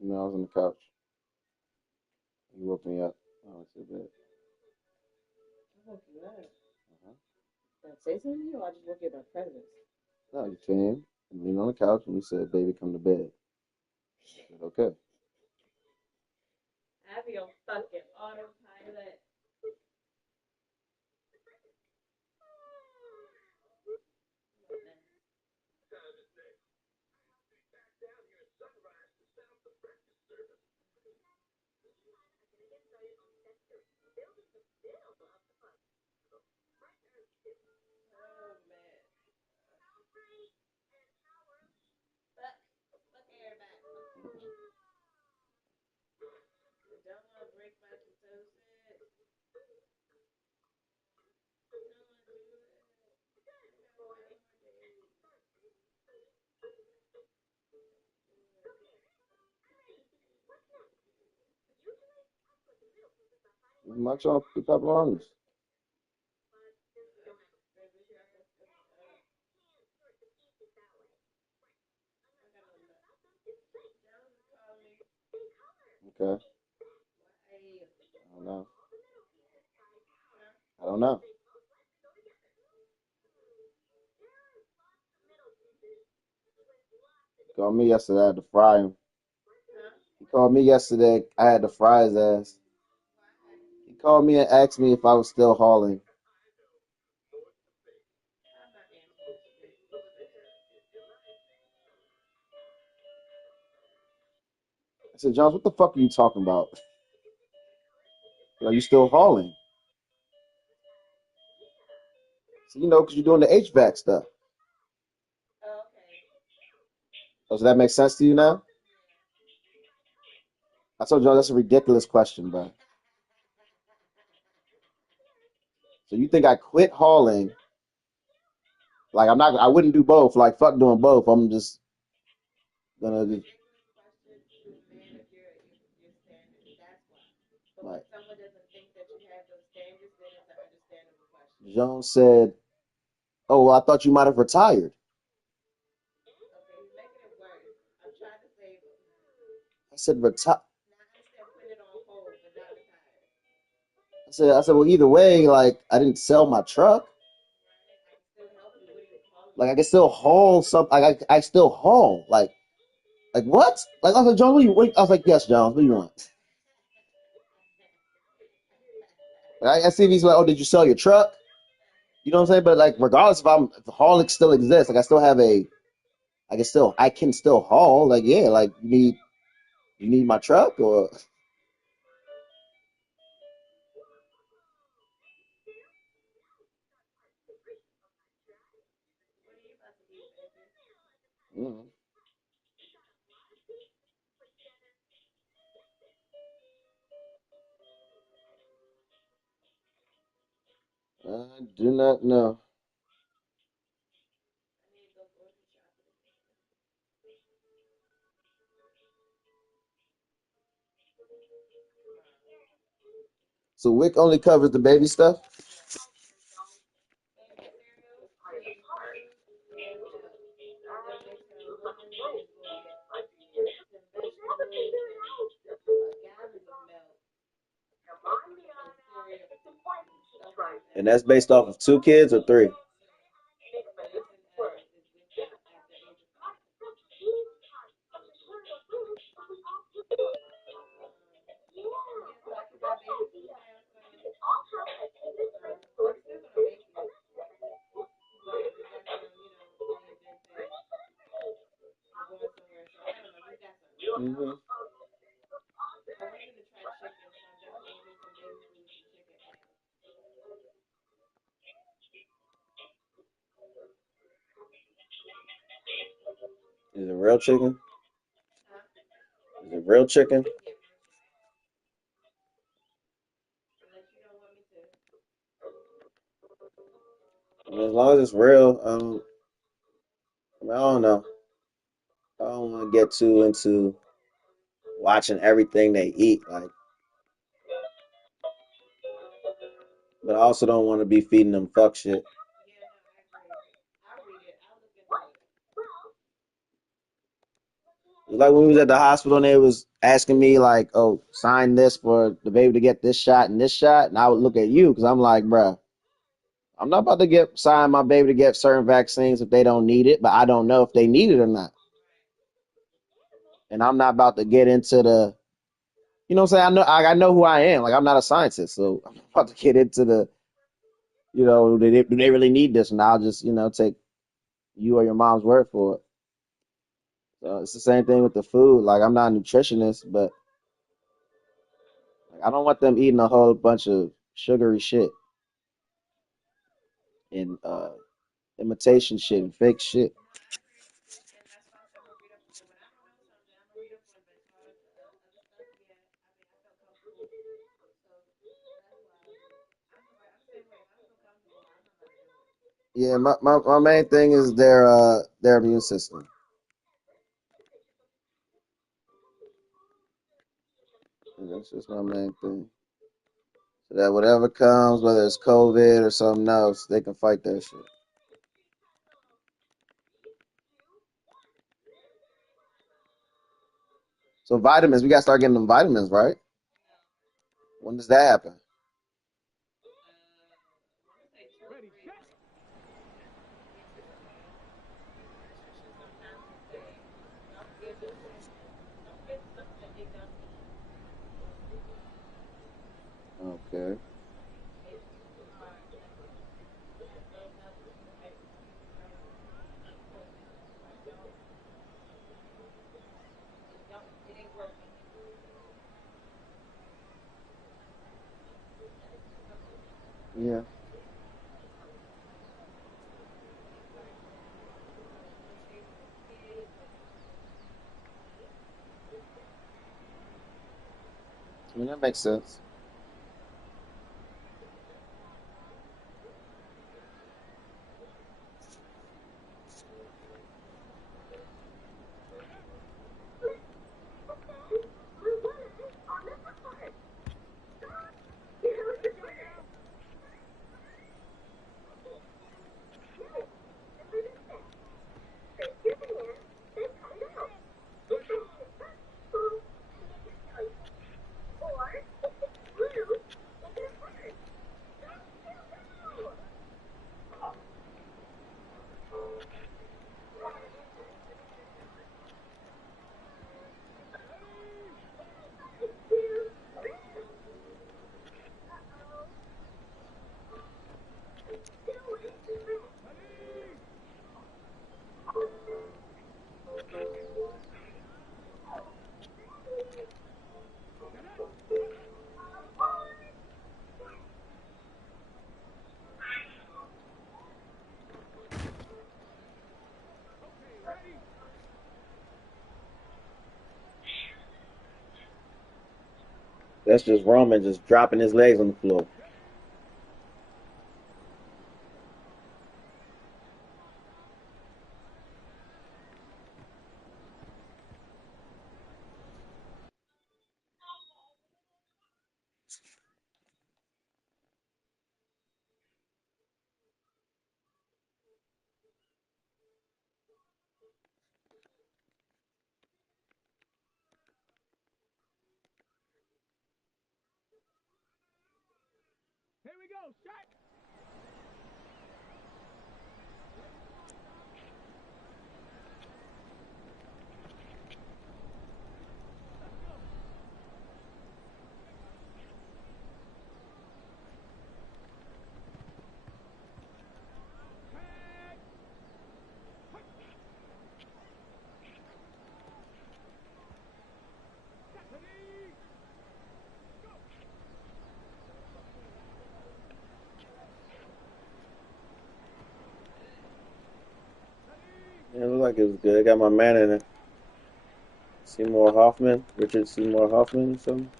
No, I was on the couch. You woke me up. I went to bed. I woke you up. Uh-huh. Did I say something to you, or I just woke you up by presence? No, you came and leaned on the couch and you said, "Baby, come to bed." I said, "Okay." I be on fucking autopilot. Oh man. Fuck everybody. I don't want to break my ketosis. I don't want to do it. I got 5 more days. Munch on the pepperonis. Okay. I don't know. I don't know. He called me yesterday. I had to fry him. He called me yesterday. I had to fry his ass. He called me and asked me if I was still hauling. I said, Jones, what the fuck are you talking about? Are you still hauling? So, because you're doing the HVAC stuff. Oh, so that makes sense to you now? I told you that's a ridiculous question, bro. So you think I quit hauling? Like I wouldn't do both. Like fuck doing both. I'm just gonna just like. Someone doesn't think that you have those standards, then it's an understandable question. Jones said, "Oh, well, I thought you might have retired." Okay, he's making it worse. I'm trying to save him. I said, "Retire." Now I understand putting it on hold, but not retired. I said, well, either way, like I didn't sell my truck. Right? I can still help you. What are you calling Like me I can for? still haul some. Like I still haul. Like what? Like I was like, Jones, I was like, yes, Jones, what do you want? I see if he's like, oh, did you sell your truck? You know what I'm saying? But like, regardless if the hauling still exists, like I still have I can still haul. Like yeah, like you need my truck or What are you about to eat, baby? mm, I do not know. I need to go grocery shopping. So Wick only covers the baby stuff. Baby cereal, baby food, and milk. And then when they turn 1, then you go get fruits and vegetables and gallons of milk and cereal and stuff like And that. that's based off of 2 kids or 3. Anything else is without after age of 5. Yeah, so I can buy baby food now. I'm still gonna make it, but we got to, reinvent things. We're going somewhere, so I don't know. Just got some. Mm-hmm. I wanted to try chicken, so I'm definitely gonna get some baby food, some chicken eggs. real chicken? Huh? Is it real chicken? Yeah, real chicken. Unless you don't want me to. I mean, as long as it's real, I mean, I don't know. I don't want to get too into watching everything they eat, like, but I also don't want to be feeding them fuck shit. Yeah, no, I agree. I'll read it. I'll look into it. Like when we was at the hospital and they was asking me like, "Oh, sign this for the baby to get this shot and this shot," and I would look at you because I'm like, "Bruh, I'm not about to get sign my baby to get certain vaccines if they don't need it, but I don't know if they need it or not, Right. and I'm not about to get into the, you know what I'm saying? I know who I am. Like I'm not a scientist, so I'm not about to get into the, do they really need this? And I'll just take you or your mom's word for it. So it's the same thing with the food. Like I'm not a nutritionist, but like, I don't want them eating a whole bunch of sugary shit and imitation shit and fake shit. No, I agree. And that's why I said I'm gonna read up on it. When I don't know something, I'm gonna read up on it. But as far as other stuff, yeah, I mean, I felt comfortable. So that's why I do it. I'm the same way. If I don't feel comfortable, I'm not gonna do it. Yeah, my main thing is their immune system. And that's just my main thing. So that whatever comes, whether it's COVID or something else, they can fight that shit. So vitamins, we gotta start getting them vitamins, right? No. When does that happen? I want to say 2 or 3 weeks ago. Pediatrician sometimes will say, don't give them don't give them something that they don't need. Okay. It's too hard. Those other people don't put. Like don't. It don't. It ain't working. Yeah. It's like especially with kids and I mean that makes sense. That's just Roman just dropping his legs on the floor. Yeah, it looked like it was good. I got my man in it. Seymour Hoffman, Richard Seymour Hoffman, or something.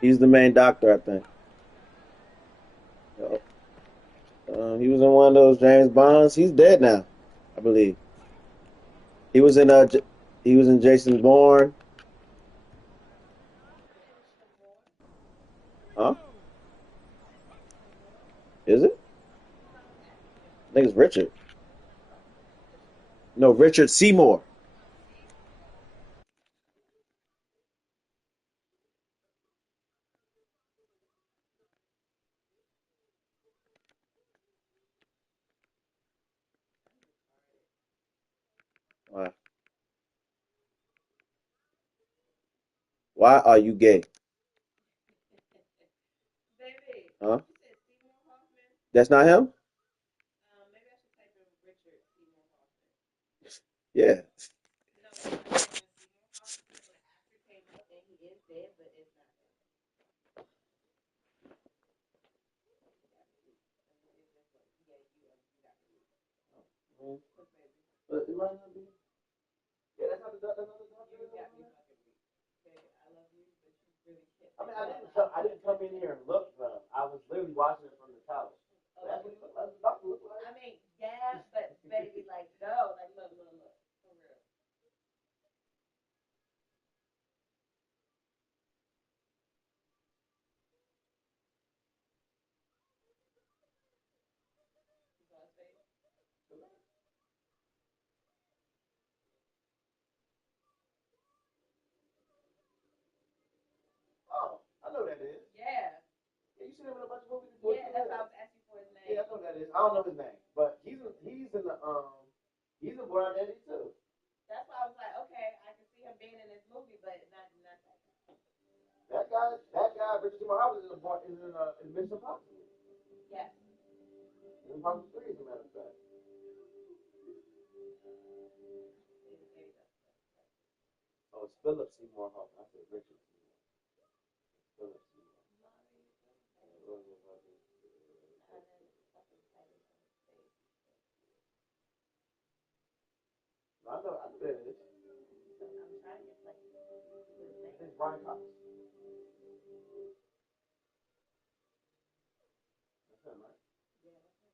He's the main doctor, I think. He was in one of those James Bonds. He's dead now, I believe. He was in he was in Jason Bourne. Huh? Is it? I think it's Richard. No, Richard Seymour. Why? Why are you gay? Baby, Huh? you said Seymour Hoffman? That's not him? Maybe I should type in Richard Seymour Hoffman. Yeah. No, when I type in Seymour Hoffman, the actor came up and he is dead, but it's not him. Yeah, you got me. Cause baby, But it might not be. Yeah, that's not the doctor. you got me fucking weak. Okay, I love you, but you really can't I say mean, that out loud. I didn't come in here and look for him. I was literally watching it from the couch. That's what he looked like. The doctor looked like. I mean, yeah, but baby, like, no, like, look, look, look, for real. You saw his face? Oh, I know that is. Yeah, Yeah, you seen him in a bunch of movies before. yeah. That's why I was asking for his Yeah, name. I know that is. I don't know his name, but he's in Boy Daddy too. That's why I was like, okay, I can see him being in this movie, but not that. That guy, Richard Seymour Hoffman is in a boy in Mission Impossible. Yes. Mission Impossible 3, as a matter of fact. Oh, it's Philip Seymour Hoffman. I said Richard Seymour. It's Philip Seymour. I know that it is. I'm trying to get like his name. It's Brian Cox. That's him, right? Yeah, that's him.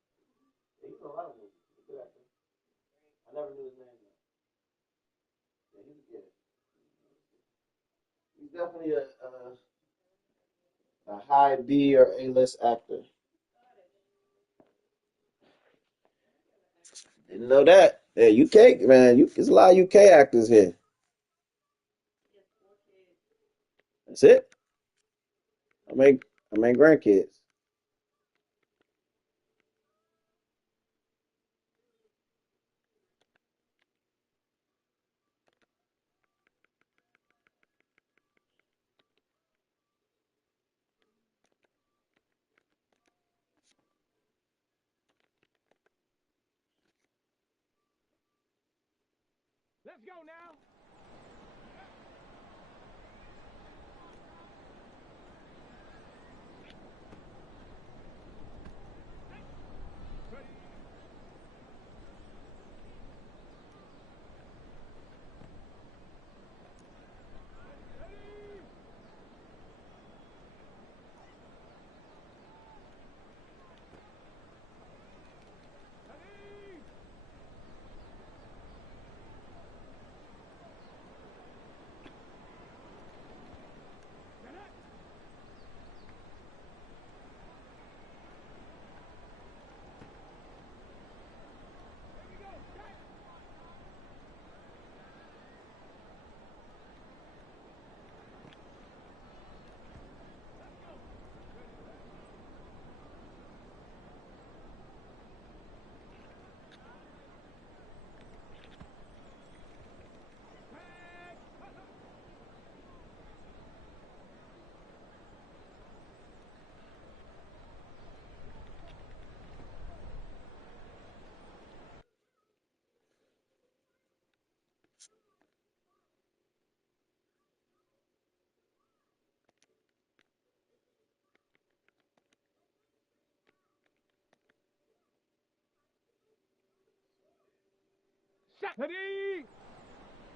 Yeah, he's in a lot of movies. He's a good actor. I never knew his name though. He's definitely a high B or A list actor. Didn't know that. Yeah, UK man, there's a lot of UK actors here. He has 4 kids. That's it. I mean grandkids.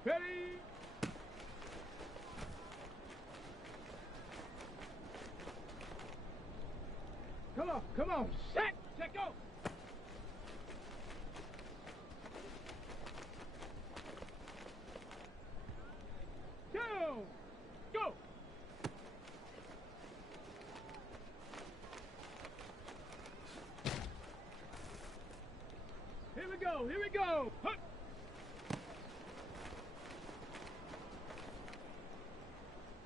Ready? Come on, set, go. Down, go. Here we go. Hup.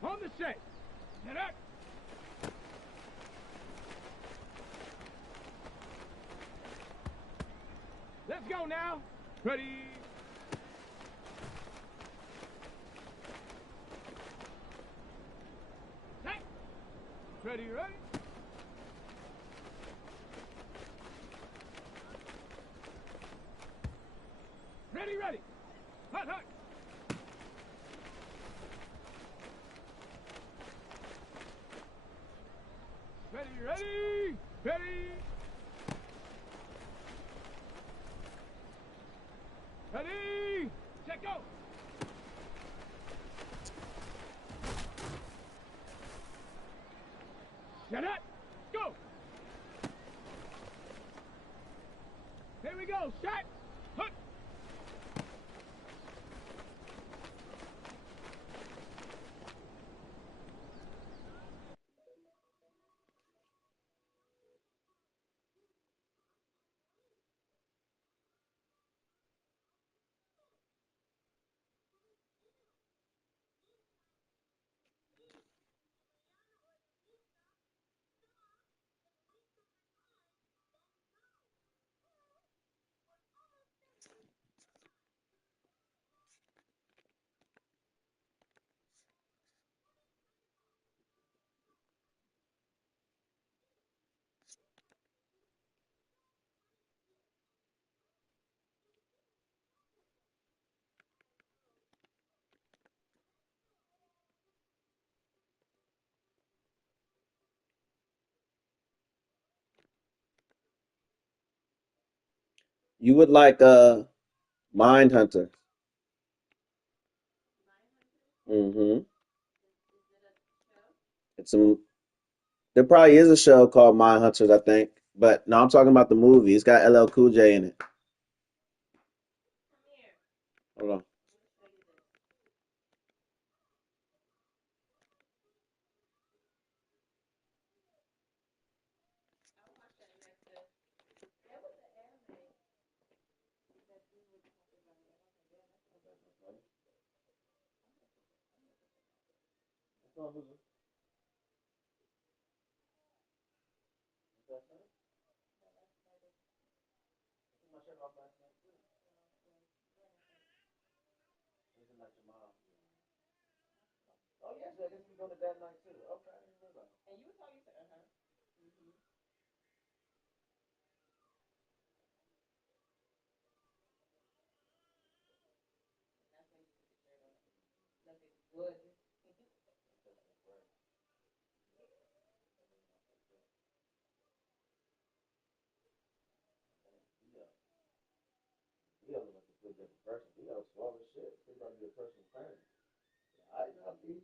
On the set. Set up. Let's go now. Ready. Set. Ready. Ready. Hut. Ready. Ready. Set, go. Set up. Go. Here we go. Set. Hut. You would like Mind Hunter. Mm-hmm. It's a There probably is a show called Mind Hunters, I think. But no, I'm talking about the movie. It's got LL Cool J in it. Hold on. Oh yes, I guess we go to that night too. Okay. And you were talking to He was a completely different person. He was slow as shit. He's about to be a personal trainer. I know be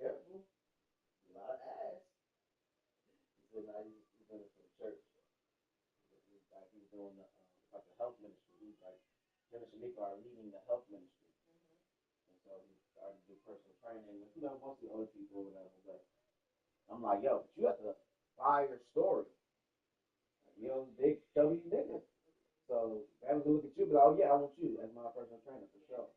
careful. A lot of ass. He said now he's doing it for the church. He's doing like the health ministry. He's like him and Shamika are leading the health ministry. And so he started to do personal training with mostly other people or whatever. But I'm like, yo, but you have to buy your story. Like, big chubby nigga. So I was gonna look at you, but oh yeah, I want you as my personal trainer for sure.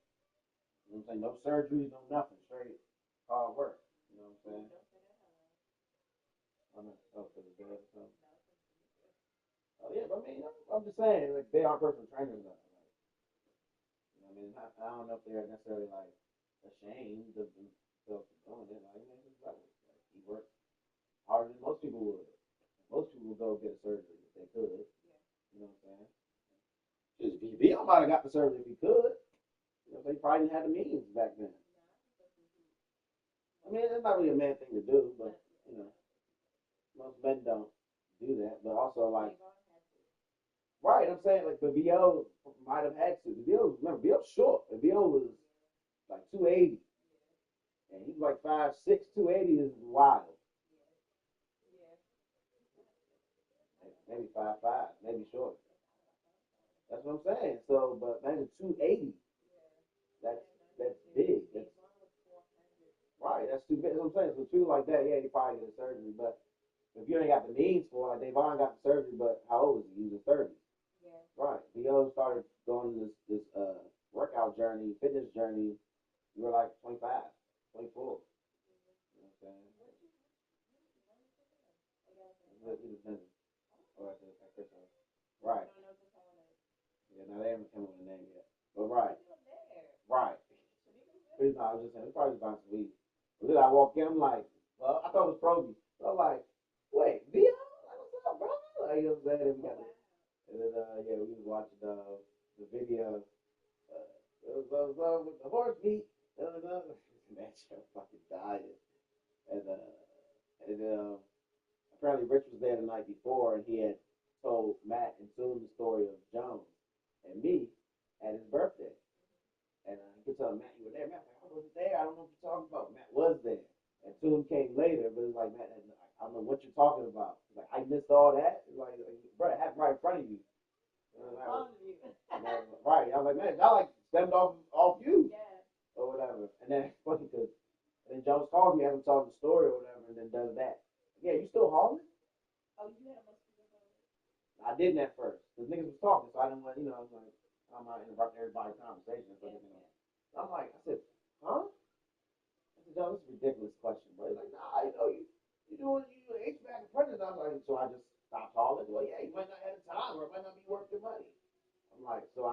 You know what I'm saying? No surgeries, no nothing. Straight hard work. You know what I'm saying? I'm not up for the bed or something. Oh yeah, but I mean, I'm just saying, like they are personal trainers though. Like, I mean, I don't know if they're necessarily like ashamed of themselves for doing it. Like, man, just like he works harder than most people would. Most people would go get a surgery if they could. You know what I'm saying? He might have got the surgery if he could. They probably didn't have the means back then. I mean, it's not really a man thing to do, but you know, most men don't do that. But also, like, Right, I'm saying like the VO might have had to. The VO, remember, VO's short. The VO was like 280, and he's like 5'6", 280 is wild. Yeah. Maybe 5'5", maybe short. That's what I'm saying. So, but man, 280, that's that's big. That's right. That's too big. That's what I'm saying. So two like that, yeah, you probably get a surgery. But if you ain't got the means for it, like Devon got the surgery, but how old is he? He was 30. Yeah. Right. VO started going this workout journey, fitness journey. You were like 25, 24. You know what I'm saying? He was tender. Or at Christmas. Right. Yeah, now they haven't come up with a name yet. But right. Right. He's not, I was just saying, it's probably just buying some weed. But then I walk in, I'm like, well, I thought it was Proby. So I'm like, wait, VO? Like, what's up, bro? Like, you know what I'm saying? And then, yeah, we was watching the video. It was with the horse meat. That shit fucking died. And, apparently Rich was there the night before, and he had told Matt and Toon the story of Jones and me at his birthday. And he could tell Matt, you were there. Matt was like, I wasn't there. I don't know what you're talking about. Matt was there. And Toon came later, but it was like, Matt, I don't know what you're talking about. He's like, I missed all that. Like bro, it happened right in front of you. Right. I was like, man, I like stemmed off you. Yeah. Or whatever. And then it's funny because then Jones calls me, having told the story or whatever, and then does that. Yeah, you still hauling? Oh, you had a mosquito on. I didn't at first. The niggas was talking, so I didn't want, I was like, I'm not interrupting everybody's conversation. So I'm like, I said, huh? I said, Joe, this is a ridiculous question, bro. He's like, nah, you doing HVAC apprentice. I was like, so I just stopped hauling. Well, yeah, you might not have the time, or it might not be worth the money. I'm like, so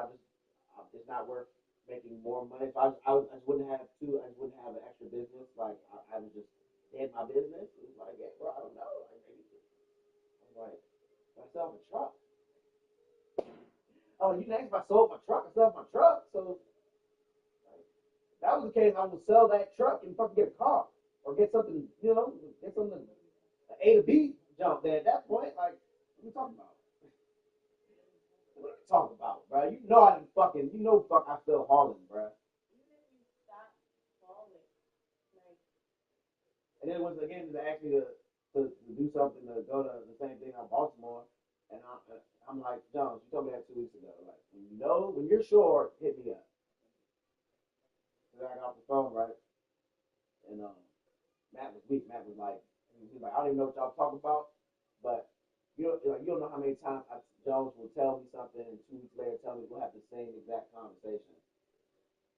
it's not worth making more money. So I just wouldn't have an extra business. Like, I would just had my business. It was like, yeah, bro, I don't know. Like, maybe I'm like, myself a truck. Oh, you asked if I sold my truck. I sold my truck. So like, that was the case. I would sell that truck and fucking get a car or get something, get something A to B jump there. At that point, like, what are we talking about? What are we talking about, bro? You know I didn't fucking, fuck, I still hauling, bro. Even if you stop falling, like. And then once again, they asked me to do something to go to the same thing in Baltimore, and I'm like, Jones, you told me that 2 weeks ago. Like, when you're sure, hit me up. So I got off the phone, right? And Matt was weak. Matt was like, I don't even know what y'all talking about, but you don't know how many times Jones will tell me something, and 2 weeks later tell me we'll have the same exact conversation.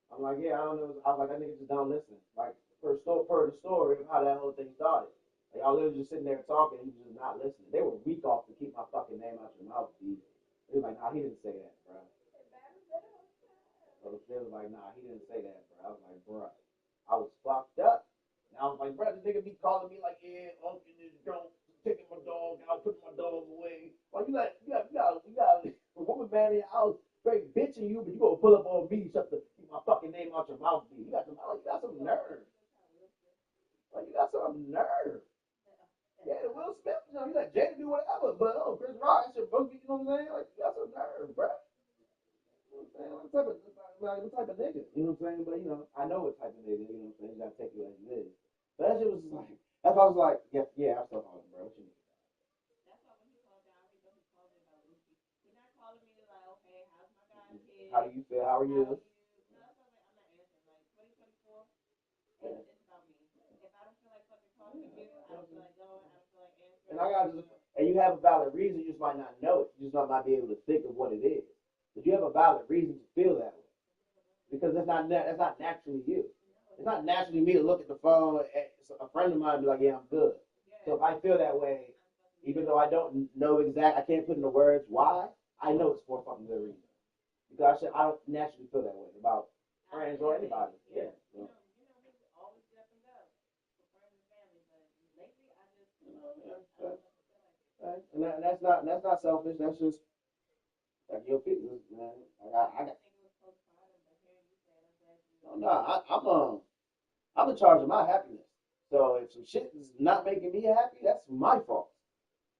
I'm like, yeah, I don't know. I was like, that nigga just don't listen. Like, per the story of how that whole thing started. Like, y'all literally just sitting there talking, and he was just not listening. They were weak off to keep my fucking name out your mouth, dude. He was like, nah, he didn't say that, bro. So they was like, nah, he didn't say that, bro. I was like, bro, I was fucked up. And I was like, bro, this nigga be calling me like, yeah, uncle is drunk, taking my dog out, putting my dog away. Like, you got a woman man in your house straight bitching you, but you gonna pull up on me, shut the keep my fucking name out your mouth, dude. You got some nerve. Like, you got some nerve. Yeah, the Will Smith, you let Jada do whatever, but Chris Rock, that's your boogie, you know what I'm saying? Like, you got some nerve, bro. You know what I'm saying? What type of nigga? You know what I'm saying? But I know what type of nigga, you know what I'm saying? You gotta take it as it is. But that shit was just like, that's why I was like, yeah, I'm still calling, bro. What you mean? That's why when he called me, I already know he called me about Lucy. He's not calling me like, okay, how's my guy kid? How do you feel? How are you? No, that's why I'm not answering. Like 2024, it's about me. If I don't feel like fucking talking to you, I don't feel like going, I don't feel like answering. And I got just, and you have a valid reason, you just might not know it. You just might not be able to think of what it is. But you have a valid reason to feel that way. Because that's not naturally you. It's not naturally me to look at the phone. A friend of mine and be like, yeah, I'm good. So if I feel that way, even though I don't know I can't put into words why, I know it's for a fucking good reason. Because I don't naturally feel that way about friends or anybody. Yeah. So. Always get up and go for friends and family, but lately I just, And that's not selfish. That's just like your feelings, man. I got. No, I'm in charge of my happiness. So if some shit is not making me happy, that's my fault.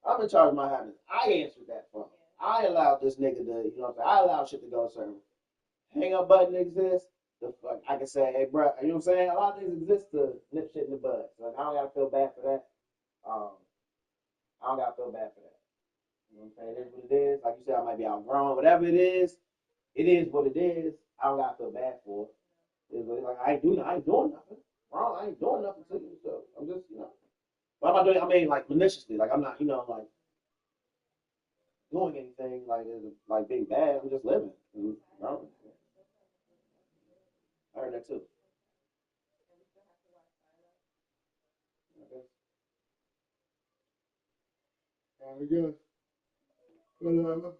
I'm in charge of my happiness. I answered that phone. I allowed this nigga to, you know what I'm saying? I allowed shit to go certain. Hang up button exists. The fuck, I can say, hey, bro, you know what I'm saying? A lot of things exist to nip shit in the bud. So, like, I don't gotta feel bad for that. Um, I don't gotta feel bad for that. You know what I'm saying? It is what it is. Like you said, I might be outgrown. Whatever it is what it is. I don't gotta feel bad for it. It's like I ain't doing nothing. Wrong, I ain't doing nothing to you. So I'm just, what am I doing? I mean, like maliciously. Like I'm not, like doing anything like being bad. I'm just living. I heard that too. I guess. Whatever.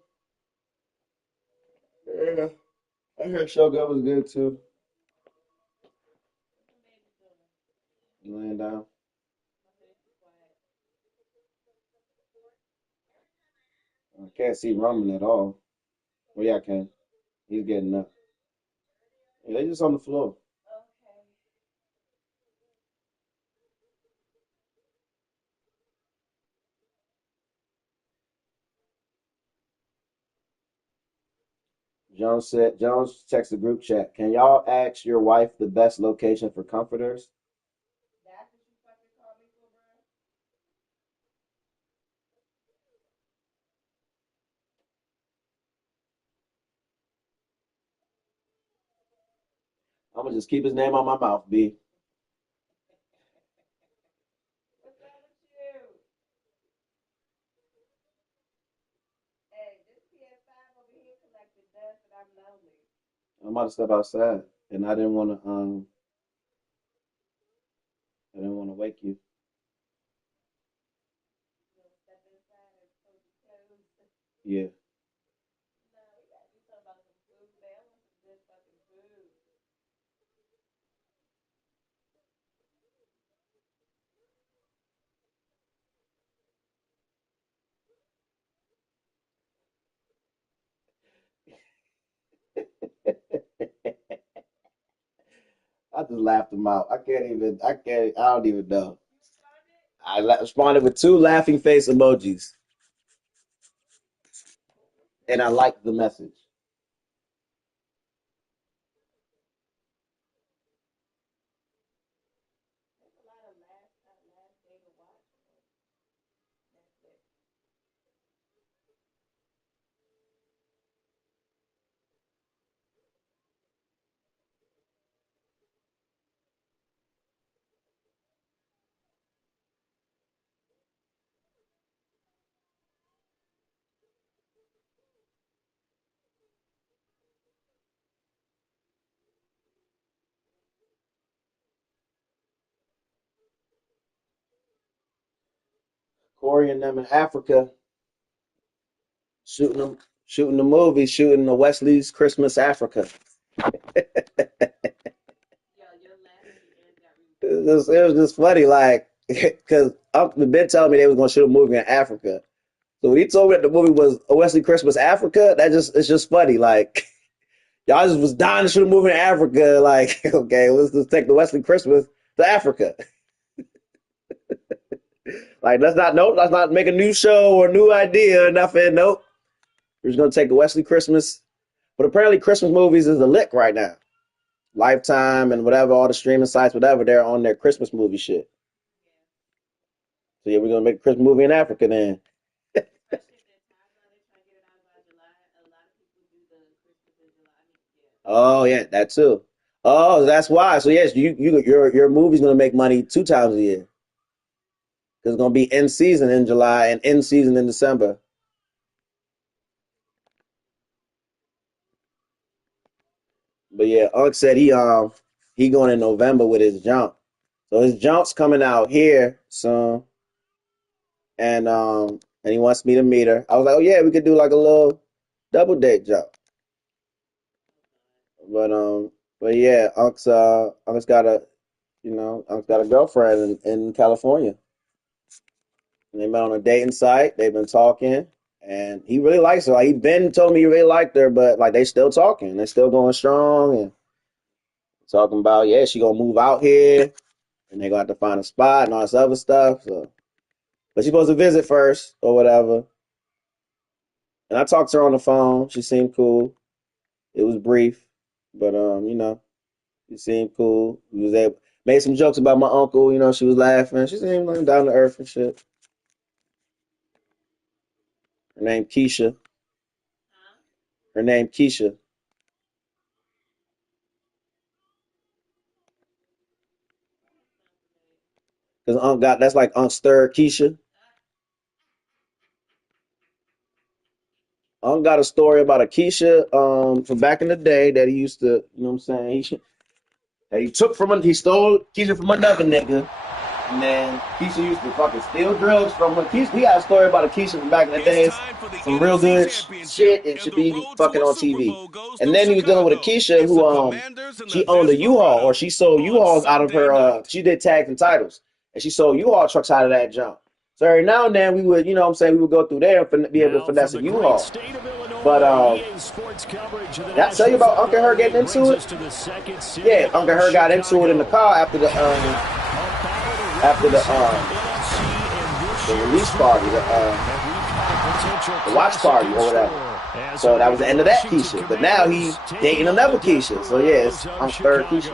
Yeah. I heard Shogun was good too. You laying down? I can't see Roman at all. Well, yeah, I can. He's getting up. Yeah, they just on the floor. Jones texts the group chat. Can y'all ask your wife the best location for comforters? That's what you fucking call me for, bro? I'm gonna just keep his name on my mouth, B. What's up with you? Hey, this PS5 over here collecting dust and I'm lonely. I'm about to step outside, and I didn't want to wake you. You know, step inside and close your clothes. Yeah. No, we gotta do something about some food, man. I want some good fucking food. I just laughed him out. I can't even. I can't. I don't even know. You responded? Responded with two laughing face emojis, and I liked the message. There's a lot of last day to watch on Netflix. Corey and them in Africa shooting the movie, shooting the Wesley's Christmas Africa. Yo, your laughing ears got me It was just funny, like, because Uncle Ben told me they was gonna shoot a movie in Africa. So when he told me that the movie was a Wesley Christmas Africa, it's just funny. Like y'all just was dying to shoot a movie in Africa. Like, okay, let's just take the Wesley Christmas to Africa. Like let's not make a new show or a new idea or nothing. Nope. We're just gonna take the Wesley Christmas. But apparently Christmas movies is the lick right now. Lifetime and whatever, all the streaming sites, whatever, they're on their Christmas movie shit. yeah. So yeah, we're gonna make a Christmas movie in Africa then. Especially if their time now, they're trying to get it out by July. A lot of people do the Christmas in July. I mean, yeah, Oh yeah, that too. Oh, that's why. So yes, your movie's gonna make money two times a year. Because it's gonna be in season in July and in season in December. But yeah, Unc said he going in November with his jump. So his jump's coming out here soon, and he wants me to meet her. I was like, oh yeah, we could do like a little double date jump. But yeah, Unc's got Unc's got a girlfriend in California. And they met on a dating site. They've been talking, and he really likes her. Like he been told me he really liked her, but like they still talking. They still going strong and talking about yeah, she gonna move out here, and they gonna have to find a spot and all this other stuff. So, but she's supposed to visit first or whatever. And I talked to her on the phone. She seemed cool. It was brief, but she seemed cool. We was able made some jokes about my uncle. She was laughing. She seemed like down to earth and shit. Her name Keisha. Her name Keisha. Cause Unc got that's like Unc's third Keisha. Unc got a story about a Keisha from back in the day that he used to, what I'm saying? That he took from he stole Keisha from another nigga. And then Keisha used to fucking steal drugs from her. Keisha, he got a story about a Keisha from back in the days. Some real good shit. It should be fucking on TV. And then he was dealing with a Keisha who she owned a U-Haul or she sold U-Hauls out of her she did tags and titles. And she sold U-Haul trucks out of that jump. So every now and then we would, we would go through there and be able to finesse a U-Haul. But did I tell you about Uncle Her getting into it? Yeah, Uncle Her got into it in the car after the release party, the watch party or whatever. So that was the end of that Keisha. But now he's dating another Keisha. So yeah, it's on third Keisha.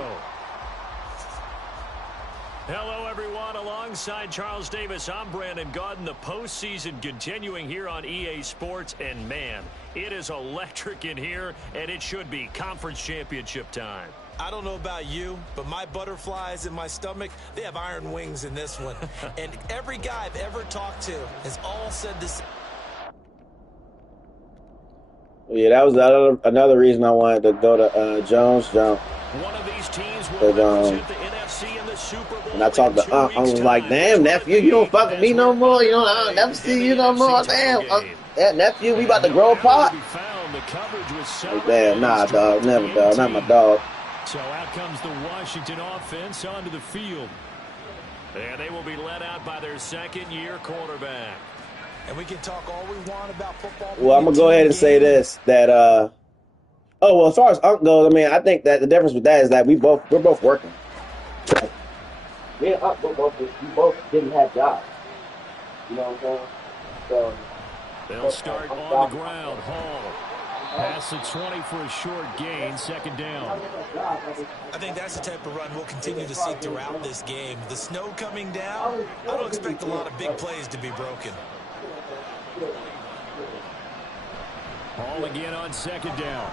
Hello, everyone. Alongside Charles Davis, I'm Brandon Gaudin. The postseason continuing here on EA Sports. And, man, it is electric in here, and it should be conference championship time. I don't know about you, but my butterflies in my stomach, they have iron wings in this one. And every guy I've ever talked to has all said this. Yeah, that was another reason I wanted to go to Jones Jump. One of these teams will represent the NFC in the Super Bowl. And I talked to I was like, damn, nephew, you don't fuck with me no more. I'll never see you no more. Damn, nephew, we about to grow apart. Damn, nah, dog, never, dog, not my dog. So out comes the Washington offense onto the field. And they will be led out by their second-year quarterback. And we can talk all we want about football. Well, I'm going to go ahead and say this, that, as far as Unc goes, I mean, I think that the difference with that is that we're both working. Me and Unc, we both didn't have jobs. You know what I'm saying? So they'll start on the ground. Hall. Pass the 20 for a short gain, second down. I think that's the type of run we'll continue to see throughout this game. The snow coming down, I don't expect a lot of big plays to be broken. Hall again on second down.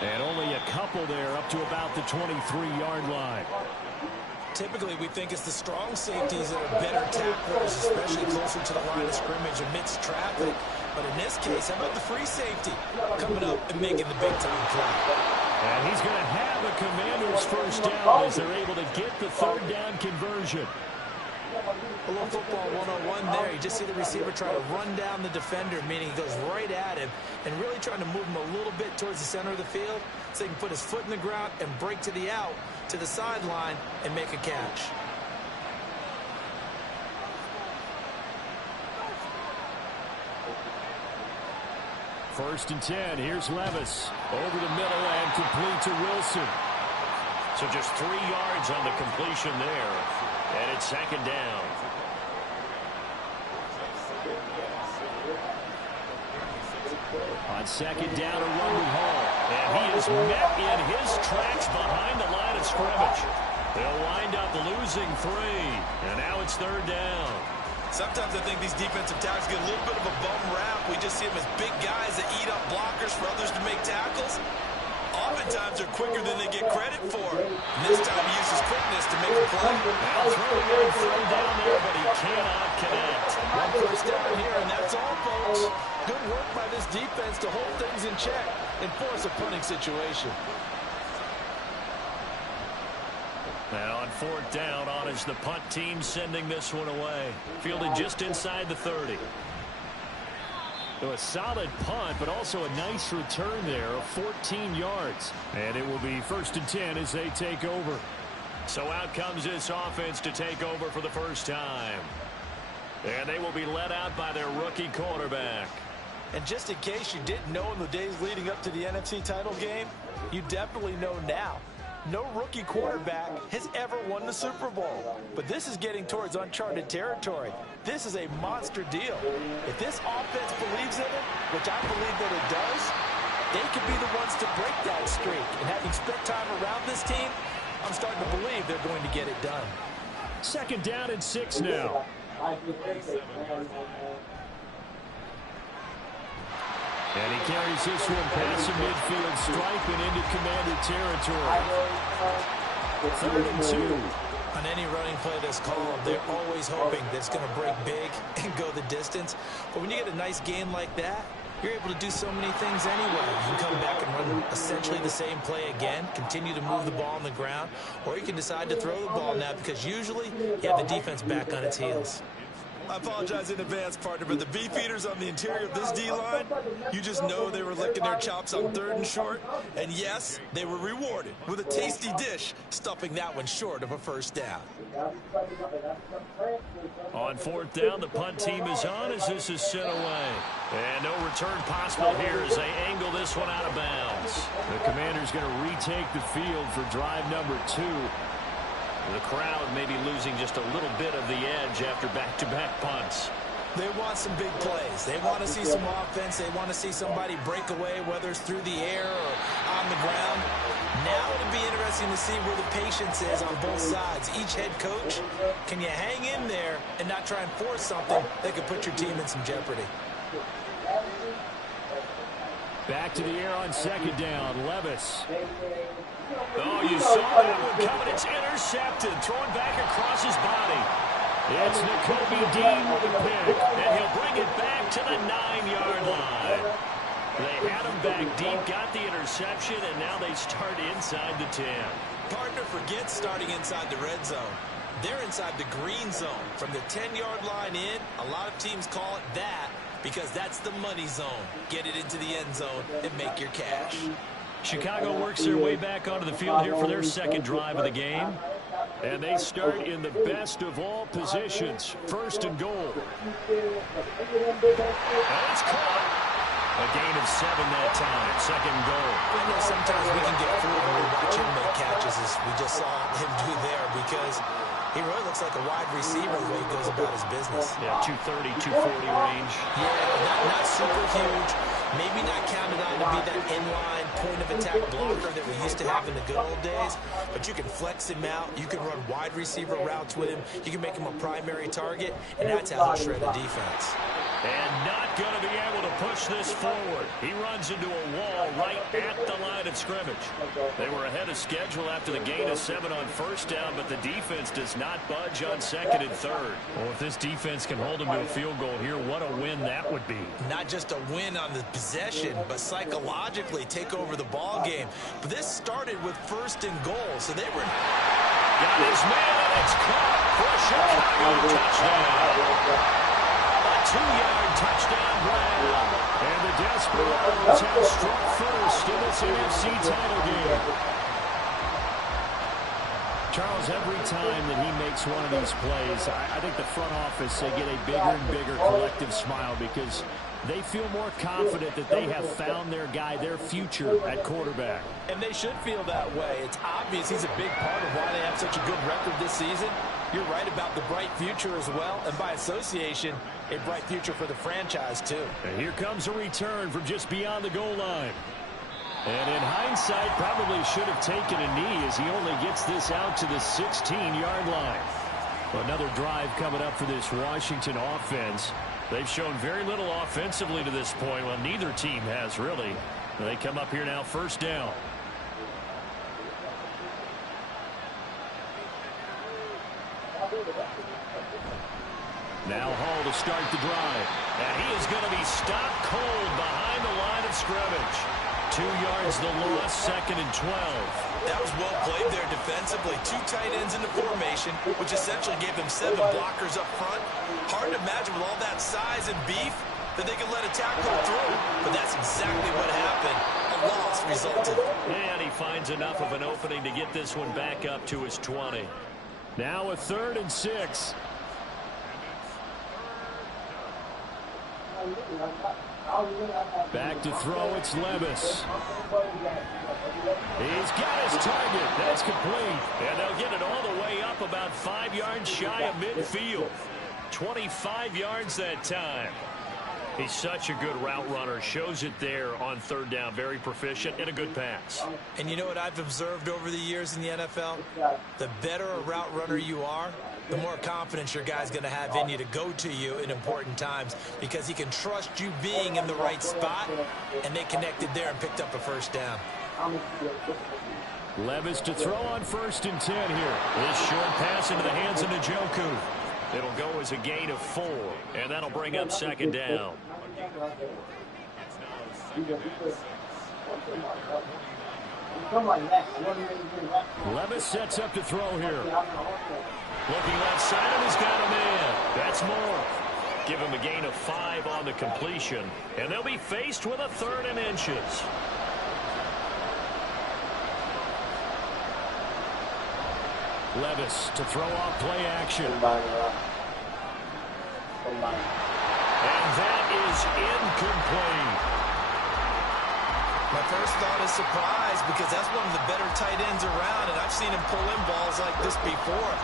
And only a couple there up to about the 23-yard line. Typically, we think it's the strong safeties that are better tacklers, especially closer to the line of scrimmage amidst traffic. But in this case, how about the free safety coming up and making the big-time play? And he's going to have a Commander's first down as they're able to get the third down conversion. A little football 101 there. You just see the receiver try to run down the defender, meaning he goes right at him and really trying to move him a little bit towards the center of the field so he can put his foot in the ground and break to the out, to the sideline, and make a catch. First and 10. Here's Levis. Over the middle and complete to Wilson. So just 3 yards on the completion there. And it's second down. On second down, a run with Hall. And he is met in his tracks behind the line of scrimmage. They'll wind up losing 3. And now it's third down. Sometimes I think these defensive tackles get a little bit of a bum rap. We just see them as big guys that eat up blockers for others to make tackles. Oftentimes they're quicker than they get credit for. And this time he uses quickness to make a play. Now throw down there, but he cannot connect. One first down here, and that's all, folks. Good work by this defense to hold things in check and force a punting situation. Now on fourth down, on is the punt team sending this one away. Fielded just inside the 30. So a solid punt, but also a nice return there of 14 yards. And it will be first and 10 as they take over. So out comes this offense to take over for the first time. And they will be led out by their rookie quarterback. And just in case you didn't know in the days leading up to the NFC title game, you definitely know now. No rookie quarterback has ever won the Super Bowl. But this is getting towards uncharted territory. This is a monster deal. If this offense believes in it, which I believe that it does, they could be the ones to break that streak. And having spent time around this team, I'm starting to believe they're going to get it done. 2nd down and 6 now. And he carries this one past the midfield stripe and into Commander territory. 3rd and 2. On any running play that's called, they're always hoping that it's going to break big and go the distance. But when you get a nice gain like that, you're able to do so many things anyway. You can come back and run essentially the same play again, continue to move the ball on the ground, or you can decide to throw the ball now because usually you have the defense back on its heels. I apologize in advance, partner, but the beefeaters on the interior of this D-line, you just know they were licking their chops on 3rd and short. And yes, they were rewarded with a tasty dish, stuffing that one short of a 1st down. On 4th down, the punt team is on as this is sent away. And no return possible here as they angle this one out of bounds. The Commander's going to retake the field for drive number 2. The crowd may be losing just a little bit of the edge after back-to-back punts. They want some big plays. They want to see some offense. They want to see somebody break away, whether it's through the air or on the ground. Now it'll be interesting to see where the patience is on both sides. Each head coach, can you hang in there and not try and force something that could put your team in some jeopardy? Back to the air on 2nd down. Levis. Oh, you saw that one coming. It's intercepted. Throwing back across his body. It's Nakobe Dean with the pick. And he'll bring it back to the 9-yard line. They had him back deep, got the interception, and now they start inside the 10. Partner, forget starting inside the red zone. They're inside the green zone. From the 10-yard line in, a lot of teams call it that because that's the money zone. Get it into the end zone and make your cash. Chicago works their way back onto the field here for their 2nd drive of the game. And they start in the best of all positions. 1st and goal. And it's caught. A gain of 7 that time. 2nd and goal. I know sometimes we can get fooled when we watch him make catches, as we just saw him do there, because he really looks like a wide receiver the way he goes about his business. Yeah, 230, 240 range. Yeah, not super huge. Maybe not counted on to be that inline point-of-attack blocker that we used to have in the good old days, but you can flex him out. You can run wide receiver routes with him. You can make him a primary target, and that's how he'll shred a defense. And not going to be able to push this forward. He runs into a wall right at the line of scrimmage. They were ahead of schedule after the gain of 7 on 1st down, but the defense does not budge on 2nd and 3rd. Well, if this defense can hold them to a field goal here, what a win that would be. Not just a win on the possession, but psychologically take over the ball game. But this started with 1st and goal, so they were... Got his man, and it's caught for a Chicago touchdown. 2-yard touchdown grab. And the Desperados have struck first in this NFC title game. Charles, every time that he makes one of these plays, I think the front office, they get a bigger and bigger collective smile because they feel more confident that they have found their guy, their future at quarterback. And they should feel that way. It's obvious he's a big part of why they have such a good record this season. You're right about the bright future as well, and by association, a bright future for the franchise too. And here comes a return from just beyond the goal line. And in hindsight, probably should have taken a knee as he only gets this out to the 16-yard line. Another drive coming up for this Washington offense. They've shown very little offensively to this point. Well, neither team has really. They come up here now 1st down. Now Hall to start the drive. And he is going to be stopped cold behind the line of scrimmage. 2 yards the loss, 2nd and 12. That was well played there defensively. 2 tight ends in the formation, which essentially gave them 7 blockers up front. Hard to imagine with all that size and beef that they could let a tackle through. But that's exactly what happened. A loss resulted. And he finds enough of an opening to get this one back up to his 20. Now a 3rd and 6. Back to throw, it's Levis. He's got his target. That's complete. And they'll get it all the way up about 5 yards shy of midfield. 25 yards that time. He's such a good route runner. Shows it there on third down. Very proficient and a good pass. And you know what I've observed over the years in the NFL? The better a route runner you are, the more confidence your guy's going to have in you to go to you in important times because he can trust you being in the right spot, and they connected there and picked up a first down. Levis to throw on 1st and 10 here. This short pass into the hands of Njoku. It'll go as a gain of 4, and that'll bring up 2nd down. Levis sets up to throw here. Looking left side, and he's got a man. That's more. Give him a gain of 5 on the completion, and they'll be faced with a 3rd and inches. Levis to throw off play action. And that is incomplete. My first thought is surprise because that's one of the better tight ends around, and I've seen him pull in balls like this before.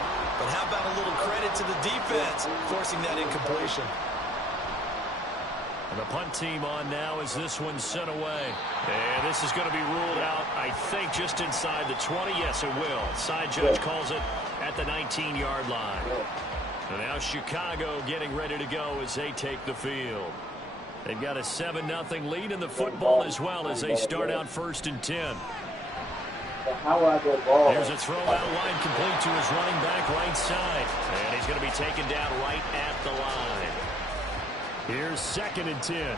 But how about a little credit to the defense forcing that incompletion? And the punt team on now as this one's sent away. And this is going to be ruled out, I think, just inside the 20. Yes, it will. Side judge calls it at the 19-yard line. And now Chicago getting ready to go as they take the field. They've got a 7-0 lead in the football as well as they start out 1st and 10. There's a throw out line complete to his running back right side. And he's going to be taken down right at the line. Here's 2nd and 10.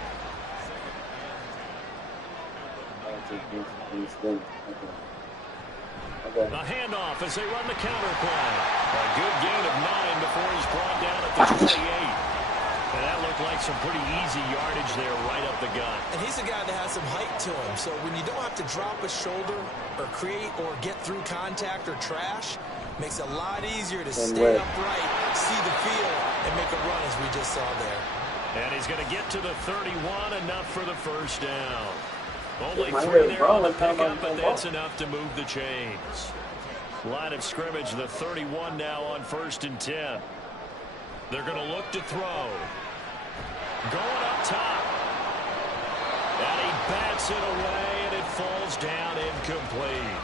A handoff as they run the counter play. A good gain of 9 before he's brought down at the 28. And that looked like some pretty easy yardage there right up the gut. And he's a guy that has some height to him, so when you don't have to drop a shoulder or create or get through contact or trash, makes it a lot easier to stay upright, see the field, and make a run as we just saw there. And he's going to get to the 31, enough for the first down. Only 3 there on the pickup, but that's enough to move the chains. Line of scrimmage, the 31 now on 1st and 10. They're going to look to throw. Going up top. And he bats it away, and it falls down incomplete.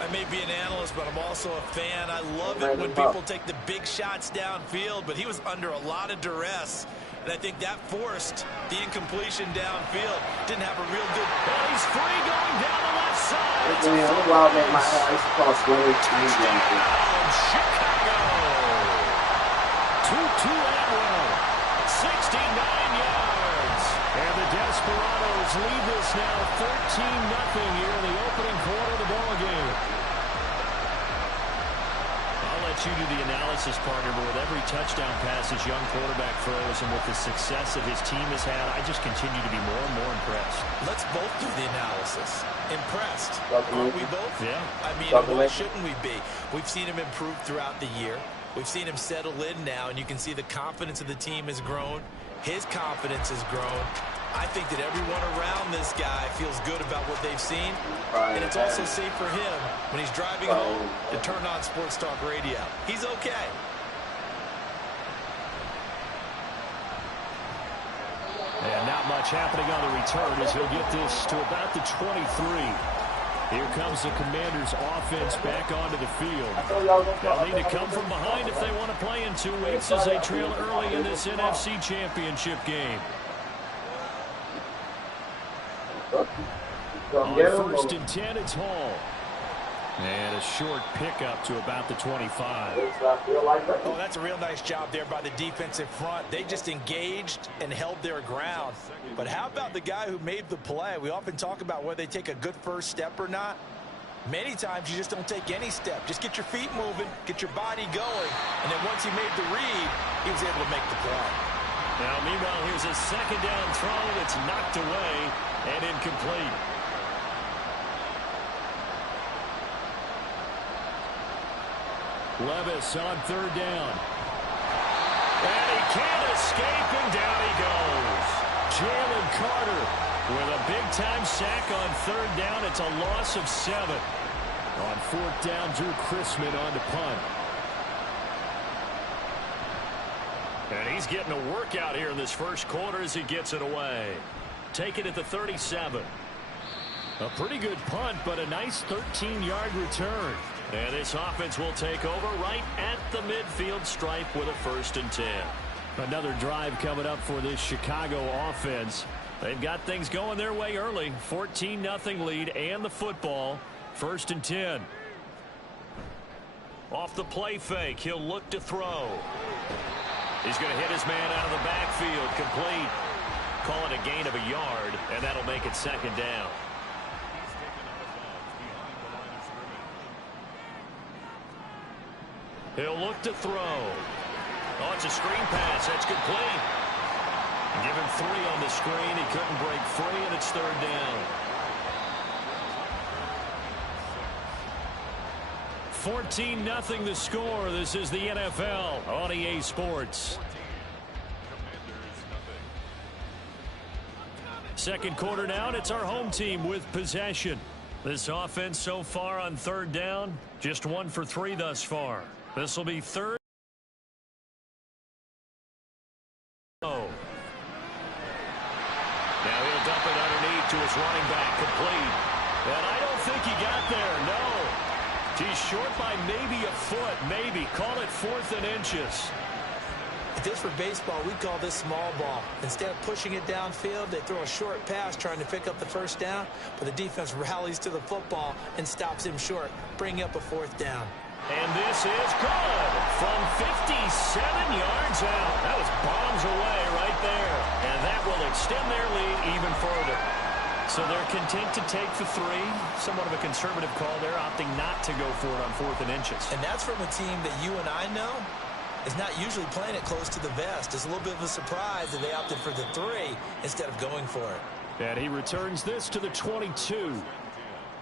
I may be an analyst, but I'm also a fan. I love it when people take the big shots downfield, but he was under a lot of duress. And I think that forced the incompletion downfield. Didn't have a real good... And he's free going down the left side. Chicago. 2-2 Atwell. 69 yards. And the Desperados lead this now 13-0 here in the opening quarter of the ballgame. I'll let you do the analysis, partner, but with every touchdown pass his young quarterback throws and with the success that his team has had, I just continue to be more and more impressed. Let's both do the analysis. Impressed. Aren't we both? Yeah. I mean, why shouldn't we be? We've seen him improve throughout the year. We've seen him settle in now, and you can see the confidence of the team has grown. His confidence has grown. I think that everyone around this guy feels good about what they've seen, and it's also safe for him when he's driving home to turn on Sports Talk Radio. He's okay. And not much happening on the return as he'll get this to about the 23. Here comes the Commanders' offense back onto the field. They'll need to come from behind if they want to play in 2 weeks as they trail early in this NFC Championship game. On 1st and 10, it's Hall. And a short pickup to about the 25. Oh, that's a real nice job there by the defensive front. They just engaged and held their ground. But how about the guy who made the play? We often talk about whether they take a good first step or not. Many times you just don't take any step. Just get your feet moving, get your body going, and then once he made the read, he was able to make the play. Now, meanwhile, here's a 2nd down throw that's knocked away and incomplete. Levis on 3rd down. And he can't escape, and down he goes. Jalen Carter with a big-time sack on third down. It's a loss of 7. On fourth down, Drew Chrisman on to punt. And he's getting a workout here in this first quarter as he gets it away. Take it at the 37. A pretty good punt, but a nice 13-yard return. And this offense will take over right at the midfield stripe with a 1st and 10. Another drive coming up for this Chicago offense. They've got things going their way early. 14-0 lead and the football. 1st and 10. Off the play fake, he'll look to throw. He's going to hit his man out of the backfield. Complete. Call it a gain of a yard, and that'll make it 2nd down. He'll look to throw. Oh, it's a screen pass. That's complete. Give him 3 on the screen. He couldn't break free, and it's 3rd down. 14-0 the score. This is the NFL on EA Sports. Second quarter now, and it's our home team with possession. This offense so far on 3rd down, just 1 for 3 thus far. This will be 3rd. Oh. Now he'll dump it underneath to his running back, complete. And I don't think he got there, no. He's short by maybe a foot, maybe. Call it 4th and inches. If this were baseball, we'd call this small ball. Instead of pushing it downfield, they throw a short pass trying to pick up the 1st down, but the defense rallies to the football and stops him short, bringing up a 4th down. And this is good from 57 yards out. That was bombs away right there. And that will extend their lead even further. So they're content to take the 3. Somewhat of a conservative call there, opting not to go for it on 4th and inches. And that's from a team that you and I know is not usually playing it close to the vest. It's a little bit of a surprise that they opted for the 3 instead of going for it. And he returns this to the 22.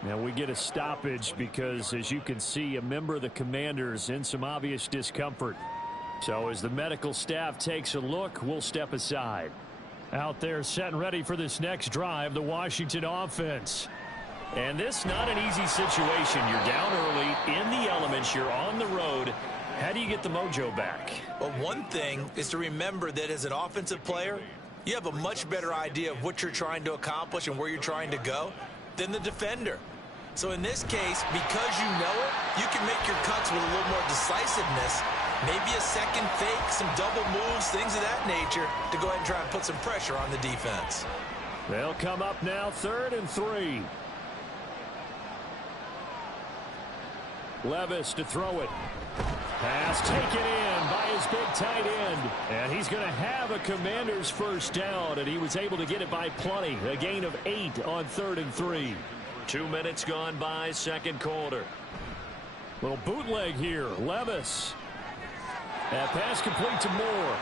Now we get a stoppage because, as you can see, a member of the Commanders in some obvious discomfort. So as the medical staff takes a look, we'll step aside. Out there set and ready for this next drive, the Washington offense. And this not an easy situation. You're down early, in the elements, you're on the road. How do you get the mojo back? Well, one thing is to remember that as an offensive player, you have a much better idea of what you're trying to accomplish and where you're trying to go than the defender. So in this case, because you know it, you can make your cuts with a little more decisiveness. Maybe a second fake, some double moves, things of that nature to go ahead and try and put some pressure on the defense. They'll come up now 3rd and 3. Levis to throw it. Pass taken in by his big tight end. And he's going to have a Commander's 1st down, and he was able to get it by plenty. A gain of 8 on 3rd and 3. 2 minutes gone by, 2nd quarter. Little bootleg here. Levis. That pass complete to Moore.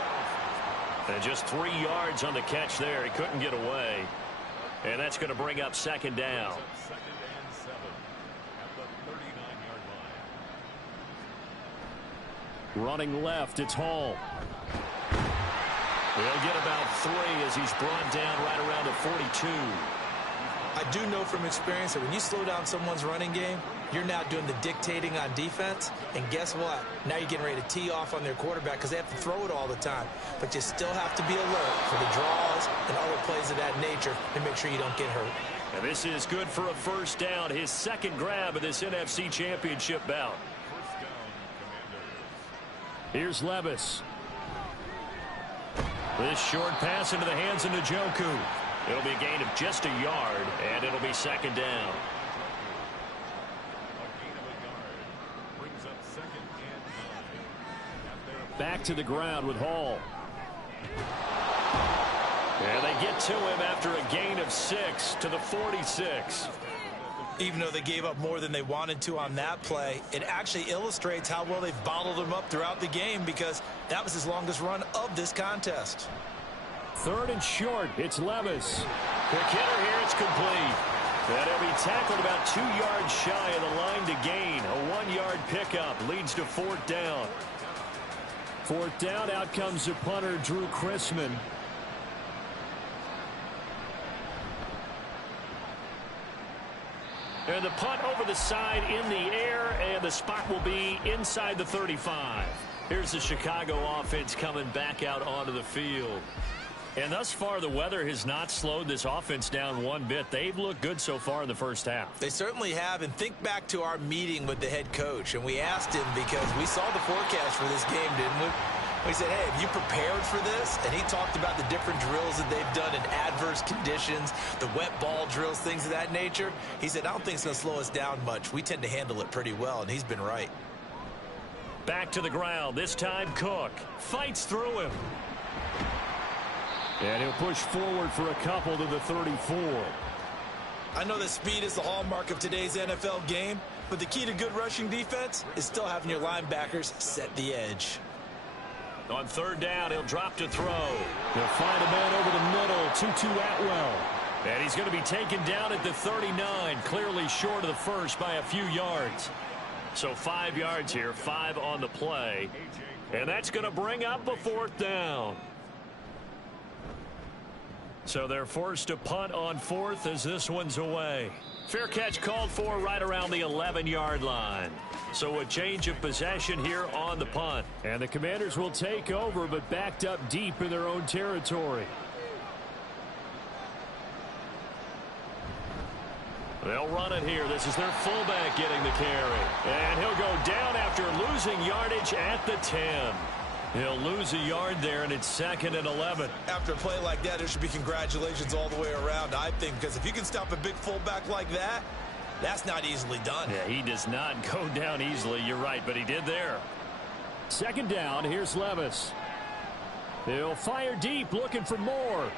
And just 3 yards on the catch there. He couldn't get away. And that's going to bring up 2nd down. 2nd and 7 at the 39-yard line. Running left, it's Hall. He'll get about 3 as he's brought down right around the 42. I do know from experience that when you slow down someone's running game, you're now doing the dictating on defense. And guess what? Now you're getting ready to tee off on their quarterback because they have to throw it all the time. But you still have to be alert for the draws and other plays of that nature and make sure you don't get hurt. And this is good for a 1st down. His 2nd grab of this NFC Championship bout. 1st down, Commanders. Here's Levis. This short pass into the hands of Njoku. It'll be a gain of just a yard, and it'll be 2nd down. A gain of a yard brings up 2nd and 9. Back to the ground with Hall. And they get to him after a gain of 6 to the 46. Even though they gave up more than they wanted to on that play, it actually illustrates how well they've bottled him up throughout the game because that was his longest run of this contest. 3rd and short. It's Levis. Quick hitter here. It's complete. And he'll be tackled about 2 yards shy of the line to gain. A 1-yard pickup leads to 4th down. 4th down. Out comes the punter, Drew Chrisman. And the punt over the side in the air, and the spot will be inside the 35. Here's the Chicago offense coming back out onto the field. And thus far, the weather has not slowed this offense down one bit. They've looked good so far in the first half. They certainly have. And think back to our meeting with the head coach. And we asked him, because we saw the forecast for this game, didn't we? We said, hey, have you prepared for this? And he talked about the different drills that they've done in adverse conditions, the wet ball drills, things of that nature. He said, I don't think it's going to slow us down much. We tend to handle it pretty well, and he's been right. Back to the ground. This time Cook fights through him. And he'll push forward for a couple to the 34. I know that speed is the hallmark of today's NFL game, but the key to good rushing defense is still having your linebackers set the edge. On third down, he'll drop to throw. He'll find a man over the middle, Tutu Atwell. And he's going to be taken down at the 39, clearly short of the first by a few yards. So 5 yards here, 5 on the play. And that's going to bring up a fourth down. So they're forced to punt on fourth as this one's away. Fair catch called for right around the 11-yard line. So a change of possession here on the punt. And the Commanders will take over, but backed up deep in their own territory. They'll run it here. This is their fullback getting the carry. And he'll go down after losing yardage at the 10. He'll lose a yard there, and it's 2nd and 11. After a play like that, there should be congratulations all the way around, I think, because if you can stop a big fullback like that, that's not easily done. Yeah, he does not go down easily. You're right, but he did there. 2nd down. Here's Levis. He'll fire deep, looking for more.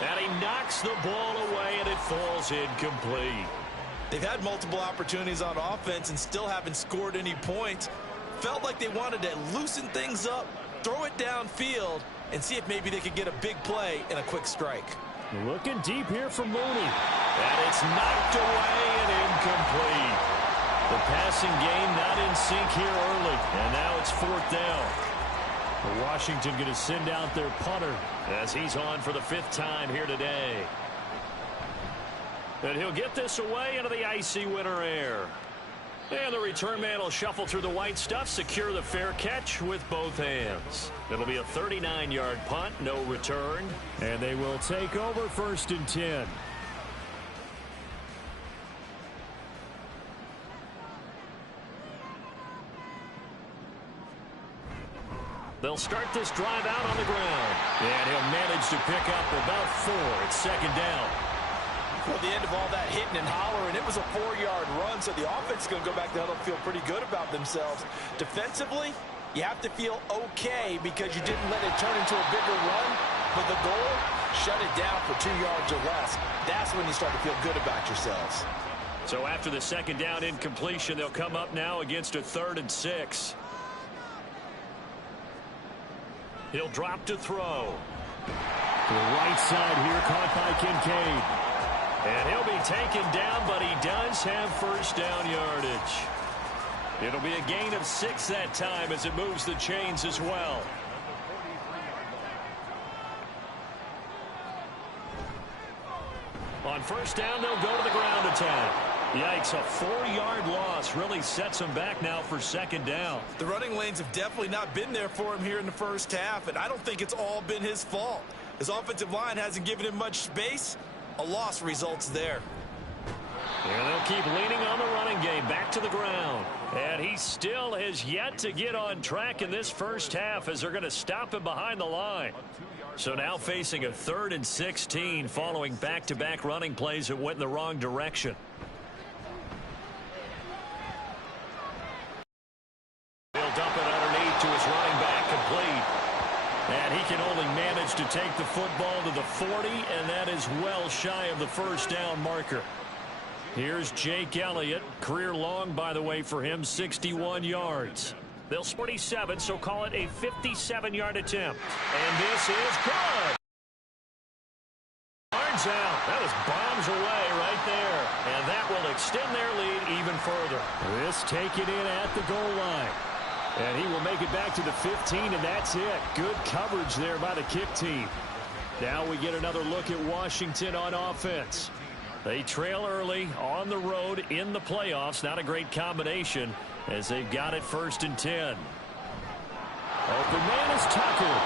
And he knocks the ball away, and it falls incomplete. They've had multiple opportunities on offense and still haven't scored any points. Felt like they wanted to loosen things up, throw it downfield, and see if maybe they could get a big play and a quick strike. Looking deep here for Mooney. And it's knocked away and incomplete. The passing game not in sync here early. And now it's 4th down. Washington going to send out their punter as he's on for the 5th time here today. And he'll get this away into the icy winter air. And the return man will shuffle through the white stuff, secure the fair catch with both hands. It'll be a 39-yard punt, no return. And they will take over 1st and 10. They'll start this drive out on the ground. And he'll manage to pick up about 4. It's 2nd down. Well, the end of all that hitting and hollering, it was a 4-yard run, so the offense is going to go back there and feel pretty good about themselves. Defensively, you have to feel okay because you didn't let it turn into a bigger run, but the goal, shut it down for 2 yards or less. That's when you start to feel good about yourselves. So after the 2nd down incompletion, they'll come up now against a 3rd and 6. He'll drop to throw. To the right side here, caught by Kincaid. And he'll be taken down, but he does have 1st down yardage. It'll be a gain of 6 that time as it moves the chains as well. On 1st down, they'll go to the ground attack. Yikes, a 4-yard loss really sets him back now for 2nd down. The running lanes have definitely not been there for him here in the first half, and I don't think it's all been his fault. His offensive line hasn't given him much space. A loss results there. And they'll keep leaning on the running game back to the ground. And he still has yet to get on track in this first half as they're going to stop him behind the line. So now facing a 3rd and 16 following back-to-back running plays that went in the wrong direction. He'll dump it underneath to his running back, complete. And he can only manage to take the football to the 40, and that is well shy of the 1st down marker. Here's Jake Elliott. Career long, by the way, for him, 61 yards. They'll 47, so call it a 57-yard attempt. And this is good. Yards out. That was bombs away right there. And that will extend their lead even further. This taken in at the goal line. And he will make it back to the 15, and that's it. Good coverage there by the kick team. Now we get another look at Washington on offense. They trail early on the road in the playoffs. Not a great combination as they've got it 1st and 10. Open man is Tucker.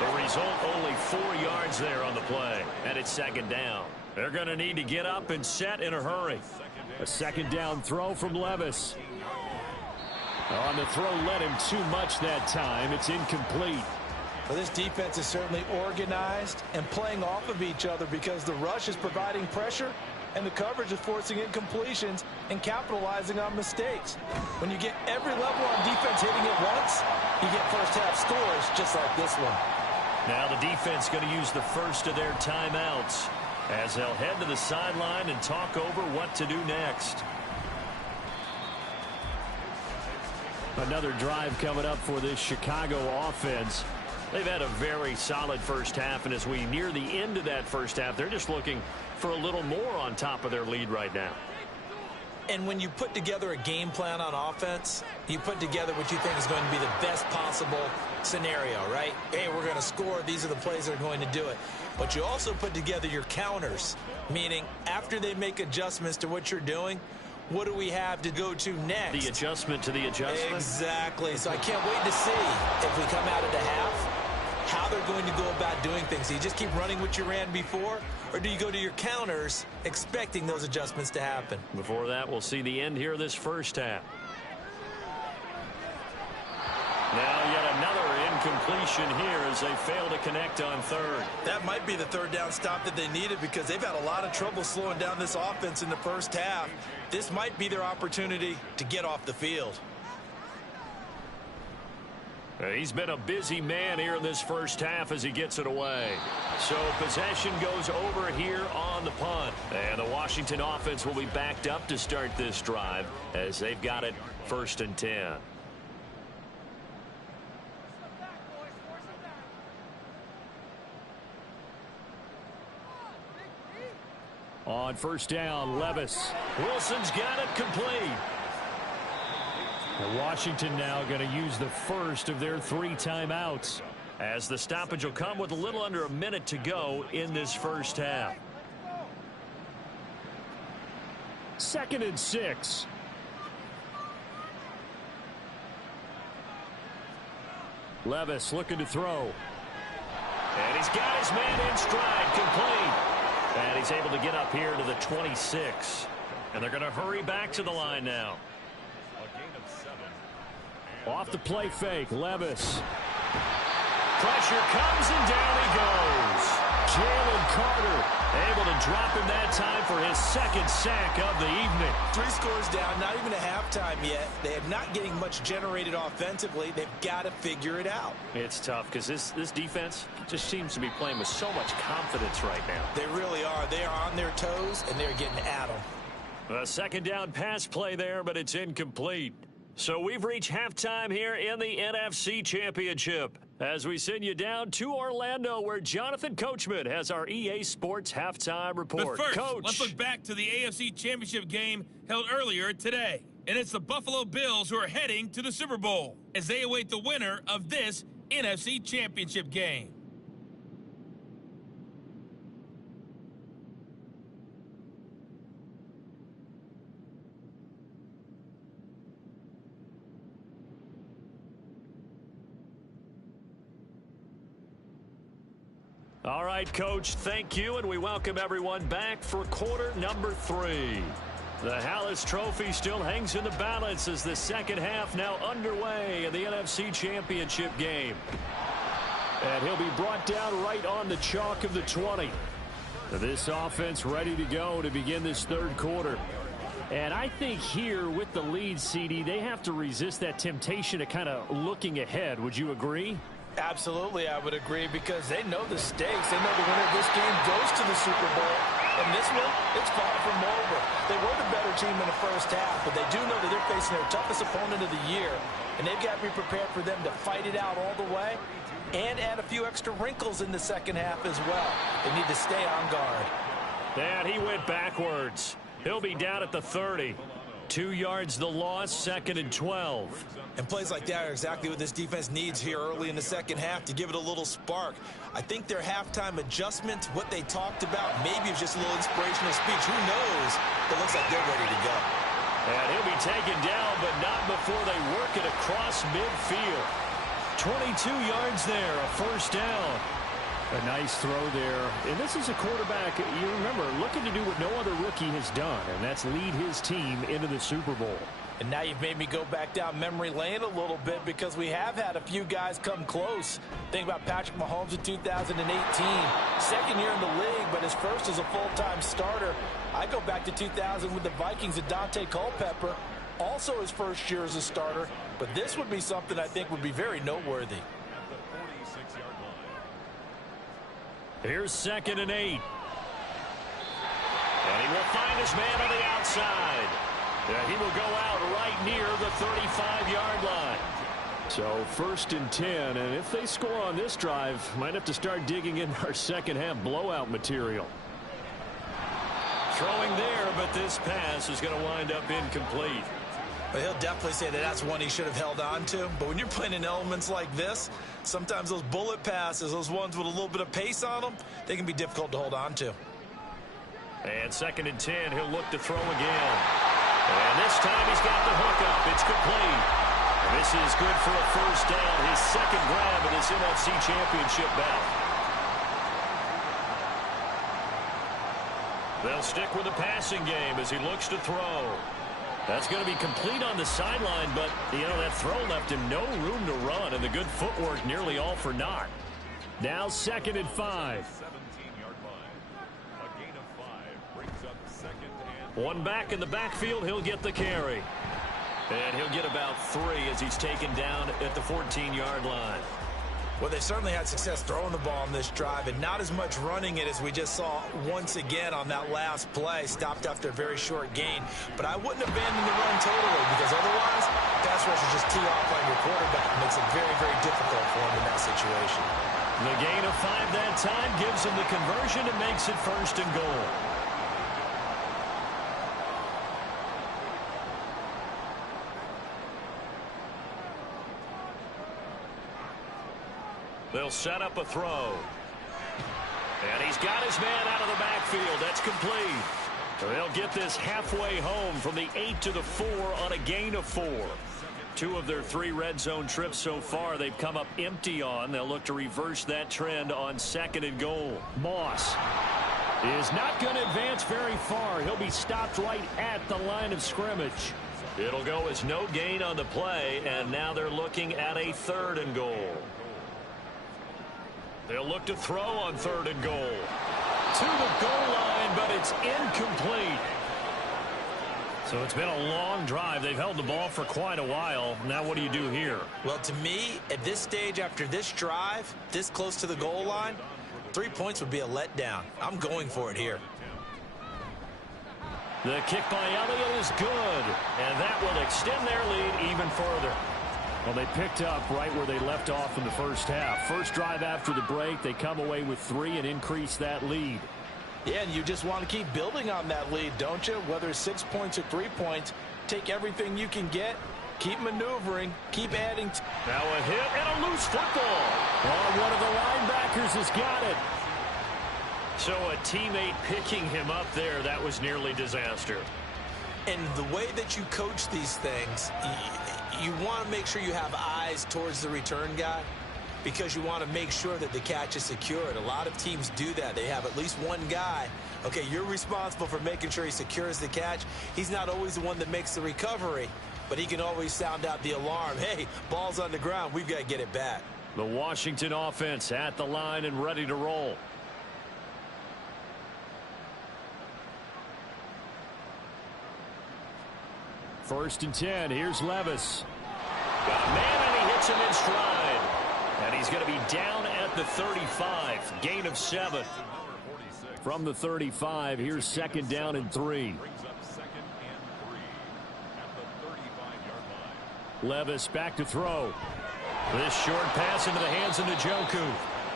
The result, only 4 yards there on the play. And it's 2nd down. They're going to need to get up and set in a hurry. A 2nd down throw from Levis. On the throw, led him too much that time. It's incomplete. Well, this defense is certainly organized and playing off of each other because the rush is providing pressure and the coverage is forcing incompletions and capitalizing on mistakes. When you get every level on defense hitting it once, you get first-half scores just like this one. Now the defense going to use the first of their timeouts as they'll head to the sideline and talk over what to do next. Another drive coming up for this Chicago offense. They've had a very solid first half, and as we near the end of that first half, they're just looking for a little more on top of their lead right now. And when you put together a game plan on offense, you put together what you think is going to be the best possible scenario, right? Hey, we're going to score. These are the plays that are going to do it. But you also put together your counters, meaning after they make adjustments to what you're doing, what do we have to go to next? The adjustment to the adjustment? Exactly. So I can't wait to see if we come out of the half, how they're going to go about doing things. Do you just keep running what you ran before, or do you go to your counters expecting those adjustments to happen? Before that, we'll see the end here of this first half. Now yet another incompletion here as they fail to connect on 3rd. That might be the 3rd down stop that they needed because they've had a lot of trouble slowing down this offense in the first half. This might be their opportunity to get off the field. He's been a busy man here in this first half as he gets it away. So possession goes over here on the punt. And the Washington offense will be backed up to start this drive as they've got it 1st and 10. On 1st down, Levis. Wilson's got it complete. Washington now going to use the first of their 3 timeouts as the stoppage will come with a little under a minute to go in this first half. 2nd and 6. Levis looking to throw. And he's got his man in stride, complete. And he's able to get up here to the 26. And they're going to hurry back to the line now. Off the play fake, Levis. Pressure comes and down he goes. Jalen Carter able to drop him that time for his 2nd sack of the evening. 3 scores down, not even a halftime yet. They are not getting much generated offensively. They've got to figure it out. It's tough because this defense just seems to be playing with so much confidence right now. They really are. They are on their toes, and they're getting at them. A 2nd down pass play there, but it's incomplete. So we've reached halftime here in the NFC Championship as we send you down to Orlando where Jonathan Coachman has our EA Sports halftime report. But first, Coach, let's look back to the AFC Championship game held earlier today. And it's the Buffalo Bills who are heading to the Super Bowl as they await the winner of this NFC Championship game. all right, Coach, thank you, and we welcome everyone back for quarter number 3. The Hallis Trophy still hangs in the balance as the second half now underway in the NFC Championship game. And he'll be brought down right on the chalk of the 20. This offense ready to go to begin this 3rd quarter. And I think here with the lead, CD, they have to resist that temptation of kind of looking ahead. Would you agree? Absolutely, I would agree, because they know the stakes. They know the winner of this game goes to the Super Bowl. And this one, it's far from over. They were the better team in the first half, but they do know that they're facing their toughest opponent of the year. And they've got to be prepared for them to fight it out all the way and add a few extra wrinkles in the second half as well. They need to stay on guard. And he went backwards. He'll be down at the 30. 2 yards the loss, 2nd and 12. And plays like that are exactly what this defense needs here early in the second half to give it a little spark. I think their halftime adjustment, what they talked about, maybe it was just a little inspirational speech. Who knows? It looks like they're ready to go. And he'll be taken down, but not before they work it across midfield. 22 yards there, a first down. A nice throw there. And this is a quarterback, you remember, looking to do what no other rookie has done, and that's lead his team into the Super Bowl. And now you've made me go back down memory lane a little bit because we have had a few guys come close. Think about Patrick Mahomes in 2018. Second year in the league, but his first as a full-time starter. I go back to 2000 with the Vikings and Dante Culpepper. Also his first year as a starter. But this would be something I think would be very noteworthy. Here's 2nd and 8. And he will find his man on the outside. Yeah, he will go out right near the 35-yard line. So 1st and 10, and if they score on this drive, might have to start digging in our second half blowout material. Throwing there, but this pass is going to wind up incomplete. Well, he'll definitely say that that's one he should have held on to. But when you're playing in elements like this, sometimes those bullet passes, those ones with a little bit of pace on them, they can be difficult to hold on to. And 2nd and 10, he'll look to throw again. And this time he's got the hook up. It's complete. And this is good for a first down. His second grab in this NFC Championship bout. They'll stick with the passing game as he looks to throw. That's going to be complete on the sideline, but, you know, that throw left him no room to run, and the good footwork nearly all for naught. Now 2nd and 5. 17-yard line. A gain of 5 brings up 2nd and... One back in the backfield, he'll get the carry. And he'll get about 3 as he's taken down at the 14-yard line. Well, they certainly had success throwing the ball on this drive, and not as much running it as we just saw once again on that last play, stopped after a very short gain. But I wouldn't abandon the run totally, because otherwise, pass rush will just tee off on your quarterback. It makes it very, very difficult for him in that situation. The gain of 5 that time gives him the conversion and makes it 1st and goal. They'll set up a throw. And he's got his man out of the backfield. That's complete. They'll get this halfway home from the 8 to the 4 on a gain of 4. 2 of their 3 red zone trips so far they've come up empty on. They'll look to reverse that trend on 2nd and goal. Moss is not going to advance very far. He'll be stopped right at the line of scrimmage. It'll go as no gain on the play, and now they're looking at a 3rd and goal. They'll look to throw on 3rd and goal. To the goal line, but it's incomplete. So it's been a long drive. They've held the ball for quite a while. Now what do you do here? Well, to me, at this stage, after this drive, this close to the goal line, 3 points would be a letdown. I'm going for it here. The kick by Elliott is good, and that will extend their lead even further. Well, they picked up right where they left off in the first half. First drive after the break, they come away with 3 and increase that lead. Yeah, and you just want to keep building on that lead, don't you? Whether it's 6 points or 3 points, take everything you can get, keep maneuvering, keep adding. Now a hit and a loose football. Oh, one of the linebackers has got it. So a teammate picking him up there, that was nearly disaster. And the way that you coach these things, you want to make sure you have eyes towards the return guy because you want to make sure that the catch is secured. A lot of teams do that. They have at least one guy. Okay, you're responsible for making sure he secures the catch. He's not always the one that makes the recovery, but he can always sound out the alarm. Hey, ball's on the ground. We've got to get it back. The Washington offense at the line and ready to roll. First and 10. Here's Levis. Got a man, and he hits him in stride. And he's going to be down at the 35. Gain of 7. From the 35, here's 2nd down and 3. Levis back to throw. This short pass into the hands of Njoku.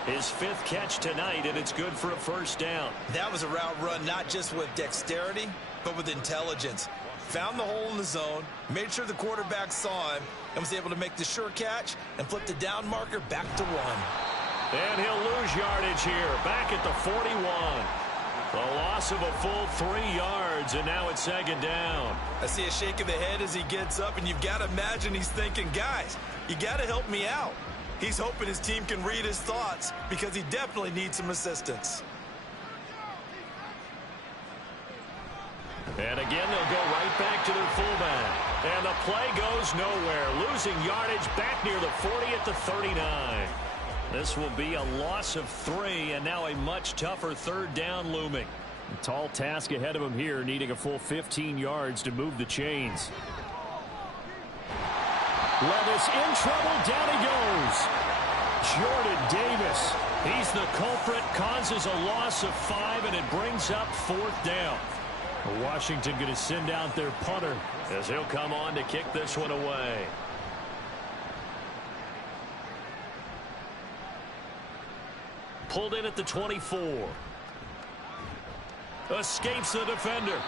His 5th catch tonight, and it's good for a first down. That was a route run not just with dexterity, but with intelligence. found the hole in the zone, made sure the quarterback saw him, and was able to make the sure catch and flip the down marker back to 1. And he'll lose yardage here, back at the 41. A loss of a full 3 yards, and now it's 2nd down. I see a shake of the head as he gets up, and you've got to imagine he's thinking, guys, you got to help me out. He's hoping his team can read his thoughts because he definitely needs some assistance. And again, they'll go right back to their fullback. And the play goes nowhere, losing yardage back near the 40 at the 39. This will be a loss of 3, and now a much tougher 3rd down looming. A tall task ahead of him here, needing a full 15 yards to move the chains. Levis in trouble, down he goes. Jordan Davis, he's the culprit, causes a loss of 5, and it brings up 4th down. Washington going to send out their punter as he'll come on to kick this one away. Pulled in at the 24. Escapes the defender.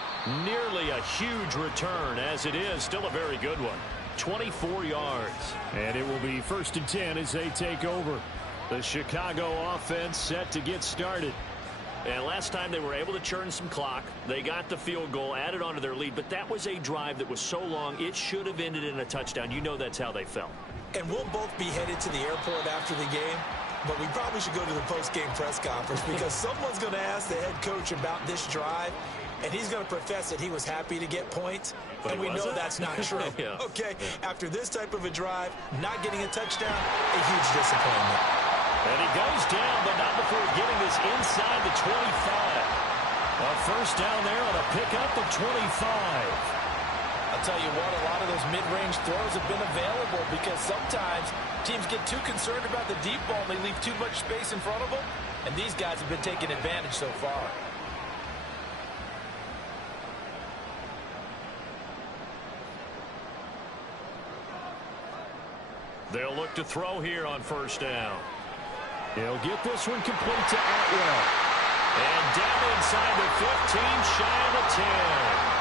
Nearly a huge return, as it is still a very good one. 24 yards. And it will be 1st and 10 as they take over. The Chicago offense set to get started. And last time they were able to churn some clock. They got the field goal, added on to their lead. But that was a drive that was so long, it should have ended in a touchdown. You know that's how they felt. And we'll both be headed to the airport after the game. But we probably should go to the post-game press conference because someone's going to ask the head coach about this drive, and he's going to profess that he was happy to get points, and we know that's not true. Yeah. Okay, after this type of a drive, not getting a touchdown, a huge disappointment. And he goes down, but not before getting this inside the 25. A 1st down there on a pickup of 25. I'll tell you what, a lot of those mid-range throws have been available because sometimes teams get too concerned about the deep ball and they leave too much space in front of them, and these guys have been taking advantage so far. They'll look to throw here on 1st down. He'll get this one complete to Atwell. And down inside the 15, shy of the 10.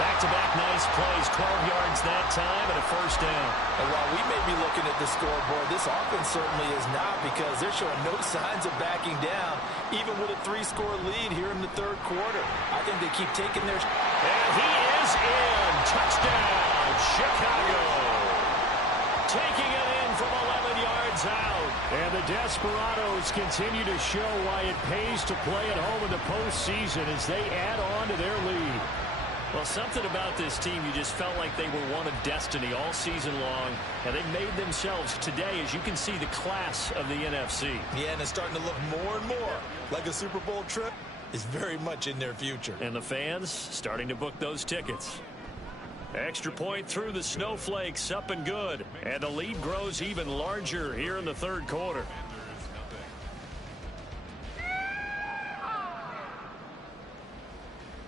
Back-to-back nice plays, 12 yards that time, and a 1st down. And while we may be looking at the scoreboard, this offense certainly is not because they're showing no signs of backing down, even with a 3-score lead here in the 3rd quarter. I think they keep taking their... And he is in. Touchdown, Chicago. Taking it in from 11 yards out. And the Desperados continue to show why it pays to play at home in the postseason as they add on to their lead. Well, something about this team, you just felt like they were one of destiny all season long, and they made themselves today, as you can see, the class of the NFC. Yeah, and it's starting to look more and more like a Super Bowl trip is very much in their future. And the fans starting to book those tickets. Extra point through the snowflakes, up and good. And the lead grows even larger here in the 3rd quarter.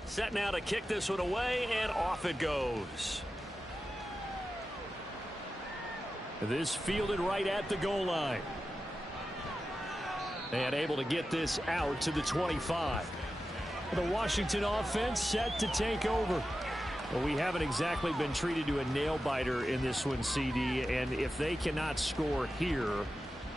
Set now to kick this one away, and off it goes. This fielded right at the goal line. And able to get this out to the 25. The Washington offense set to take over. Well, we haven't exactly been treated to a nail-biter in this one, CD, and if they cannot score here,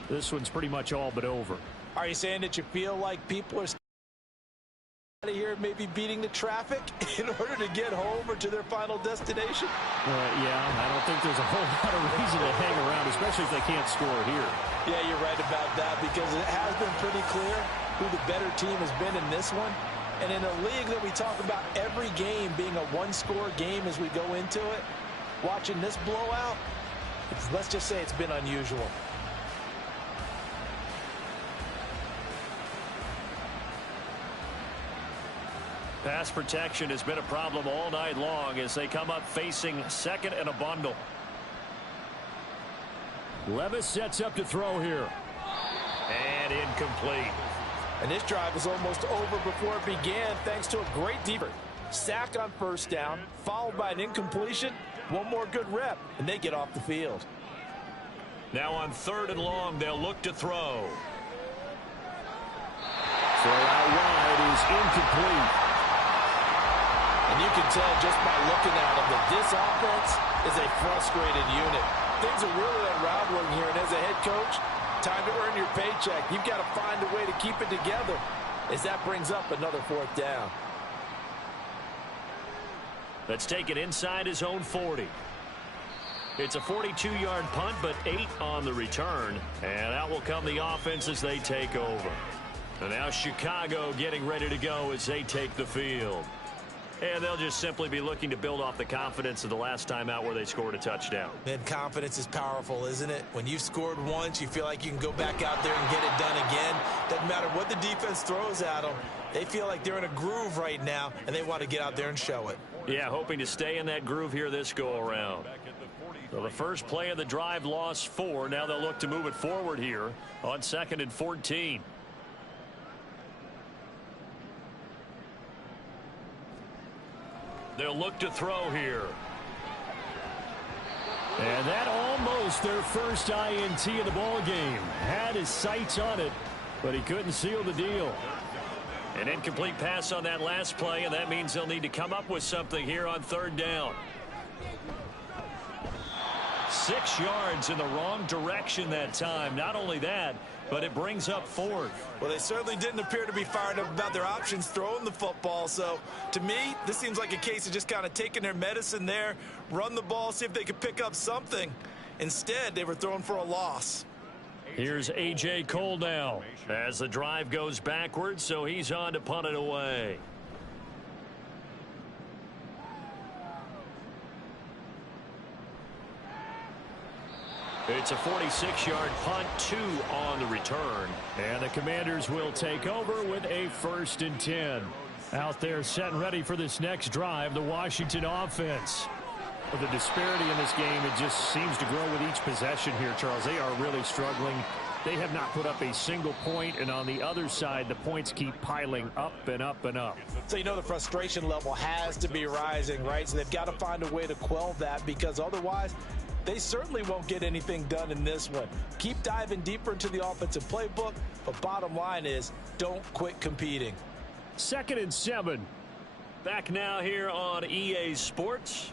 this one's pretty much all but over. Are you saying that you feel like people are out of here maybe beating the traffic in order to get home or to their final destination? Yeah, I don't think there's a whole lot of reason to hang around, especially if they can't score here. Yeah, you're right about that because it has been pretty clear who the better team has been in this one. And in a league that we talk about every game being a one-score game as we go into it, watching this blowout, let's just say it's been unusual. Pass protection has been a problem all night long as they come up facing 2nd and a bundle. Levis sets up to throw here. And incomplete. And this drive was almost over before it began thanks to a great defense. Sack on 1st down, followed by an incompletion. One more good rep, and they get off the field. Now on 3rd and long, they'll look to throw. Throw out wide is incomplete. And you can tell just by looking at them that this offense is a frustrated unit. Things are really unraveling here, and as a head coach, time to earn your paycheck. You've got to find a way to keep it together as that brings up another 4th down. Let's take it inside his own 40. It's a 42-yard punt, but 8 on the return. And out will come the offense as they take over. And now Chicago getting ready to go as they take the field. And they'll just simply be looking to build off the confidence of the last time out where they scored a touchdown. And confidence is powerful, isn't it? When you've scored once, you feel like you can go back out there and get it done again. Doesn't matter what the defense throws at them. They feel like they're in a groove right now, and they want to get out there and show it. Yeah, hoping to stay in that groove here this go-around. So the first play of the drive lost 4. Now they'll look to move it forward here on 2nd and 14. They'll look to throw here. And that almost their first INT of the ball game. Had his sights on it, but he couldn't seal the deal. An incomplete pass on that last play, and that means they'll need to come up with something here on 3rd down. 6 yards in the wrong direction that time. Not only that, but it brings up 4th. Well, they certainly didn't appear to be fired up about their options throwing the football. So, to me, this seems like a case of just kind of taking their medicine there, run the ball, see if they could pick up something. Instead, they were throwing for a loss. Here's A.J. Cole now as the drive goes backwards, so he's on to punt it away. It's a 46-yard punt, 2 on the return. And the Commanders will take over with a 1st and 10. Out there set and ready for this next drive, the Washington offense. But the disparity in this game, it just seems to grow with each possession here, Charles. They are really struggling. They have not put up a single point, and on the other side, the points keep piling up and up and up. So you know the frustration level has to be rising, right? So they've got to find a way to quell that, because otherwise they certainly won't get anything done in this one. Keep diving deeper into the offensive playbook, but bottom line is don't quit competing. 2nd and 7. Back now here on EA Sports.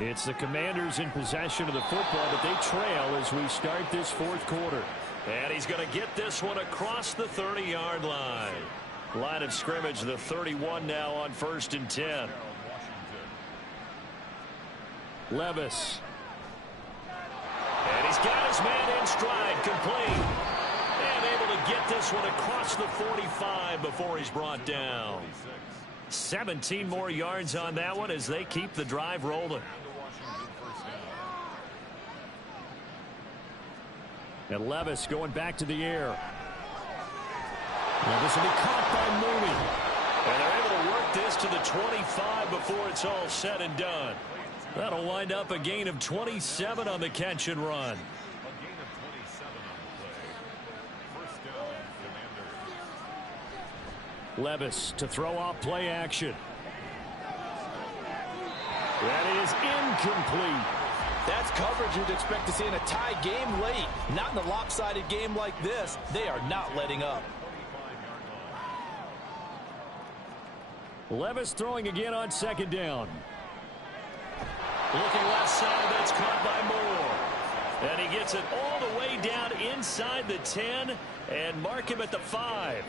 It's the Commanders in possession of the football, but they trail as we start this 4th quarter. And he's going to get this one across the 30-yard line. Line of scrimmage, the 31 now on 1st and 10. Levis. And he's got his man in stride, complete. And able to get this one across the 45 before he's brought down. 17 more yards on that one as they keep the drive rolling. And Levis going back to the air. Now this will be caught by Mooney. And they're able to work this to the 25 before it's all said and done. That'll wind up a gain of 27 on the catch and run. Levis to throw off play action. That is incomplete. That's coverage you'd expect to see in a tie game late. Not in a lopsided game like this. They are not letting up. Levis throwing again on 2nd down. Looking left side, that's caught by Moore. And he gets it all the way down inside the 10 and mark him at the 5.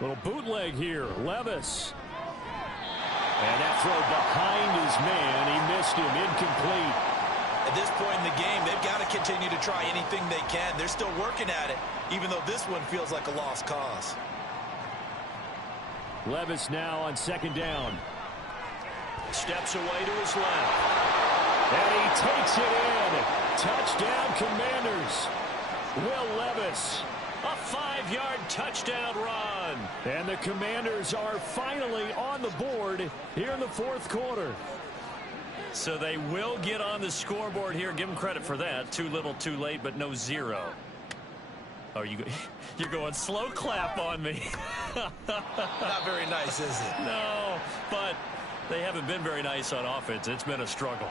Little bootleg here. Levis. And that throw behind his man. He missed him. Incomplete. At this point in the game, they've got to continue to try anything they can. They're still working at it, even though this one feels like a lost cause. Levis now on 2nd down. Steps away to his left. And he takes it in. Touchdown, Commanders. Will Levis. A 5-yard touchdown run. And the Commanders are finally on the board here in the 4th quarter. So they will get on the scoreboard here. Give them credit for that. Too little, too late, but no 0. Oh, you're going slow clap on me. Not very nice, is it? No, but they haven't been very nice on offense. It's been a struggle.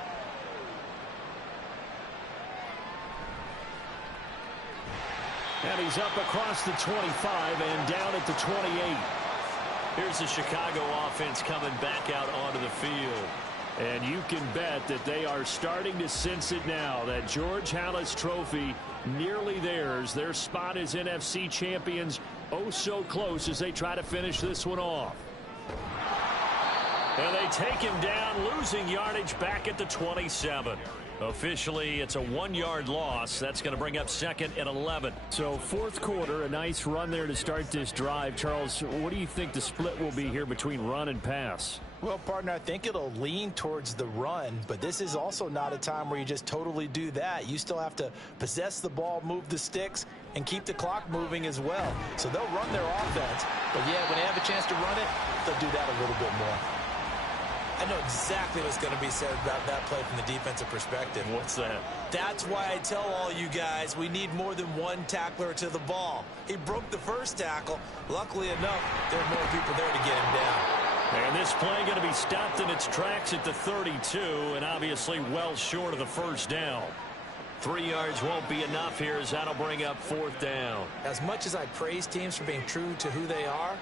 And he's up across the 25 and down at the 28. Here's the Chicago offense coming back out onto the field. And you can bet that they are starting to sense it now. That George Halas trophy nearly theirs. Their spot as NFC champions oh so close as they try to finish this one off. And they take him down, losing yardage back at the 27. Officially, it's a 1-yard loss. That's going to bring up 2nd and 11. So fourth quarter, a nice run there to start this drive. Charles, what do you think the split will be here between run and pass? Well, partner, I think it'll lean towards the run, but this is also not a time where you just totally do that. You still have to possess the ball, move the sticks, and keep the clock moving as well. So they'll run their offense, but yeah, when they have a chance to run it, they'll do that a little bit more. I know exactly what's going to be said about that play from the defensive perspective. What's that? That's why I tell all you guys we need more than one tackler to the ball. He broke the first tackle. Luckily enough, there are more people there to get him down. And this play going to be stopped in its tracks at the 32, and obviously well short of the first down. 3 yards won't be enough here as that'll bring up 4th down. As much as I praise teams for being true to who they are,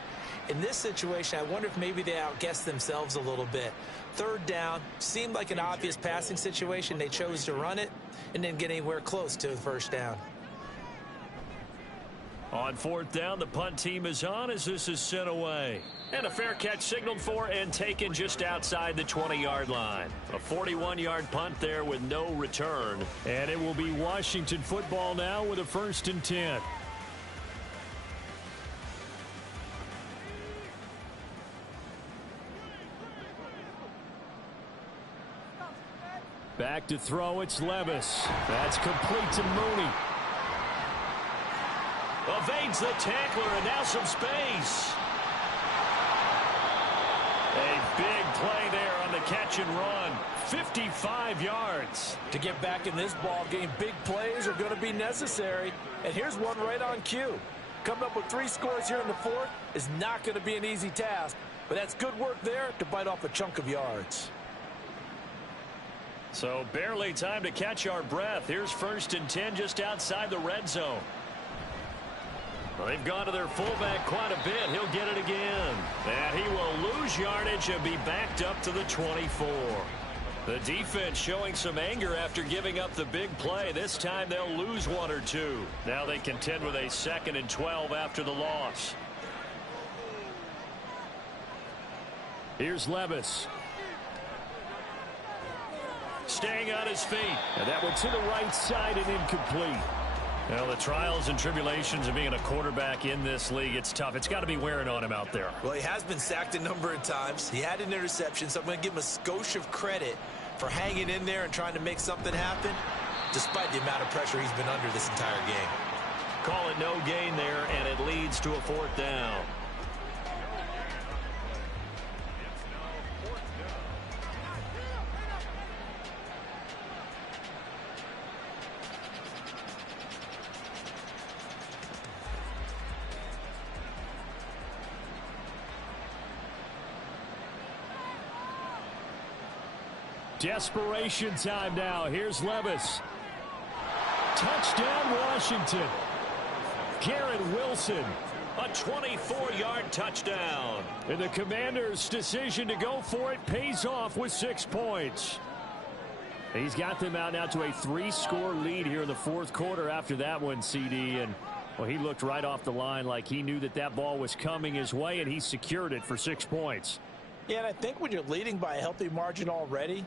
in this situation, I wonder if maybe they outguessed themselves a little bit. 3rd down seemed like an obvious passing situation. They chose to run it and didn't get anywhere close to the first down. On 4th down, the punt team is on as this is sent away. And a fair catch signaled for and taken just outside the 20-yard line. A 41-yard punt there with no return. And it will be Washington football now with a 1st and 10. Back to throw, it's Levis. That's complete to Mooney. Evades the tackler and now some space. A big play there on the catch and run. 55 yards. To get back in this ball game, big plays are going to be necessary. And here's one right on cue. Coming up with 3 scores here in the 4th is not going to be an easy task. But that's good work there to bite off a chunk of yards. So barely time to catch our breath. Here's 1st and 10 just outside the red zone. Well, they've gone to their fullback quite a bit. He'll get it again. And he will lose yardage and be backed up to the 24. The defense showing some anger after giving up the big play. This time they'll lose 1 or 2. Now they contend with a 2nd and 12 after the loss. Here's Levis. Staying on his feet. And that one to the right side and incomplete. Well, the trials and tribulations of being a quarterback in this league, it's tough. It's got to be wearing on him out there. Well, he has been sacked a number of times. He had an interception, so I'm going to give him a skosh of credit for hanging in there and trying to make something happen, despite the amount of pressure he's been under this entire game. Call it no gain there, and it leads to a 4th down. Desperation time now. Here's Levis. Touchdown, Washington. Garrett Wilson. A 24-yard touchdown. And the Commanders' decision to go for it pays off with 6 points. He's got them out now to a 3-score lead here in the 4th quarter after that one, CD. And, well, he looked right off the line like he knew that that ball was coming his way, and he secured it for 6 points. Yeah, and I think when you're leading by a healthy margin already,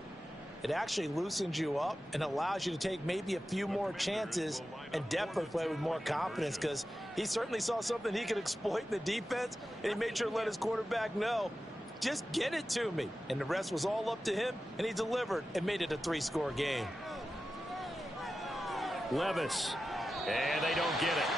it actually loosens you up and allows you to take maybe a few more chances and definitely play with more confidence, because he certainly saw something he could exploit in the defense, and he made sure to let his quarterback know, just get it to me. And the rest was all up to him, and he delivered and made it a 3-score game. Levis. And they don't get it.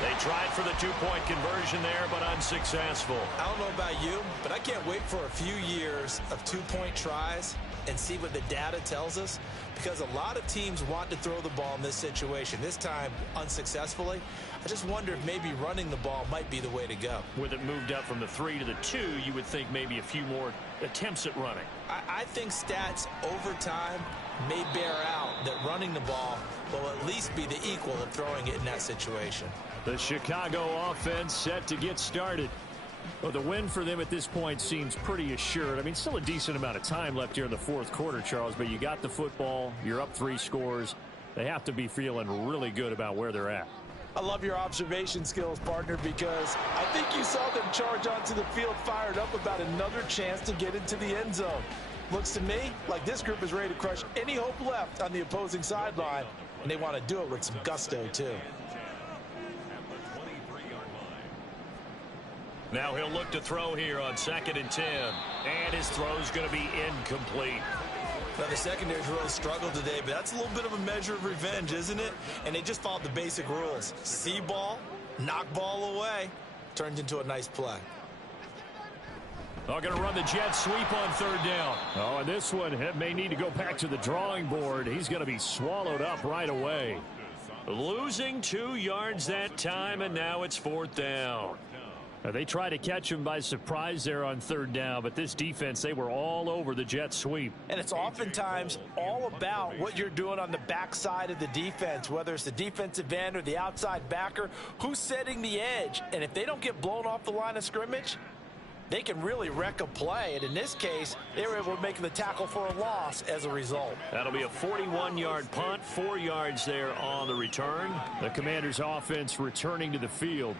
They tried for the 2-point conversion there, but unsuccessful. I don't know about you, but I can't wait for a few years of 2-point tries and see what the data tells us? Because a lot of teams want to throw the ball in this situation, this time unsuccessfully. I just wonder if maybe running the ball might be the way to go. With it moved up from the 3 to the 2, you would think maybe a few more attempts at running. I think stats over time may bear out that running the ball will at least be the equal of throwing it in that situation. The Chicago offense set to get started. Well, the win for them at this point seems pretty assured. I mean, still a decent amount of time left here in the fourth quarter, Charles, but you got the football. You're up 3 scores. They have to be feeling really good about where they're at. I love your observation skills, partner, because I think you saw them charge onto the field fired up about another chance to get into the end zone. Looks to me like this group is ready to crush any hope left on the opposing sideline, and they want to do it with some gusto, too. Now he'll look to throw here on 2nd and 10. And his throw's going to be incomplete. Now, the secondary's really struggled today, but that's a little bit of a measure of revenge, isn't it? And they just followed the basic rules. See ball, knock ball away. Turns into a nice play. They're going to run the jet sweep on 3rd down. Oh, and this one may need to go back to the drawing board. He's going to be swallowed up right away. Losing 2 yards that time, and now it's 4th down. They try to catch him by surprise there on 3rd down, but this defense, they were all over the jet sweep. And it's oftentimes all about what you're doing on the backside of the defense, whether it's the defensive end or the outside backer, who's setting the edge. And if they don't get blown off the line of scrimmage, they can really wreck a play. And in this case, they were able to make the tackle for a loss as a result. That'll be a 41-yard punt, 4 yards there on the return. The Commanders' offense returning to the field.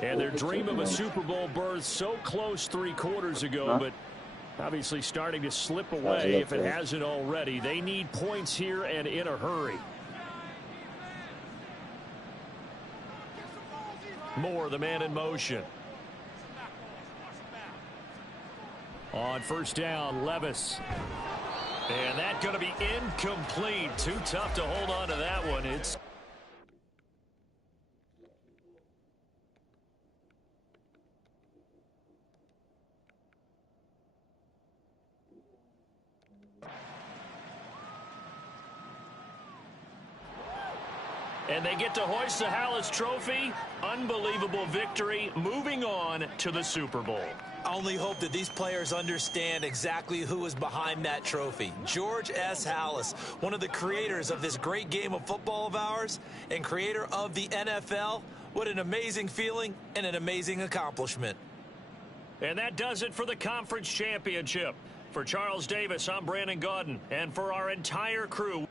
And their dream of a Super Bowl berth so close 3 quarters ago, but obviously starting to slip away if it hasn't already. They need points here and in a hurry. Moore, the man in motion. On 1st down, Levis. And that's going to be incomplete. Too tough to hold on to that one. It's and they get to hoist the Hallis Trophy. Unbelievable victory. Moving on to the Super Bowl. I only hope that these players understand exactly who is behind that trophy. George S. Hallis, one of the creators of this great game of football of ours and creator of the NFL. What an amazing feeling and an amazing accomplishment. And that does it for the conference championship. For Charles Davis, I'm Brandon Gaudin. And for our entire crew,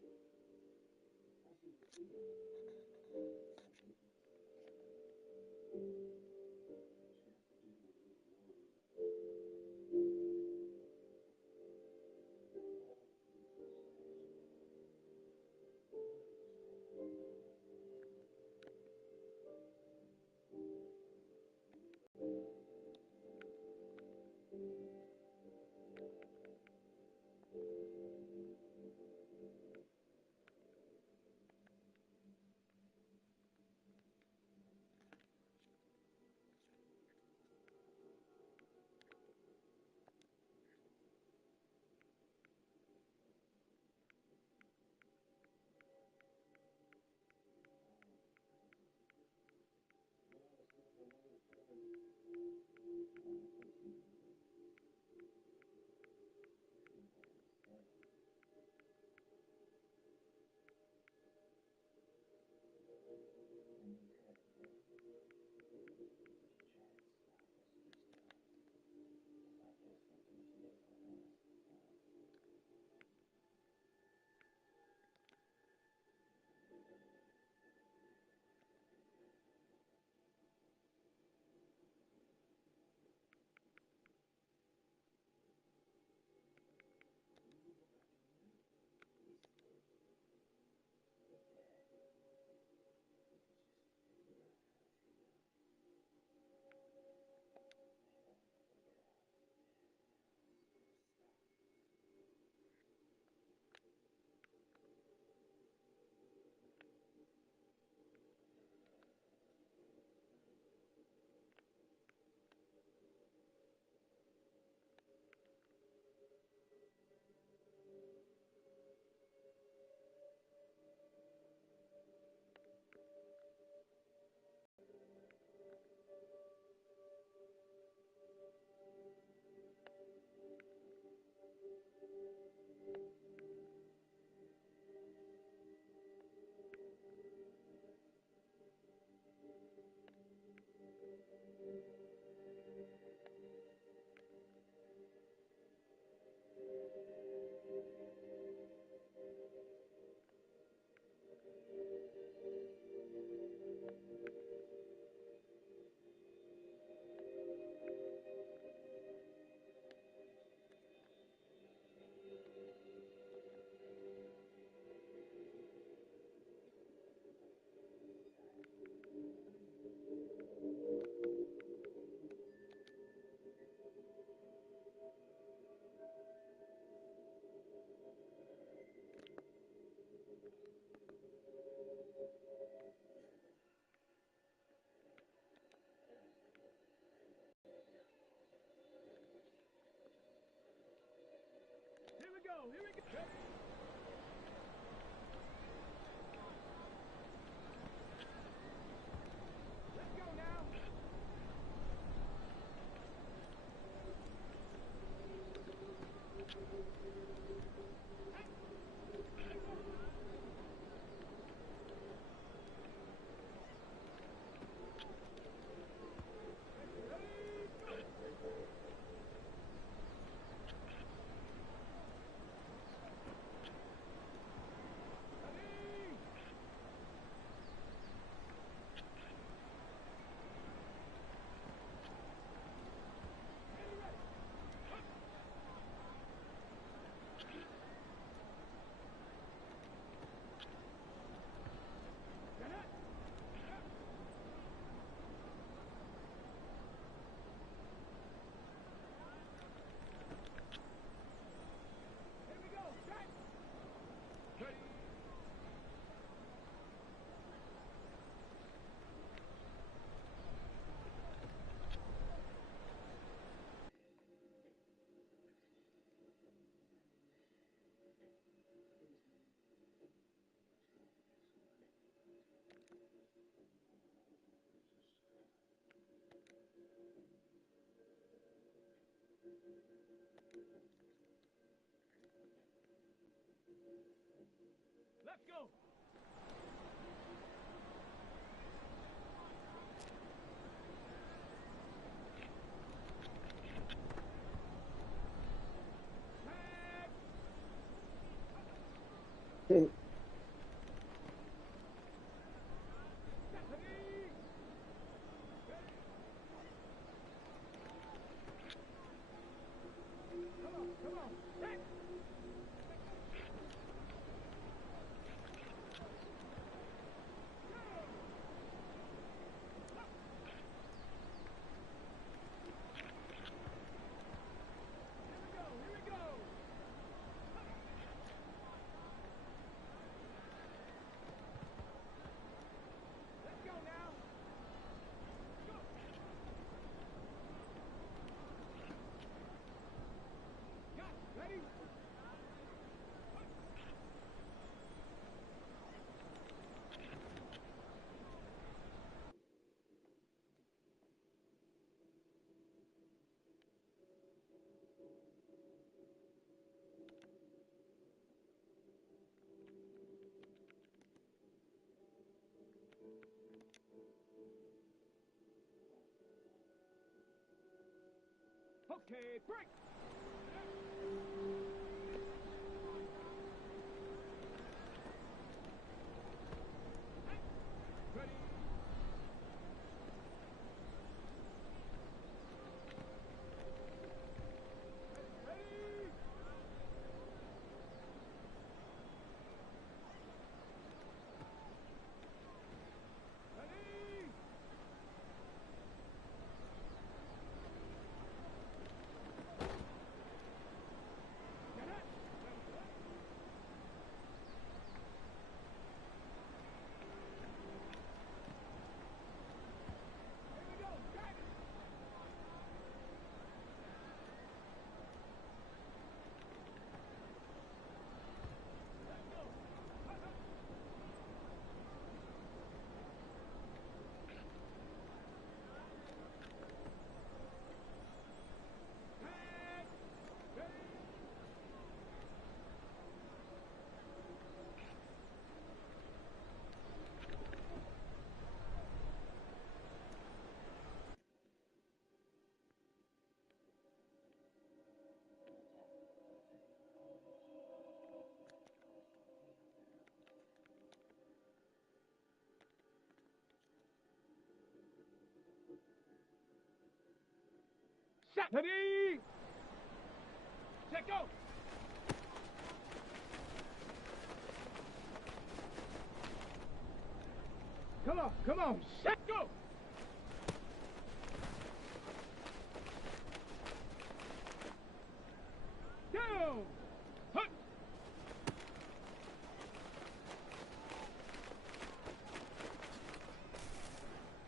Let's go. Okay, break. Ready. Ready. Ready. Get it. Here we go. Get it. Let's go. Hut, hut. Head. Ready. Shot. Ready. Set, go. Come on, set, go. Down. Hut.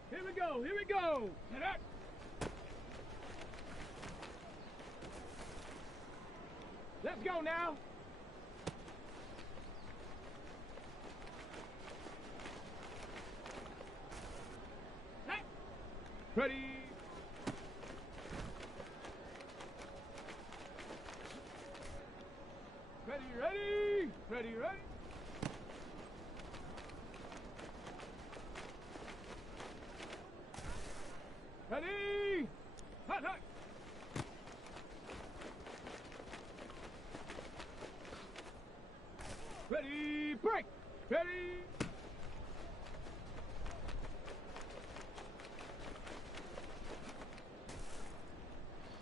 Here we go, here we go. Set up. Let's go now. Set. Ready. Ready, ready. Ready, ready. Ready. Hut, hut. Ready, break. Ready.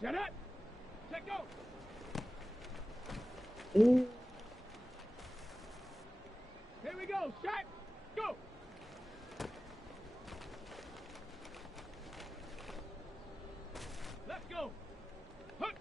Set it. Set, go. Here we go. Shot. Go. Let's go. Hut.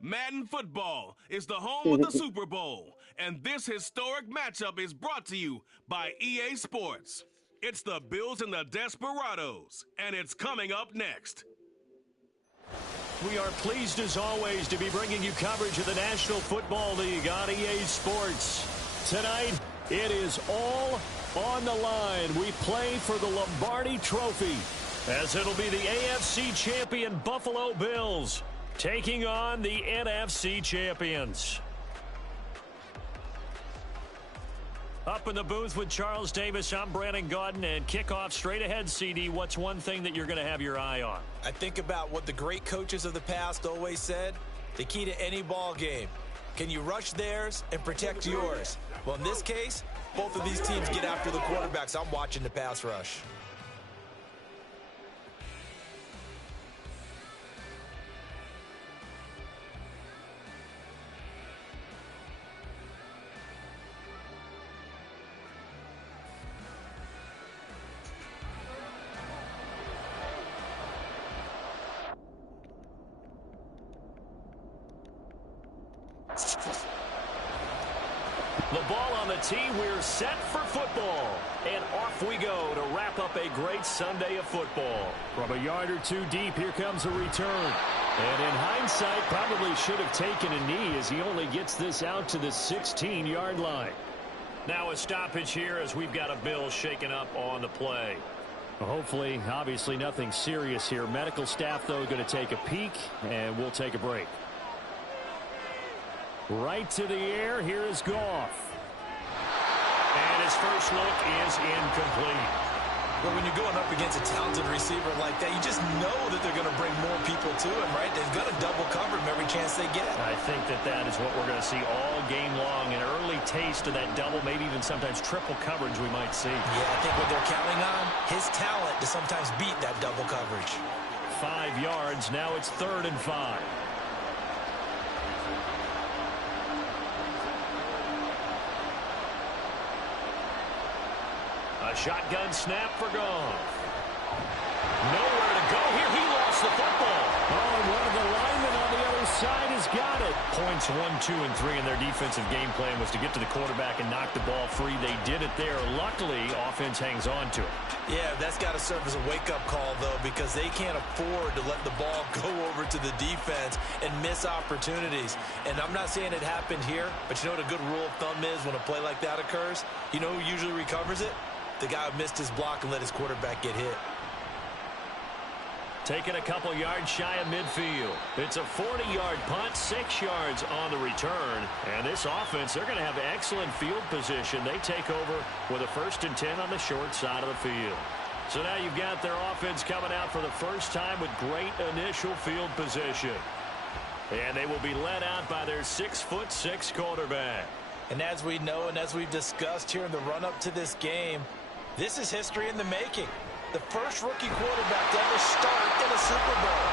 Madden football is the home of the Super Bowl, and this historic matchup is brought to you by EA Sports. It's the Bills and the Desperados, and it's coming up next. We are pleased, as always, to be bringing you coverage of the National Football League on EA Sports. Tonight, it is all on the line. We play for the Lombardi Trophy, as it'll be the AFC champion Buffalo Bills taking on the NFC champions. Up in the booth with Charles Davis, I'm Brandon Gaudin, and kickoff straight ahead, CD. What's one thing that you're going to have your eye on? I think about what the great coaches of the past always said. The key to any ball game. Can you rush theirs and protect yours? Well, in this case, both of these teams get after the quarterbacks. I'm watching the pass rush. The ball on the tee, we're set for football. And off we go to wrap up a great Sunday of football. From a yard or two deep, here comes a return. And in hindsight, probably should have taken a knee as he only gets this out to the 16-yard line. Now a stoppage here as we've got a Bill shaken up on the play. Well, hopefully, obviously nothing serious here. Medical staff, though, going to take a peek, and we'll take a break. Right to the air, here is Goff. And his first look is incomplete. Well, when you're going up against a talented receiver like that, you just know that they're going to bring more people to him, right? They've got to double cover him every chance they get. I think that is what we're going to see all game long. An early taste of that double, maybe even sometimes triple coverage we might see. Yeah, I think what they're counting on, his talent to sometimes beat that double coverage. 5 yards, now it's 3rd and 5. A shotgun snap for Goff. Nowhere to go here. He lost the football. Oh, and one of the linemen on the other side has got it. Points 1, 2, and 3 in their defensive game plan was to get to the quarterback and knock the ball free. They did it there. Luckily, offense hangs on to it. Yeah, that's got to serve as a wake-up call, though, because they can't afford to let the ball go over to the defense and miss opportunities. And I'm not saying it happened here, but you know what a good rule of thumb is when a play like that occurs? You know who usually recovers it? The guy who missed his block and let his quarterback get hit. Taking a couple yards shy of midfield. It's a 40-yard punt, 6 yards on the return. And this offense, they're going to have excellent field position. They take over with a 1st and 10 on the short side of the field. So now you've got their offense coming out for the first time with great initial field position. And they will be led out by their 6'6" quarterback. And as we know and as we've discussed here in the run-up to this game, this is history in the making. The first rookie quarterback to ever start in a Super Bowl.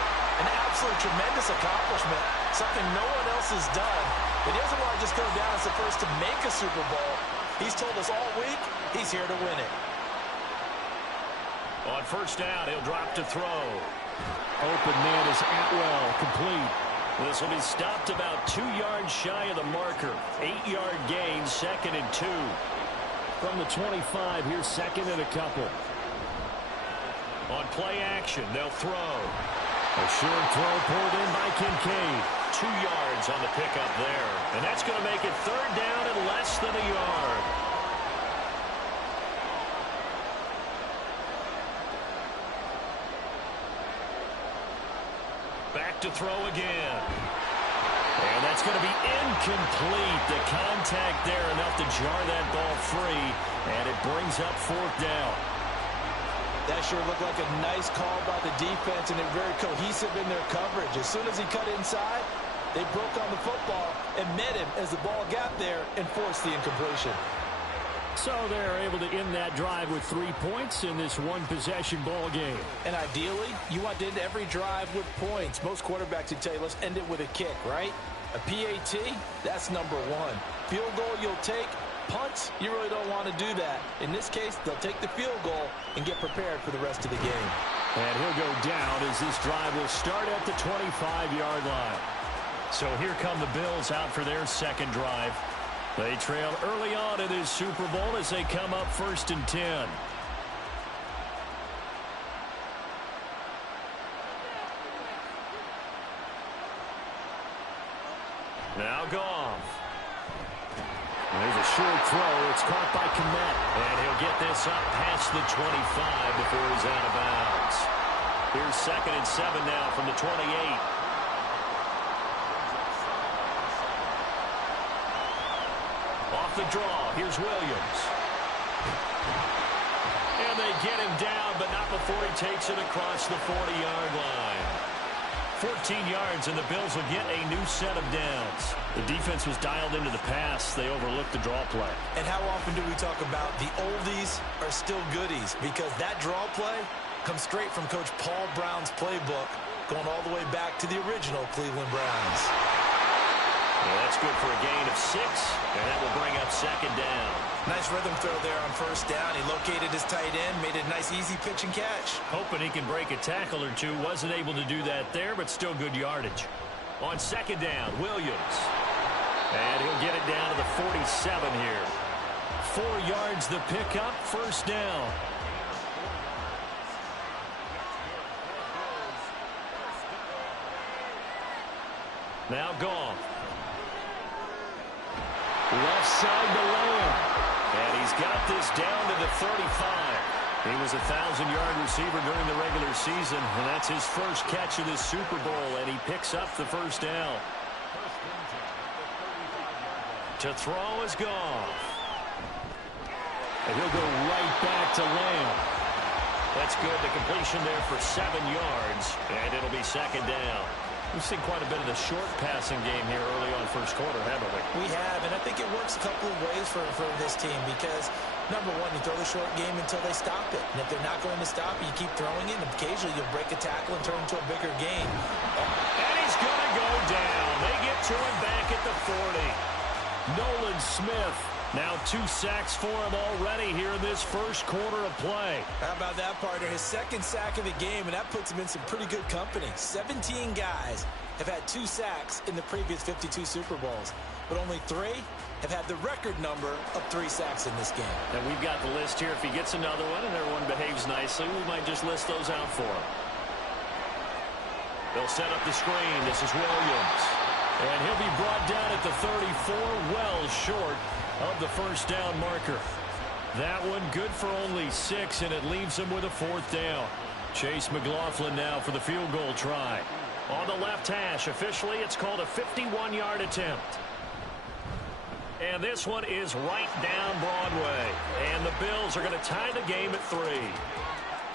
An absolute tremendous accomplishment, something no one else has done. But he doesn't want to just go down as the first to make a Super Bowl. He's told us all week he's here to win it. On 1st down, he'll drop to throw. Open man is Atwell, complete. This will be stopped about 2 yards shy of the marker. 8-yard gain, 2nd and 2. From the 25, here's 2nd and a couple. On play action, they'll throw. A short throw pulled in by Kincaid. 2 yards on the pickup there. And that's going to make it 3rd down and less than a yard. Back to throw again. And that's going to be incomplete. The contact there enough to jar that ball free. And it brings up 4th down. That sure looked like a nice call by the defense, and they're very cohesive in their coverage. As soon as he cut inside, they broke on the football and met him as the ball got there and forced the incompletion. So they're able to end that drive with 3 points in this one-possession ball game. And ideally, you want to end every drive with points. Most quarterbacks would tell you, let's end it with a kick, right? A PAT, that's number 1. Field goal you'll take. Punts, you really don't want to do that. In this case, they'll take the field goal and get prepared for the rest of the game. And he'll go down as this drive will start at the 25-yard line. So here come the Bills out for their second drive. They trail early on in this Super Bowl as they come up 1st and 10. Now Goff. There's a short throw. It's caught by Kmet. And he'll get this up past the 25 before he's out of bounds. Here's 2nd and 7 now from the 28. Off the draw, here's Williams. And they get him down, but not before he takes it across the 40-yard line. 14 yards, and the Bills will get a new set of downs. The defense was dialed into the pass. They overlooked the draw play. And how often do we talk about the oldies are still goodies? Because that draw play comes straight from Coach Paul Brown's playbook, going all the way back to the original Cleveland Browns. Well, that's good for a gain of 6, and that will bring up 2nd down. Nice rhythm throw there on 1st down. He located his tight end, made it a nice, easy pitch and catch. Hoping he can break a tackle or two. Wasn't able to do that there, but still good yardage. On 2nd down, Williams. And he'll get it down to the 47 here. 4 yards the pickup, 1st down. Now Goff. Left side to Lamb. And he's got this down to the 35. He was a 1,000-yard receiver during the regular season, and that's his first catch of this Super Bowl, and he picks up the 1st down. To throw is Goff. And he'll go right back to Lamb. That's good. The completion there for 7 yards, and it'll be 2nd down. We've seen quite a bit of the short passing game here early on 1st quarter, haven't we? We have, and I think it works a couple of ways for this team because, number one, you throw the short game until they stop it. And if they're not going to stop it, you keep throwing it, and occasionally you'll break a tackle and turn into a bigger game. And he's going to go down. They get to him back at the 40. Nolan Smith. Now 2 sacks for him already here in this 1st quarter of play. How about that, partner? His 2nd sack of the game, and that puts him in some pretty good company. 17 guys have had 2 sacks in the previous 52 Super Bowls, but only 3 have had the record number of 3 sacks in this game. And we've got the list here. If he gets another one and everyone behaves nicely, we might just list those out for him. They'll set up the screen. This is Williams. And he'll be brought down at the 34, well short of the 1st down marker. That one good for only 6, and it leaves him with a 4th down. Chase McLaughlin now for the field goal try. On the left hash, officially it's called a 51-yard attempt. And this one is right down Broadway. And the Bills are going to tie the game at 3.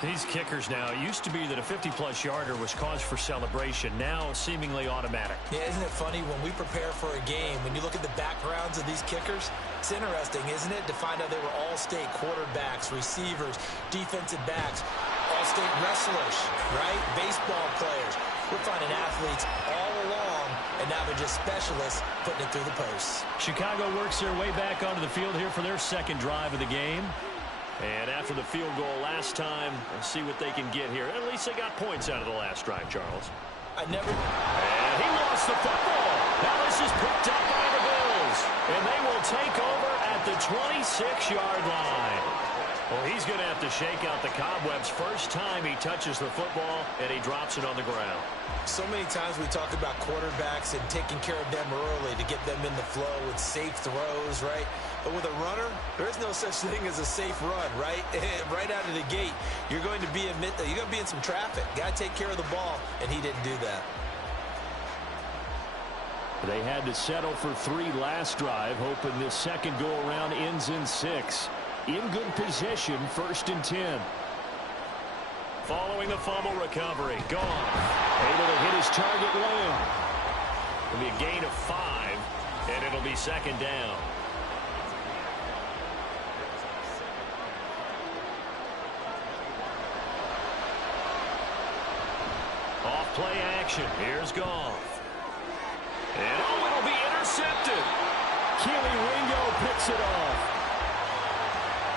These kickers now, it used to be that a 50-plus yarder was cause for celebration. Now seemingly automatic. Yeah, isn't it funny when we prepare for a game, when you look at the backgrounds of these kickers, it's interesting, isn't it, to find out they were all-state quarterbacks, receivers, defensive backs, all-state wrestlers, right? Baseball players. We're finding athletes all along, and now they're just specialists putting it through the posts. Chicago works their way back onto the field here for their 2nd drive of the game. And after the field goal last time, let's see what they can get here. At least they got points out of the last drive, Charles. And he lost the football. Now this is picked up by the Bills. And they will take over at the 26-yard line. Well, he's going to have to shake out the cobwebs. First time he touches the football, and he drops it on the ground. So many times we talk about quarterbacks and taking care of them early to get them in the flow with safe throws, right? But with a runner, there is no such thing as a safe run, right? Right out of the gate, you're going to be in some traffic. Got to take care of the ball, and he didn't do that. They had to settle for 3 last drive, hoping this second go-around ends in 6. In good position, 1st and 10. Following the fumble recovery, gone. Able to hit his target Lamb. It'll be a gain of 5, and it'll be 2nd down. Off play action. Here's Goff. And it'll be intercepted. Keely Ringo picks it off.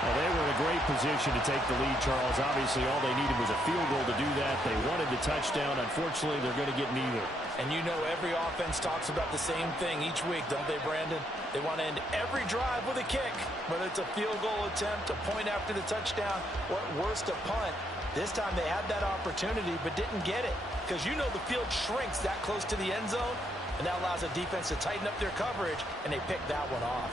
Well, they were in a great position to take the lead, Charles. Obviously, all they needed was a field goal to do that. They wanted the touchdown. Unfortunately, they're going to get neither. And you know every offense talks about the same thing each week, don't they, Brandon? They want to end every drive with a kick, whether it's a field goal attempt, a point after the touchdown, or at worst, a punt. This time they had that opportunity but didn't get it because you know the field shrinks that close to the end zone, and that allows the defense to tighten up their coverage, and they picked that one off.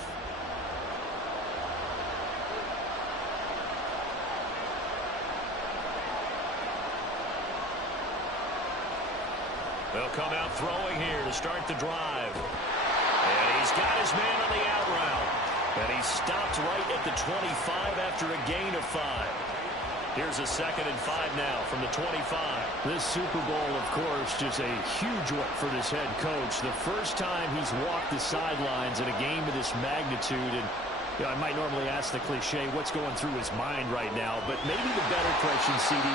They'll come out throwing here to start the drive. And he's got his man on the out route. And he stopped right at the 25 after a gain of 5. Here's a 2nd and 5 now from the 25. This Super Bowl, of course, just a huge one for this head coach. The first time he's walked the sidelines in a game of this magnitude. And you know, I might normally ask the cliche, what's going through his mind right now? But maybe the better question, CD,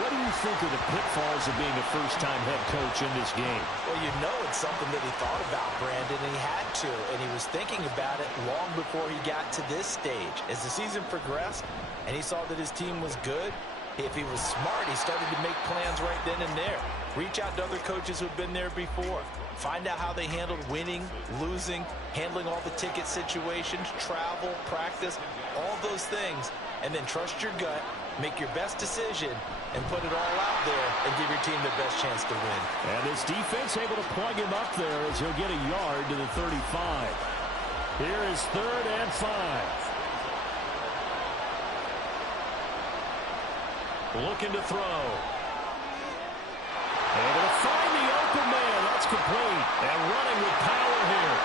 what do you think of the pitfalls of being a first-time head coach in this game? Well, you know it's something that he thought about, Brandon, and he had to. And he was thinking about it long before he got to this stage. As the season progressed and he saw that his team was good, if he was smart, he started to make plans right then and there. Reach out to other coaches who've been there before. Find out how they handled winning, losing, handling all the ticket situations, travel, practice, all those things. And then trust your gut, make your best decision, and put it all out there and give your team the best chance to win. And this defense able to plug him up there as he'll get a yard to the 35. Here is 3rd and 5. Looking to throw. Able to find the open man. That's complete. And running with power here.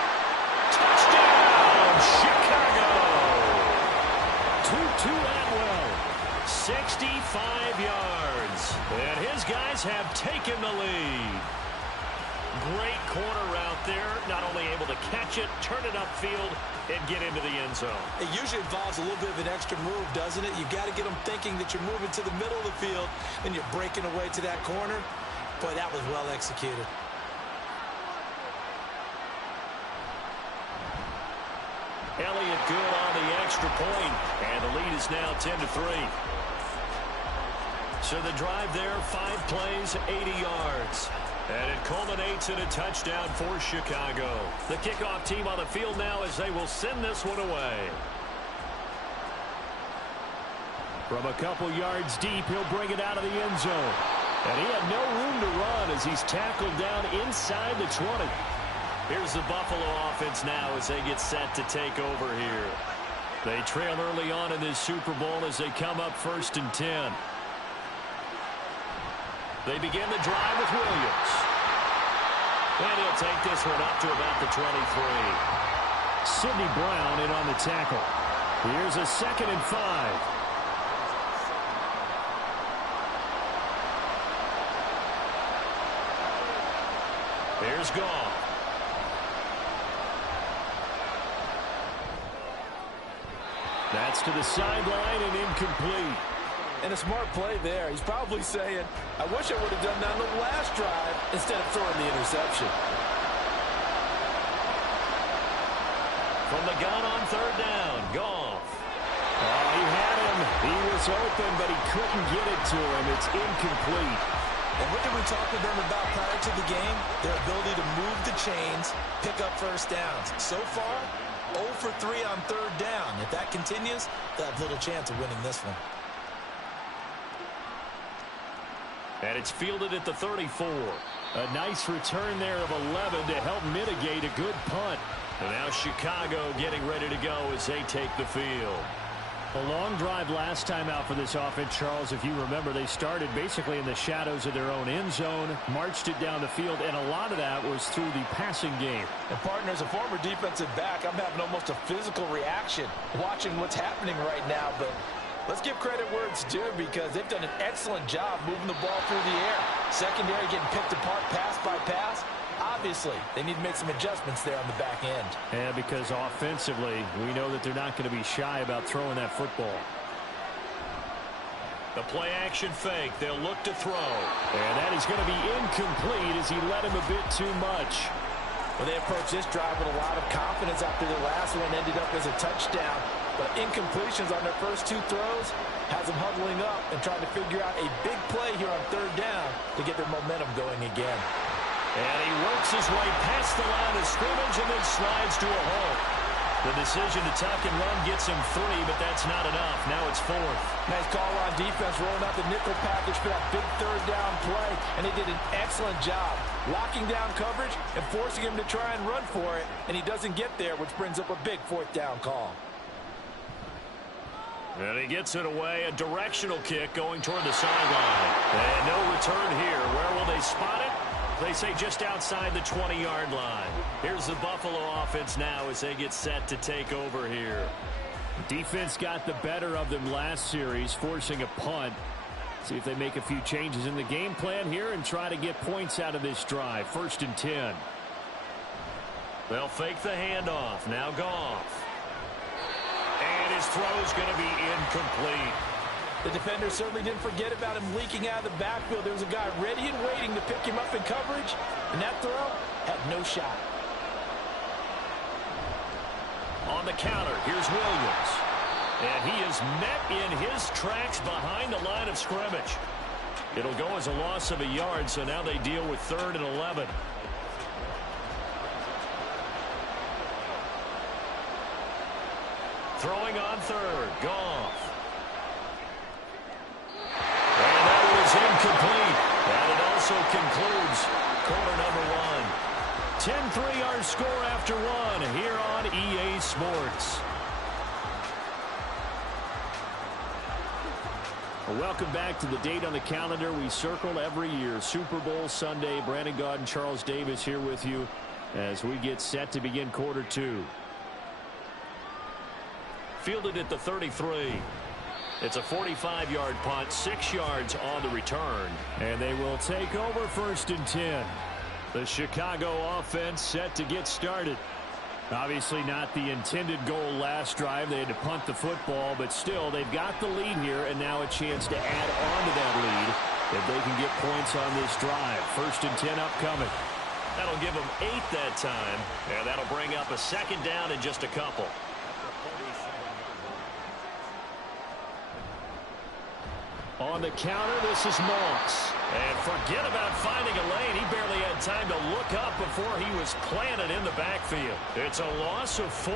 Touchdown, Chicago. Tutu Atwell, 65 yards. And his guys have taken the lead. Great corner route there. Not only able to catch it, turn it upfield, and get into the end zone. It usually involves a little bit of an extra move, doesn't it? You've got to get them thinking that you're moving to the middle of the field and you're breaking away to that corner. Boy, that was well executed. Elliott good on the extra point, and the lead is now 10-3. So the drive there, 5 plays, 80 yards. And it culminates in a touchdown for Chicago. The kickoff team on the field now as they will send this one away. From a couple yards deep, he'll bring it out of the end zone. And he had no room to run as he's tackled down inside the 20. Here's the Buffalo offense now as they get set to take over here. They trail early on in this Super Bowl as they come up 1st and 10. They begin the drive with Williams. And he'll take this one up to about the 23. Sidney Brown in on the tackle. Here's a 2nd and 5. Here's Goff. That's to the sideline and incomplete. And a smart play there. He's probably saying, I wish I would have done that on the last drive instead of throwing the interception. From the gun on 3rd down, Goff. Oh, he had him. He was open, but he couldn't get it to him. It's incomplete. And what did we talk to them about prior to the game? Their ability to move the chains, pick up first downs. So far, 0 for 3 on 3rd down. If that continues, they'll have little chance of winning this one. And it's fielded at the 34. A nice return there of 11 to help mitigate a good punt. And now Chicago getting ready to go as they take the field. A long drive last time out for this offense, Charles. If you remember, they started basically in the shadows of their own end zone, marched it down the field, and a lot of that was through the passing game. And, partner, as a former defensive back, I'm having almost a physical reaction watching what's happening right now. But let's give credit where it's due because they've done an excellent job moving the ball through the air. Secondary getting picked apart pass by pass. Obviously, they need to make some adjustments there on the back end. Yeah, because offensively, we know that they're not going to be shy about throwing that football. The play action fake. They'll look to throw. And that is going to be incomplete as he led him a bit too much. Well, they approached this drive with a lot of confidence after the last one ended up as a touchdown. but incompletions on their first 2 throws has them huddling up and trying to figure out a big play here on 3rd down to get their momentum going again. And he works his way past the line of scrimmage and then slides to a halt. The decision to tuck and run gets him 3, but that's not enough. Now it's 4th. Nice call on defense, rolling out the nickel package for that big 3rd down play, and they did an excellent job locking down coverage and forcing him to try and run for it, and he doesn't get there, which brings up a big 4th down call. And he gets it away, a directional kick going toward the sideline. And no return here. Where will they spot it? They say just outside the 20-yard line. Here's the Buffalo offense now as they get set to take over here. Defense got the better of them last series, forcing a punt. See if they make a few changes in the game plan here and try to get points out of this drive. 1st and 10. They'll fake the handoff. Now Goff. And his throw's going to be incomplete. The defender certainly didn't forget about him leaking out of the backfield. There was a guy ready and waiting to pick him up in coverage, and that throw had no shot. On the counter, here's Williams. And he is met in his tracks behind the line of scrimmage. It'll go as a loss of a yard, so now they deal with 3rd and 11. Throwing on 3rd, Goff. And that was incomplete. And it also concludes quarter number 1. 10-3 our score after 1 here on EA Sports. Well, welcome back to the date on the calendar we circle every year. Super Bowl Sunday. Brandon Gaud and Charles Davis here with you as we get set to begin quarter 2. Fielded at the 33. It's a 45-yard punt, 6 yards on the return. And they will take over 1st and 10. The Chicago offense set to get started. Obviously not the intended goal last drive. They had to punt the football, but still they've got the lead here and now a chance to add on to that lead if they can get points on this drive. 1st and 10 upcoming. That'll give them 8 that time, and that'll bring up a 2nd down in just a couple. On the counter, this is Moss. And forget about finding a lane. He barely had time to look up before he was planted in the backfield. It's a loss of 4.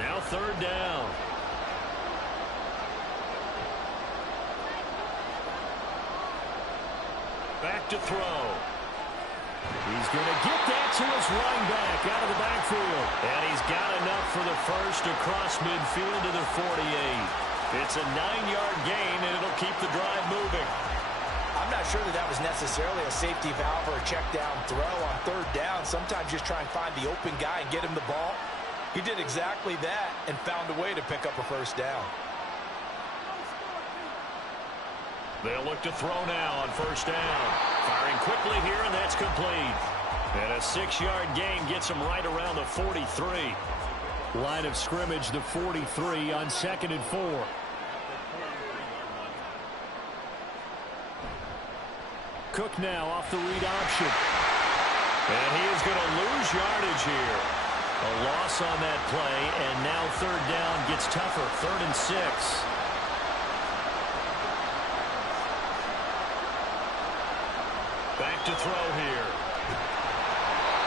Now 3rd down. Back to throw. He's going to get that to his running back out of the backfield. And he's got enough for the first across midfield to the 48. It's a 9-yard gain, and it'll keep the drive moving. I'm not sure that was necessarily a safety valve or a check down throw on 3rd down. Sometimes just try and find the open guy and get him the ball. He did exactly that and found a way to pick up a 1st down. They'll look to throw now on 1st down. Firing quickly here, and that's complete. And a 6-yard gain gets him right around the 43. Line of scrimmage, the 43 on 2nd and 4. Cook now off the read option. And he is going to lose yardage here. A loss on that play, and now 3rd down gets tougher. 3rd and 6. Back to throw here.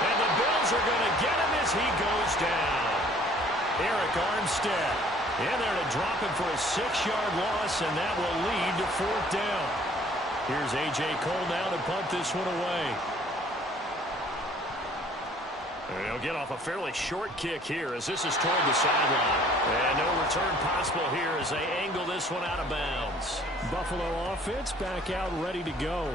And the Bills are going to get him as he goes down. Eric Armstead in there to drop him for a 6-yard loss, and that will lead to 4th down. Here's A.J. Cole now to punt this one away. And he'll get off a fairly short kick here as this is toward the sideline. And no return possible here as they angle this one out of bounds. Buffalo offense back out ready to go.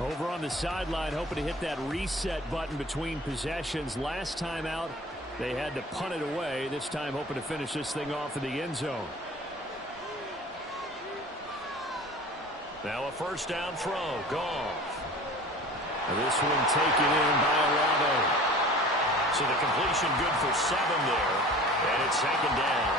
Over on the sideline hoping to hit that reset button between possessions. Last time out, they had to punt it away. This time hoping to finish this thing off in the end zone. Now a 1st down throw. Goff. This one taken in by Olave. So the completion good for 7 there. And it's 2nd down.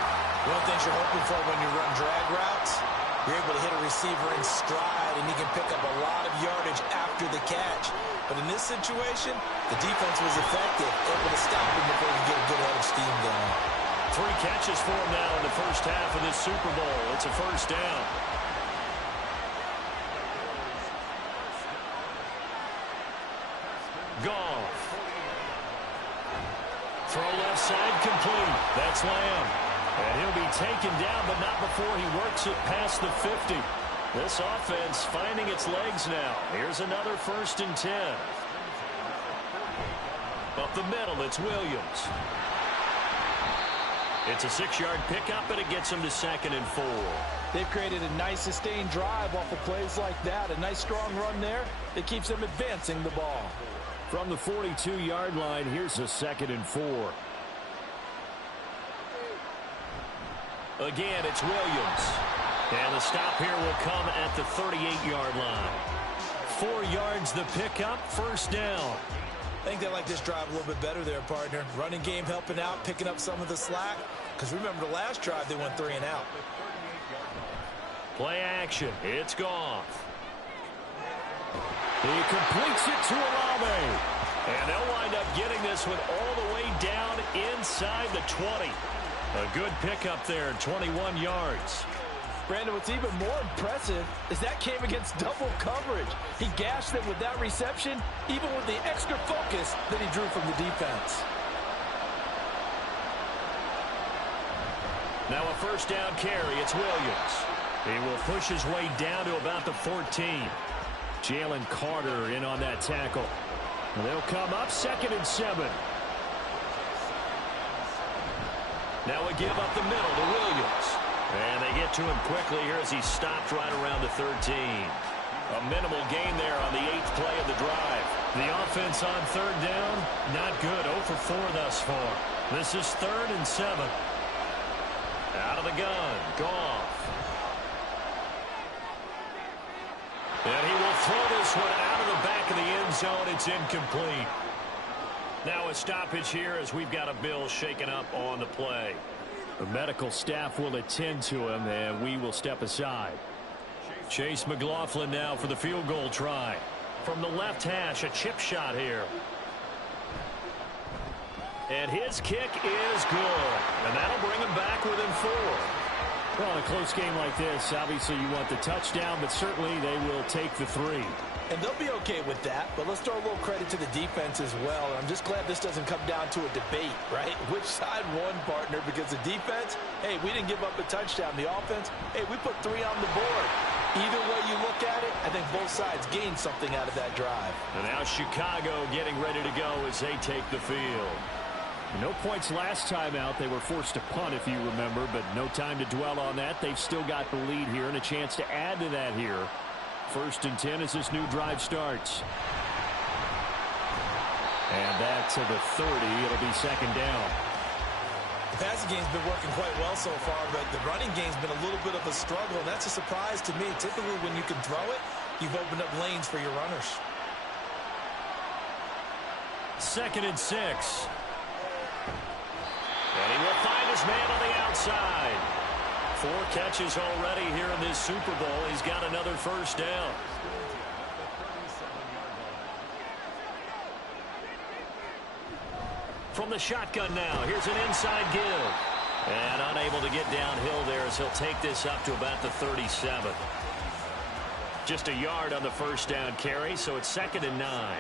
One of the things you're hoping for when you run drag routes, you're able to hit a receiver in stride, and he can pick up a lot of yardage after the catch. But in this situation, the defense was effective, able to stop him before he could get a good head of steam going. 3 catches for him now in the first half of this Super Bowl. It's a first down. Goff. Throw left side complete. That's Lamb. And he'll be taken down, but not before he works it past the 50. This offense finding its legs now. Here's another 1st and 10. Up the middle, it's Williams. It's a 6-yard pickup, and it gets him to 2nd and 4. They've created a nice sustained drive off of plays like that. A nice strong run there that keeps them advancing the ball. From the 42-yard line, here's a 2nd and 4. Again, it's Williams. And the stop here will come at the 38-yard line. 4 yards the pickup, first down. I think they like this drive a little bit better there, partner. Running game helping out, picking up some of the slack. Because remember, the last drive, they went 3 and out. Play action. It's Goff. He completes it to Olave. And they'll wind up getting this one all the way down inside the 20. A good pickup there, 21 yards. Brandon, what's even more impressive is that came against double coverage. He gashed them with that reception, even with the extra focus that he drew from the defense. Now a first down carry. It's Williams. He will push his way down to about the 14. Jalen Carter in on that tackle. They'll come up 2nd and 7. Now a give up the middle to Williams. And they get to him quickly here as he stopped right around the 13. A minimal gain there on the 8th play of the drive. The offense on 3rd down, not good. 0 for 4 thus far. This is 3rd and 7. Out of the gun, Goff. And he will throw this one out of the back of the end zone. It's incomplete. Now a stoppage here as we've got a Bill shaken up on the play. The medical staff will attend to him, and we will step aside. Chase McLaughlin now for the field goal try. From the left hash, a chip shot here. And his kick is good. And that'll bring him back within 4. Well, in a close game like this, obviously you want the touchdown, but certainly they will take the 3. And they'll be okay with that, but let's throw a little credit to the defense as well. And I'm just glad this doesn't come down to a debate, right? Which side won, partner? Because the defense, hey, we didn't give up a touchdown. The offense, hey, we put 3 on the board. Either way you look at it, I think both sides gained something out of that drive. And now Chicago getting ready to go as they take the field. No points last time out. They were forced to punt, if you remember, but no time to dwell on that. They've still got the lead here and a chance to add to that here. 1st and 10 as this new drive starts. And that to the 30. It'll be 2nd down. The passing game's been working quite well so far, but the running game's been a little bit of a struggle, and that's a surprise to me. Typically, when you can throw it, you've opened up lanes for your runners. 2nd and 6. And he will find his man on the outside. 4 catches already here in this Super Bowl. He's got another first down. From the shotgun now, here's an inside give. And unable to get downhill there as he'll take this up to about the 37. Just a yard on the first down carry, so it's 2nd and 9.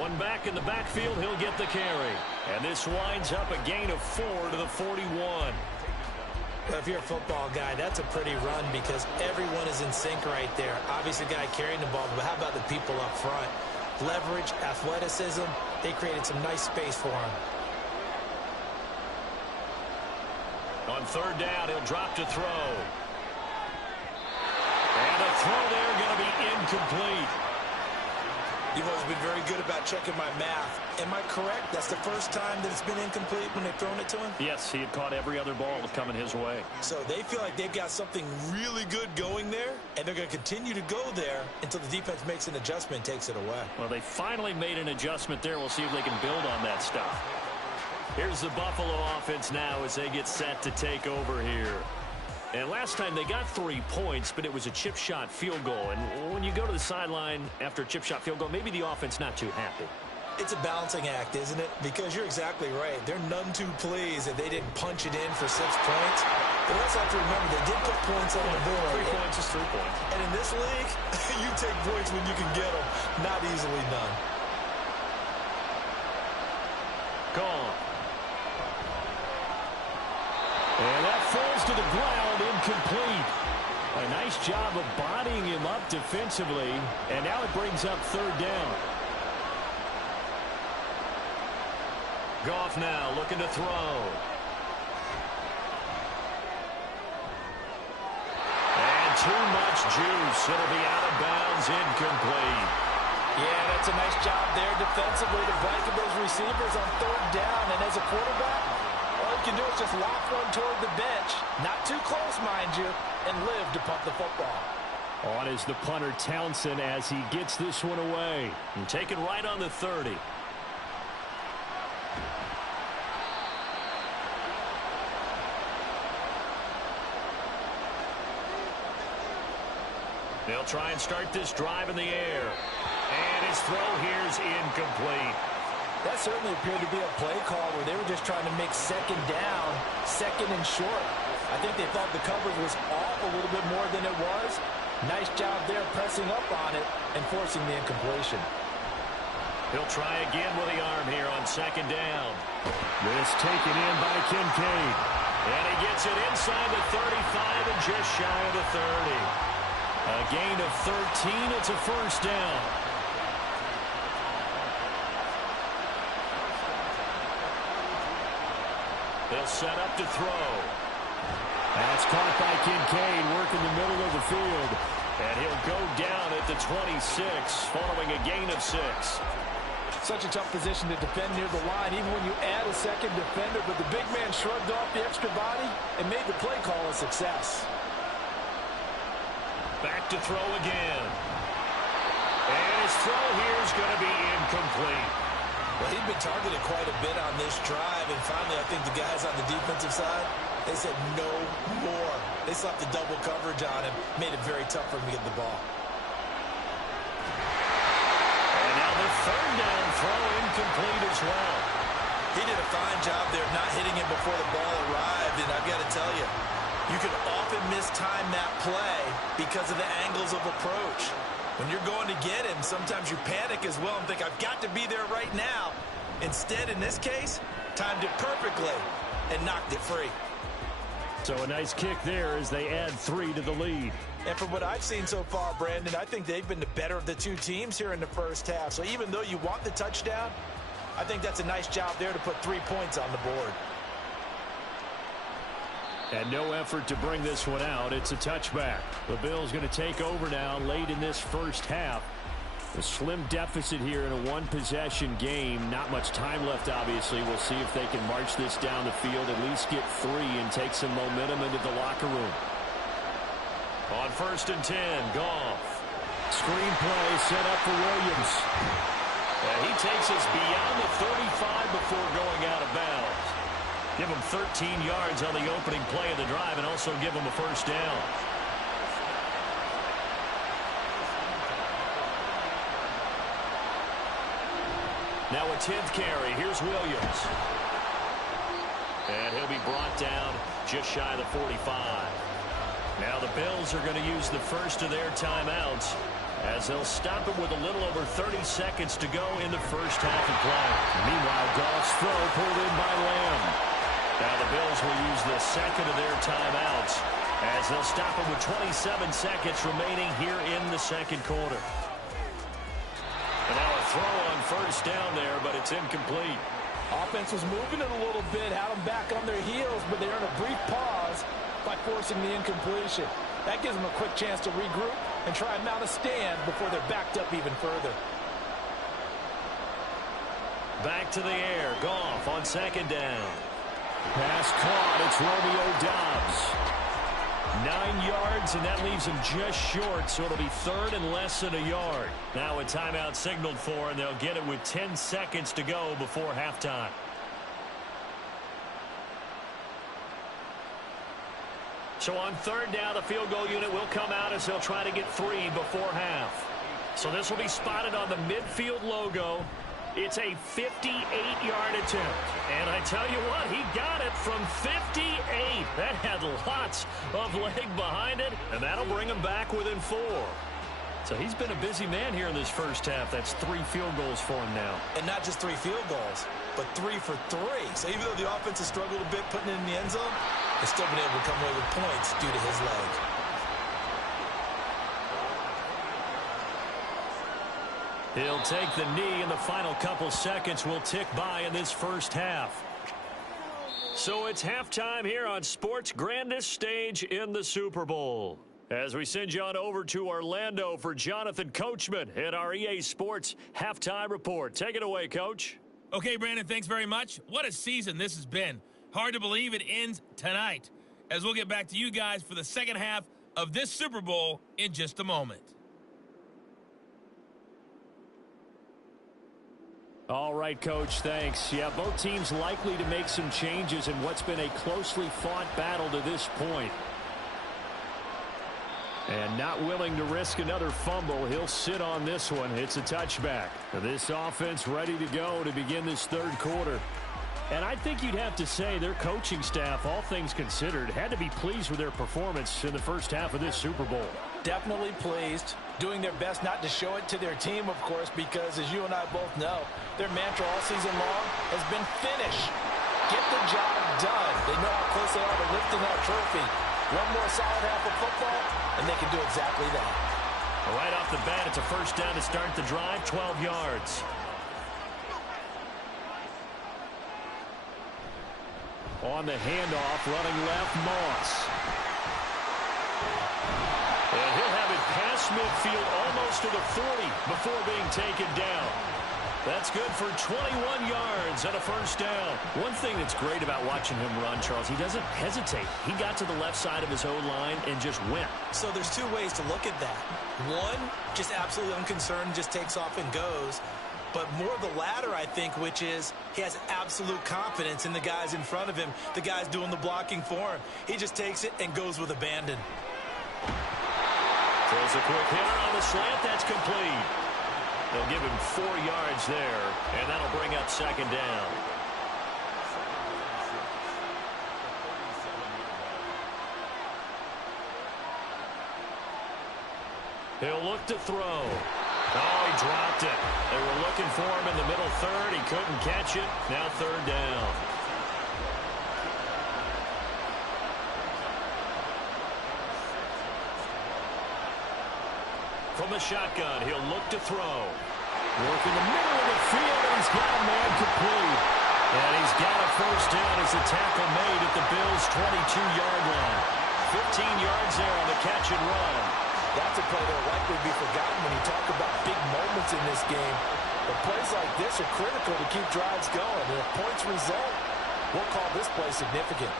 One back in the backfield, he'll get the carry. And this winds up a gain of 4 to the 41. Well, if you're a football guy, that's a pretty run because everyone is in sync right there. Obviously, the guy carrying the ball, but how about the people up front? Leverage, athleticism, they created some nice space for him. On 3rd down, he'll drop to throw. And a throw there going to be incomplete. You've always been very good about checking my math. Am I correct? That's the first time that it's been incomplete when they've thrown it to him? Yes, he had caught every other ball coming his way. So they feel like they've got something really good going there, and they're going to continue to go there until the defense makes an adjustment and takes it away. Well, they finally made an adjustment there. We'll see if they can build on that stuff. Here's the Buffalo offense now as they get set to take over here. And last time they got 3 points, but it was a chip shot field goal. And when you go to the sideline after a chip shot field goal, maybe the offense not too happy. It's a balancing act, isn't it? Because you're exactly right. They're none too pleased that they didn't punch it in for 6 points. But let's have to remember, they did put points on the board. 3 points is 3 points. And in this league, you take points when you can get them. Not easily done. Gone. And that falls to the ground, incomplete. A nice job of bodying him up defensively. And now it brings up 3rd down. Goff now looking to throw. And too much juice. It'll be out of bounds, incomplete. Yeah, that's a nice job there defensively to blanket those receivers on 3rd down. And as a quarterback, all you can do is just lock one toward the bench. Not too close, mind you, and live to punt the football. On is the punter Townsend as he gets this one away. And take it right on the 30. They'll try and start this drive in the air. And his throw here's incomplete. That certainly appeared to be a play call where they were just trying to make 2nd down, 2nd and short. I think they thought the coverage was off a little bit more than it was. Nice job there pressing up on it and forcing the incompletion. He'll try again with the arm here on 2nd down. This taken in by Kincaid. And he gets it inside the 35 and just shy of the 30. A gain of 13. It's a 1st down. They'll set up to throw. That's caught by Kincaid, working the middle of the field. And he'll go down at the 26, following a gain of 6. Such a tough position to defend near the line, even when you add a 2nd defender. But the big man shrugged off the extra body and made the play call a success. Back to throw again. And his throw here is going to be incomplete. Well, he'd been targeted quite a bit on this drive, and finally I think the guys on the defensive side, they said no more. They slapped the double coverage on him, made it very tough for him to get the ball. And now the 3rd down throw incomplete as well. He did a fine job there not hitting him before the ball arrived, and I've got to tell you, you can often mistime that play because of the angles of approach. When you're going to get him, sometimes you panic as well and think, I've got to be there right now. Instead, in this case, timed it perfectly and knocked it free. So a nice kick there as they add 3 to the lead. And from what I've seen so far, Brandon, I think they've been the better of the 2 teams here in the 1st half. So even though you want the touchdown, I think that's a nice job there to put 3 points on the board. And no effort to bring this one out. It's a touchback. The Bills going to take over now late in this 1st half. A slim deficit here in a 1-possession game. Not much time left, obviously. We'll see if they can march this down the field, at least get 3 and take some momentum into the locker room. On 1st and 10, Goff. Screen play set up for Williams. And he takes us beyond the 35 before going out of bounds. Give him 13 yards on the opening play of the drive and also give him a 1st down. Now a 10th carry. Here's Williams. And he'll be brought down just shy of the 45. Now the Bills are going to use the first of their timeouts as they'll stop it with a little over 30 seconds to go in the 1st half of play. Meanwhile, Goff's throw pulled in by Lamb. Now the Bills will use the 2nd of their timeouts as they'll stop it with 27 seconds remaining here in the 2nd quarter. And now a throw on 1st down there, but it's incomplete. Offense was moving it a little bit, had them back on their heels, but they're in a brief pause by forcing the incompletion. That gives them a quick chance to regroup and try and mount a stand before they're backed up even further. Back to the air. Goff on 2nd down. Pass caught. It's Romeo Doubs. 9 yards, and that leaves him just short, so it'll be 3rd and less than a yard. Now a timeout signaled for, and they'll get it with 10 seconds to go before halftime. So on 3rd down, the field goal unit will come out as they'll try to get 3 before half. So this will be spotted on the midfield logo. It's a 58-yard attempt. And I tell you what, he got it from 58. That had lots of leg behind it, and that'll bring him back within 4. So he's been a busy man here in this first half. That's 3 field goals for him now. And not just 3 field goals, but 3 for 3. So even though the offense has struggled a bit putting it in the end zone, they've still been able to come away with points due to his leg. He'll take the knee, and the final couple seconds will tick by in this first half. So it's halftime here on sports' grandest stage in the Super Bowl. As we send you on over to Orlando for Jonathan Coachman at our EA Sports Halftime Report. Take it away, Coach. Okay, Brandon, thanks very much. What a season this has been. Hard to believe it ends tonight, as we'll get back to you guys for the second half of this Super Bowl in just a moment. All right, Coach, thanks. Yeah, both teams likely to make some changes in what's been a closely fought battle to this point. And not willing to risk another fumble, he'll sit on this one. It's a touchback. This offense ready to go to begin this third quarter. And I think you'd have to say their coaching staff, all things considered, had to be pleased with their performance in the first half of this Super Bowl. Definitely pleased, doing their best not to show it to their team, of course, because as you and I both know, their mantra all season long has been finish. Get the job done. They know how close they are to lifting that trophy. One more solid half of football, and they can do exactly that. Right off the bat, it's a first down to start the drive, 12 yards. On the handoff, running left, Moss. And he'll have it past midfield almost to the 40 before being taken down. That's good for 21 yards and a first down. One thing that's great about watching him run, Charles, he doesn't hesitate. He got to the left side of his O-line and just went. So there's 2 ways to look at that. One, just absolutely unconcerned, just takes off and goes. But more the latter, I think, which is he has absolute confidence in the guys in front of him, the guys doing the blocking for him. He just takes it and goes with abandon. Throws a quick hitter on the slant. That's complete. They'll give him 4 yards there, and that'll bring up second down. He'll look to throw. Oh, he dropped it. They were looking for him in the middle third. He couldn't catch it. Now third down. From the shotgun, he'll look to throw. Work in the middle of the field, and he's got a man complete. And he's got a first down as the tackle made at the Bills' 22-yard line. 15 yards there on the catch and run. That's a play that will likely be forgotten when you talk about big moments in this game. But plays like this are critical to keep drives going. And if points result, we'll call this play significant.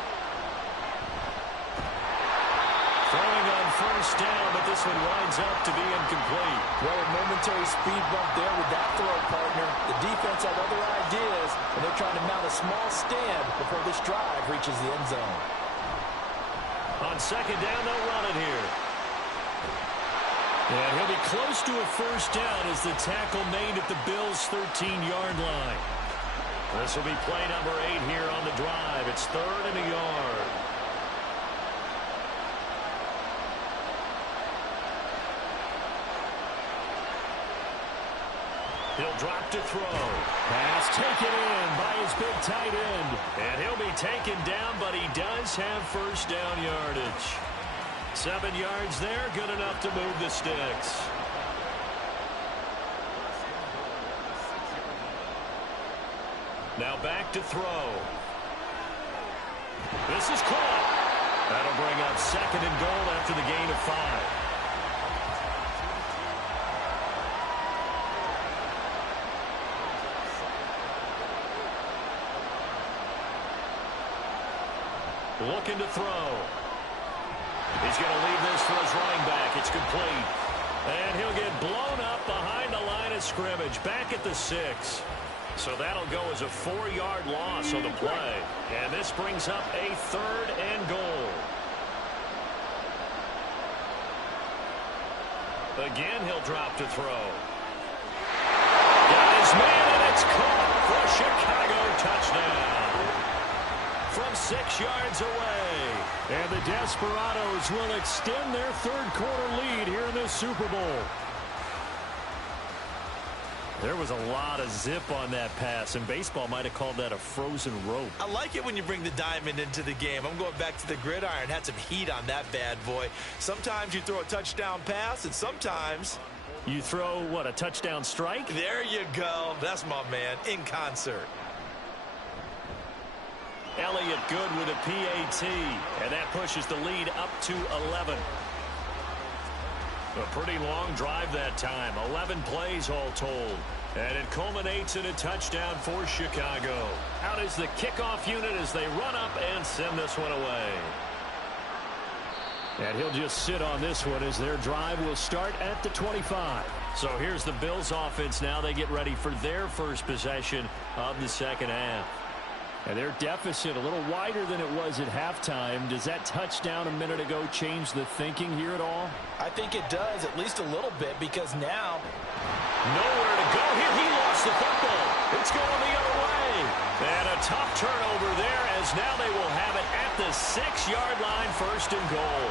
Throwing on first down, but this one winds up to be incomplete. Well, a momentary speed bump there with that throw, partner. The defense had other ideas, and they're trying to mount a small stand before this drive reaches the end zone. On second down, they'll run it here. And he'll be close to a first down as the tackle made at the Bills' 13-yard line. This will be play number 8 here on the drive. It's 3rd and a yard. He'll drop to throw. Pass taken in by his big tight end. And he'll be taken down, but he does have first down yardage. 7 yards there, good enough to move the sticks. Now back to throw. This is caught. That'll bring up 2nd and goal after the gain of 5. Looking to throw. He's going to leave this for his running back. It's complete. And he'll get blown up behind the line of scrimmage, back at the 6. So that'll go as a 4-yard loss on the play. And this brings up a 3rd and goal. Again, he'll drop to throw. Got his man, and It's caught for a Chicago touchdown from 6 yards away. And the Desperados will extend their third-quarter lead here in the Super Bowl. There was a lot of zip on that pass, and baseball might have called that a frozen rope. I like it when you bring the diamond into the game. I'm going back to the gridiron. Had some heat on that bad boy. Sometimes you throw a touchdown pass, and sometimes you throw, what, a touchdown strike? There you go. That's my man, in concert. Elliott good with a PAT, and that pushes the lead up to 11. A pretty long drive that time, 11 plays all told. And it culminates in a touchdown for Chicago. Out is the kickoff unit as they run up and send this one away. And he'll just sit on this one as their drive will start at the 25. So here's the Bills offense now. They get ready for their first possession of the second half. And their deficit a little wider than it was at halftime. Does that touchdown a minute ago change the thinking here at all? I think it does, at least a little bit, because now nowhere to go here. He lost the football. It's going the other way. And a tough turnover there as now they will have it at the 6-yard line, first and goal.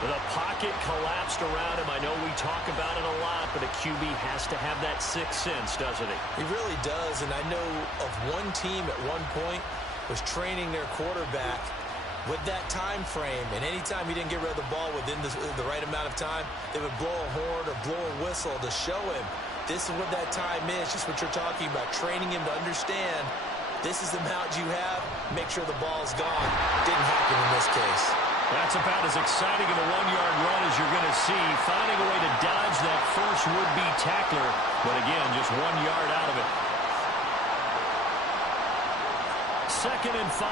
The pocket collapsed around him. I know we talk about it a lot, but a QB has to have that sixth sense, doesn't he? He really does, and I know of one team at one point was training their quarterback with that time frame, and anytime he didn't get rid of the ball within the right amount of time, they would blow a horn or blow a whistle to show him this is what that time is, just what you're talking about, training him to understand this is the amount you have, make sure the ball's gone. Didn't happen in this case. That's about as exciting of a 1-yard run as you're going to see, finding a way to dodge that first would-be tackler, but again, just 1 yard out of it. 2nd and 5.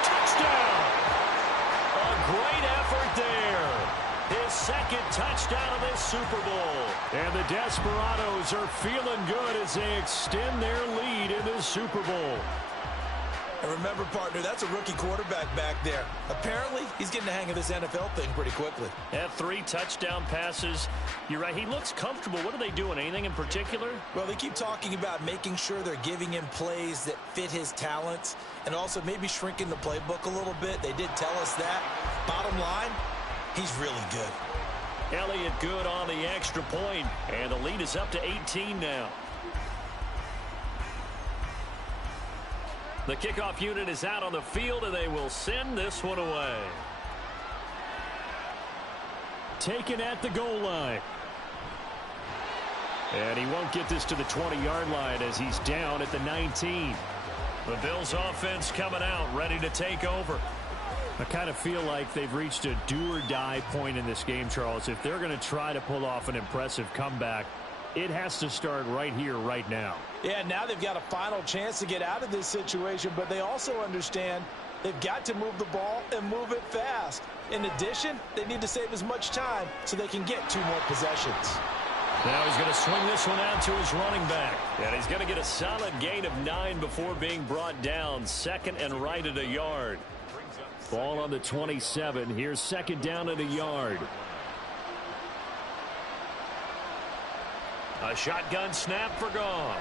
Touchdown! A great effort there. His second touchdown of this Super Bowl. And the Desperados are feeling good as they extend their lead in this Super Bowl. And remember, partner, that's a rookie quarterback back there. Apparently, he's getting the hang of this NFL thing pretty quickly. Had 3 touchdown passes. You're right, he looks comfortable. What are they doing? Anything in particular? Well, they keep talking about making sure they're giving him plays that fit his talents and also maybe shrinking the playbook a little bit. They did tell us that. Bottom line, he's really good. Elliott good on the extra point, and the lead is up to 18 now. The kickoff unit is out on the field, and they will send this one away. Taken at the goal line. And he won't get this to the 20-yard line as he's down at the 19. The Bills offense coming out, ready to take over. I kind of feel like they've reached a do-or-die point in this game, Charles. If they're going to try to pull off an impressive comeback, it has to start right here, right now. Yeah, now they've got a final chance to get out of this situation, but they also understand they've got to move the ball and move it fast. In addition, they need to save as much time so they can get 2 more possessions. Now he's going to swing this one out to his running back. And he's going to get a solid gain of 9 before being brought down. 2nd and right at a yard. Ball on the 27. Here's 2nd down at a yard. A shotgun snap for Goff.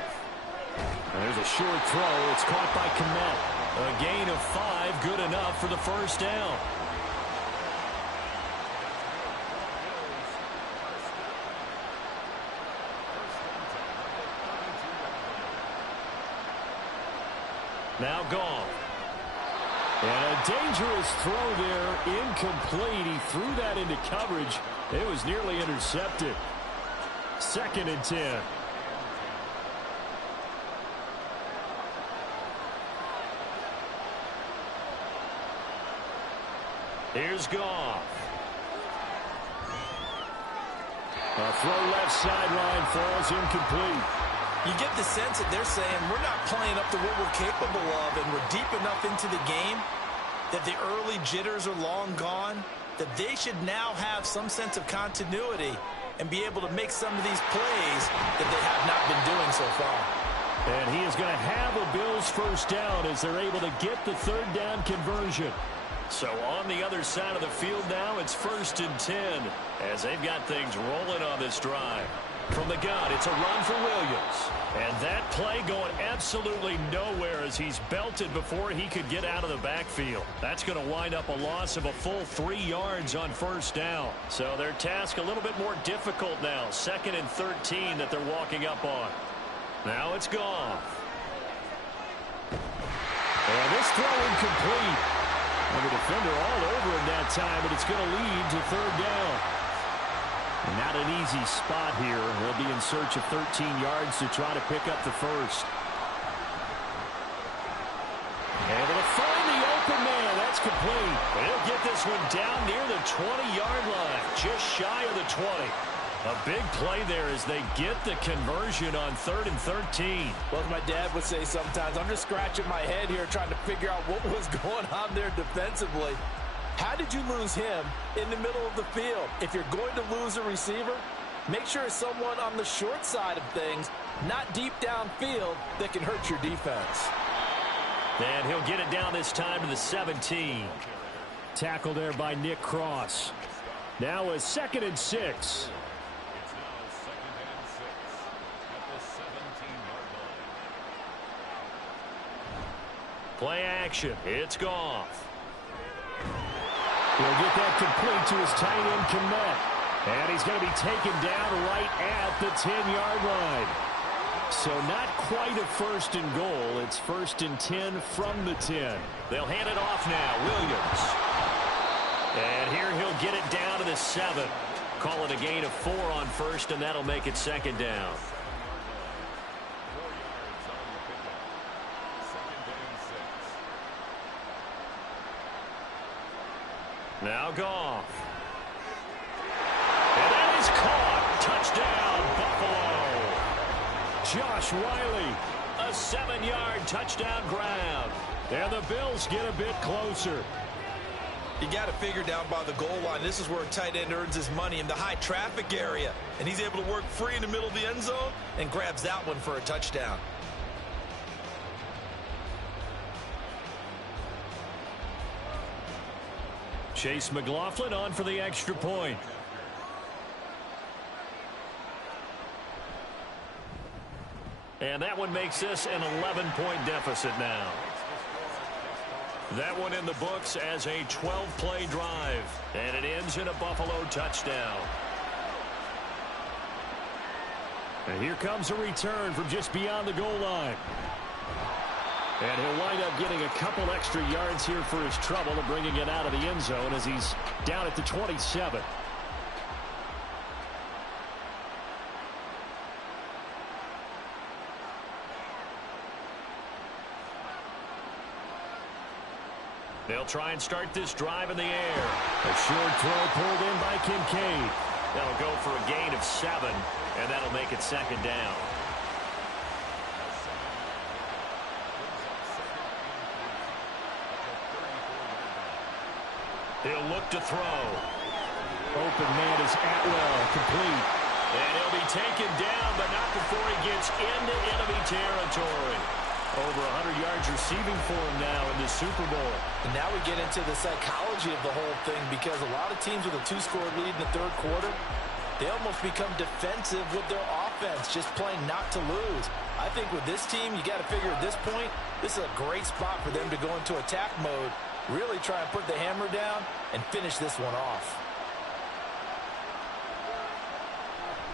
And there's a short throw. It's caught by Kmet. A gain of 5, good enough for the first down. Now Goff. And a dangerous throw there, incomplete. He threw that into coverage. It was nearly intercepted. 2nd and 10. Here's Goff. A throw left sideline falls incomplete. You get the sense that they're saying we're not playing up to what we're capable of, and we're deep enough into the game that the early jitters are long gone, that they should now have some sense of continuity and be able to make some of these plays that they have not been doing so far. And he is going to have a Bills first down as they're able to get the 3rd down conversion. So on the other side of the field now, it's 1st and 10 as they've got things rolling on this drive. From the gun, it's a run for Williams. And that play going absolutely nowhere as he's belted before he could get out of the backfield. That's going to wind up a loss of a full 3 yards on first down. So their task a little bit more difficult now. 2nd and 13 that they're walking up on. Now it's gone. And this throw incomplete. And the defender all over him that time, but it's going to lead to 3rd down. Not an easy spot here. They'll be in search of 13 yards to try to pick up the first. Able to find the open man. That's complete. They'll get this one down near the 20-yard line, just shy of the 20. A big play there as they get the conversion on 3rd and 13. Well, as my dad would say sometimes, I'm just scratching my head here trying to figure out what was going on there defensively. How did you lose him in the middle of the field? If you're going to lose a receiver, make sure it's someone on the short side of things, not deep downfield, that can hurt your defense. And he'll get it down this time to the 17. Tackle there by Nick Cross. Now a 2nd and 6. Play action. It's Goff. He'll get that complete to his tight end, Kmet. And he's going to be taken down right at the 10-yard line. So not quite a 1st and goal. It's 1st and 10 from the 10. They'll hand it off now. Williams. And here he'll get it down to the 7. Call it a gain of 4 on 1st, and that'll make it 2nd down. Now Goff. And that is caught. Touchdown, Buffalo. Josh Riley. A 7-yard touchdown grab. And the Bills get a bit closer. You got to figure down by the goal line. This is where a tight end earns his money, in the high traffic area. And he's able to work free in the middle of the end zone and grabs that one for a touchdown. Chase McLaughlin on for the extra point. And that one makes this an 11-point deficit now. That one in the books as a 12-play drive. And it ends in a Buffalo touchdown. And here comes a return from just beyond the goal line. And he'll wind up getting a couple extra yards here for his trouble and bringing it out of the end zone as he's down at the 27. They'll try and start this drive in the air. A short throw pulled in by Kincaid. That'll go for a gain of 7, and that'll make it 2nd down. He'll look to throw. Open man is Atwell, complete. And he'll be taken down, but not before he gets into enemy territory. Over 100 yards receiving for him now in the Super Bowl. And now we get into the psychology of the whole thing, because a lot of teams with a 2-score lead in the 3rd quarter, they almost become defensive with their offense, just playing not to lose. I think with this team, you got to figure at this point, this is a great spot for them to go into attack mode, really try and put the hammer down and finish this one off.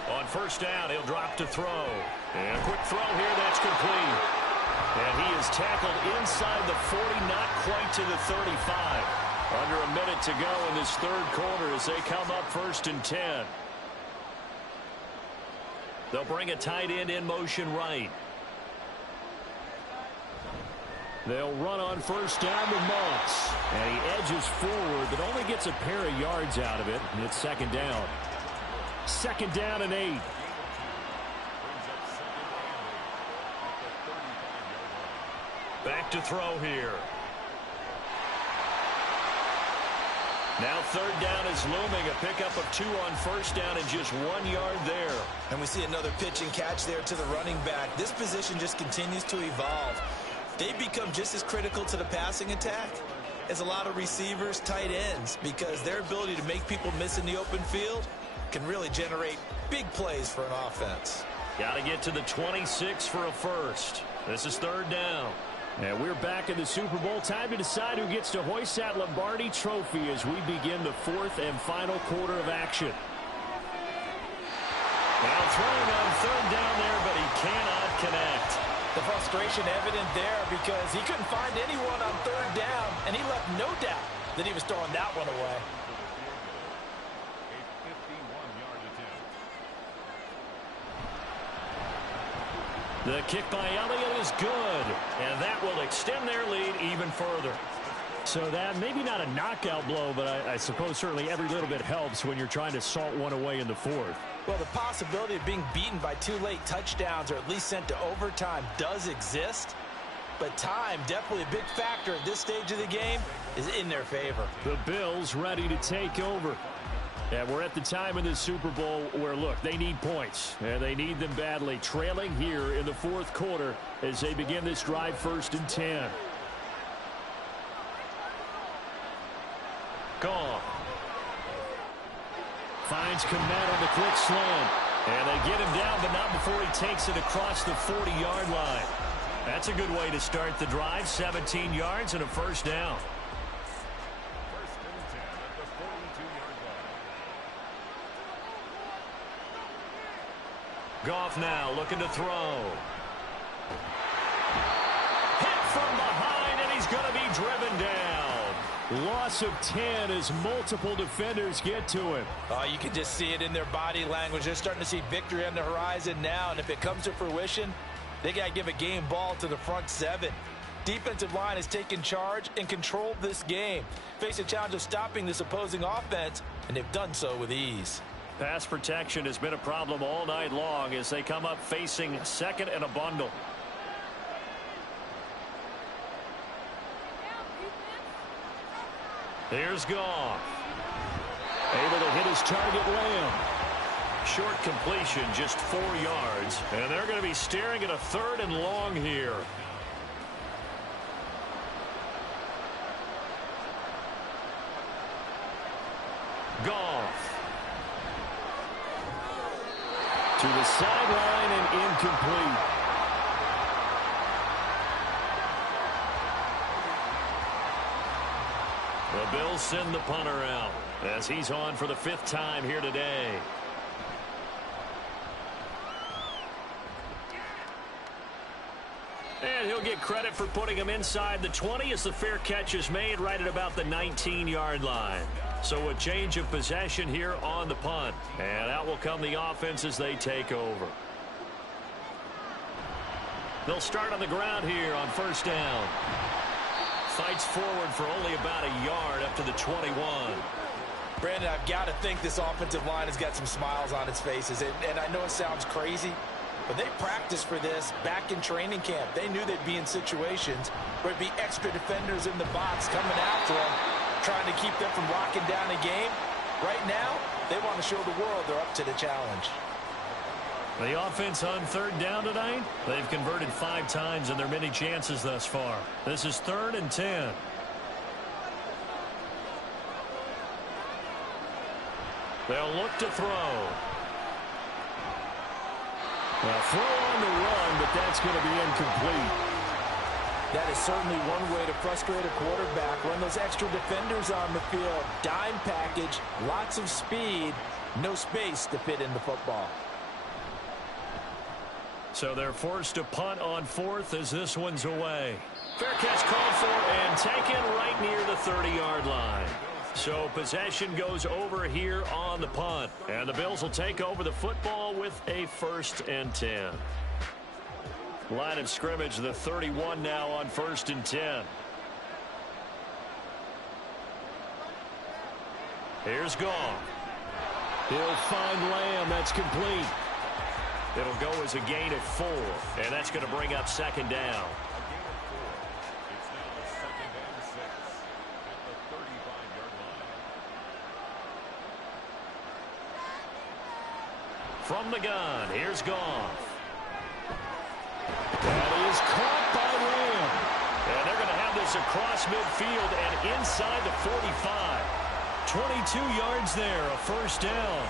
On first down, he'll drop to throw. And a quick throw here, that's complete. And he is tackled inside the 40, not quite to the 35. Under a minute to go in this 3rd quarter as they come up 1st and 10. They'll bring a tight end in motion right. They'll run on first down with Moss. And he edges forward, but only gets a pair of yards out of it. And it's 2nd down. 2nd down and 8. Back to throw here. Now 3rd down is looming. A pickup of 2 on first down and just 1 yard there. And we see another pitch and catch there to the running back. This position just continues to evolve. They become just as critical to the passing attack as a lot of receivers, tight ends, because their ability to make people miss in the open field can really generate big plays for an offense. Got to get to the 26 for a first. This is third down. And we're back in the Super Bowl. Time to decide who gets to hoist that Lombardi trophy as we begin the fourth and final quarter of action. Now throwing on third down there, but he cannot connect. The frustration evident there because he couldn't find anyone on third down, and he left no doubt that he was throwing that one away. A 51-yard attempt. The kick by Elliott is good, and that will extend their lead even further. So that maybe not a knockout blow, but I suppose certainly every little bit helps when you're trying to salt one away in the fourth. Well, the possibility of being beaten by 2 late touchdowns or at least sent to overtime does exist. But time, definitely a big factor at this stage of the game, is in their favor. The Bills ready to take over. And we're at the time in the Super Bowl where, look, they need points. And they need them badly. Trailing here in the fourth quarter as they begin this drive, 1st and 10. Gone. Finds Komet on the quick slant. And they get him down, but not before he takes it across the 40-yard line. That's a good way to start the drive. 17 yards and a first down. First and 10 at the 42-yard line. Goff now looking to throw. Hit from behind, and he's going to be driven down. Loss of 10 as multiple defenders get to him. Oh, you can just see it in their body language. They're starting to see victory on the horizon now, and if it comes to fruition, they got to give a game ball to the front 7. Defensive line has taken charge and controlled this game. Face a challenge of stopping this opposing offense, and they've done so with ease. Pass protection has been a problem all night long as they come up facing second and a bundle. Here's Goff. Able to hit his target, Lamb. Short completion, just 4 yards. And they're going to be staring at a 3rd and long here. Goff. To the sideline and incomplete. The Bills send the punter out as he's on for the 5th time here today. And he'll get credit for putting him inside the 20 as the fair catch is made right at about the 19-yard line. So a change of possession here on the punt. And out will come the offense as they take over. They'll start on the ground here on 1st down. Fights forward for only about a yard up to the 21. Brandon, I've got to think this offensive line has got some smiles on its faces. And I know it sounds crazy, but they practiced for this back in training camp. They knew they'd be in situations where it'd be extra defenders in the box coming after them, trying to keep them from locking down a game. Right now, they want to show the world they're up to the challenge. The offense on 3rd down tonight, they've converted 5 times in their many chances thus far. This is 3rd and 10. They'll look to throw. Well, throw on the run, but that's going to be incomplete. That is certainly one way to frustrate a quarterback. Run those extra defenders on the field. Dime package, lots of speed, no space to fit in the football. So they're forced to punt on 4th as this one's away. Fair catch called for and taken right near the 30-yard line. So possession goes over here on the punt. And the Bills will take over the football with a 1st and 10. Line of scrimmage, the 31 now on 1st and 10. Here's Goff. He'll find Lamb. That's complete. It'll go as a gain of 4, and that's going to bring up 2nd down. It's now 2nd and 6 at the 35-yard line. From the gun, here's Goff. That is caught by Lamb. And they're going to have this across midfield and inside the 45. 22 yards there, a 1st down.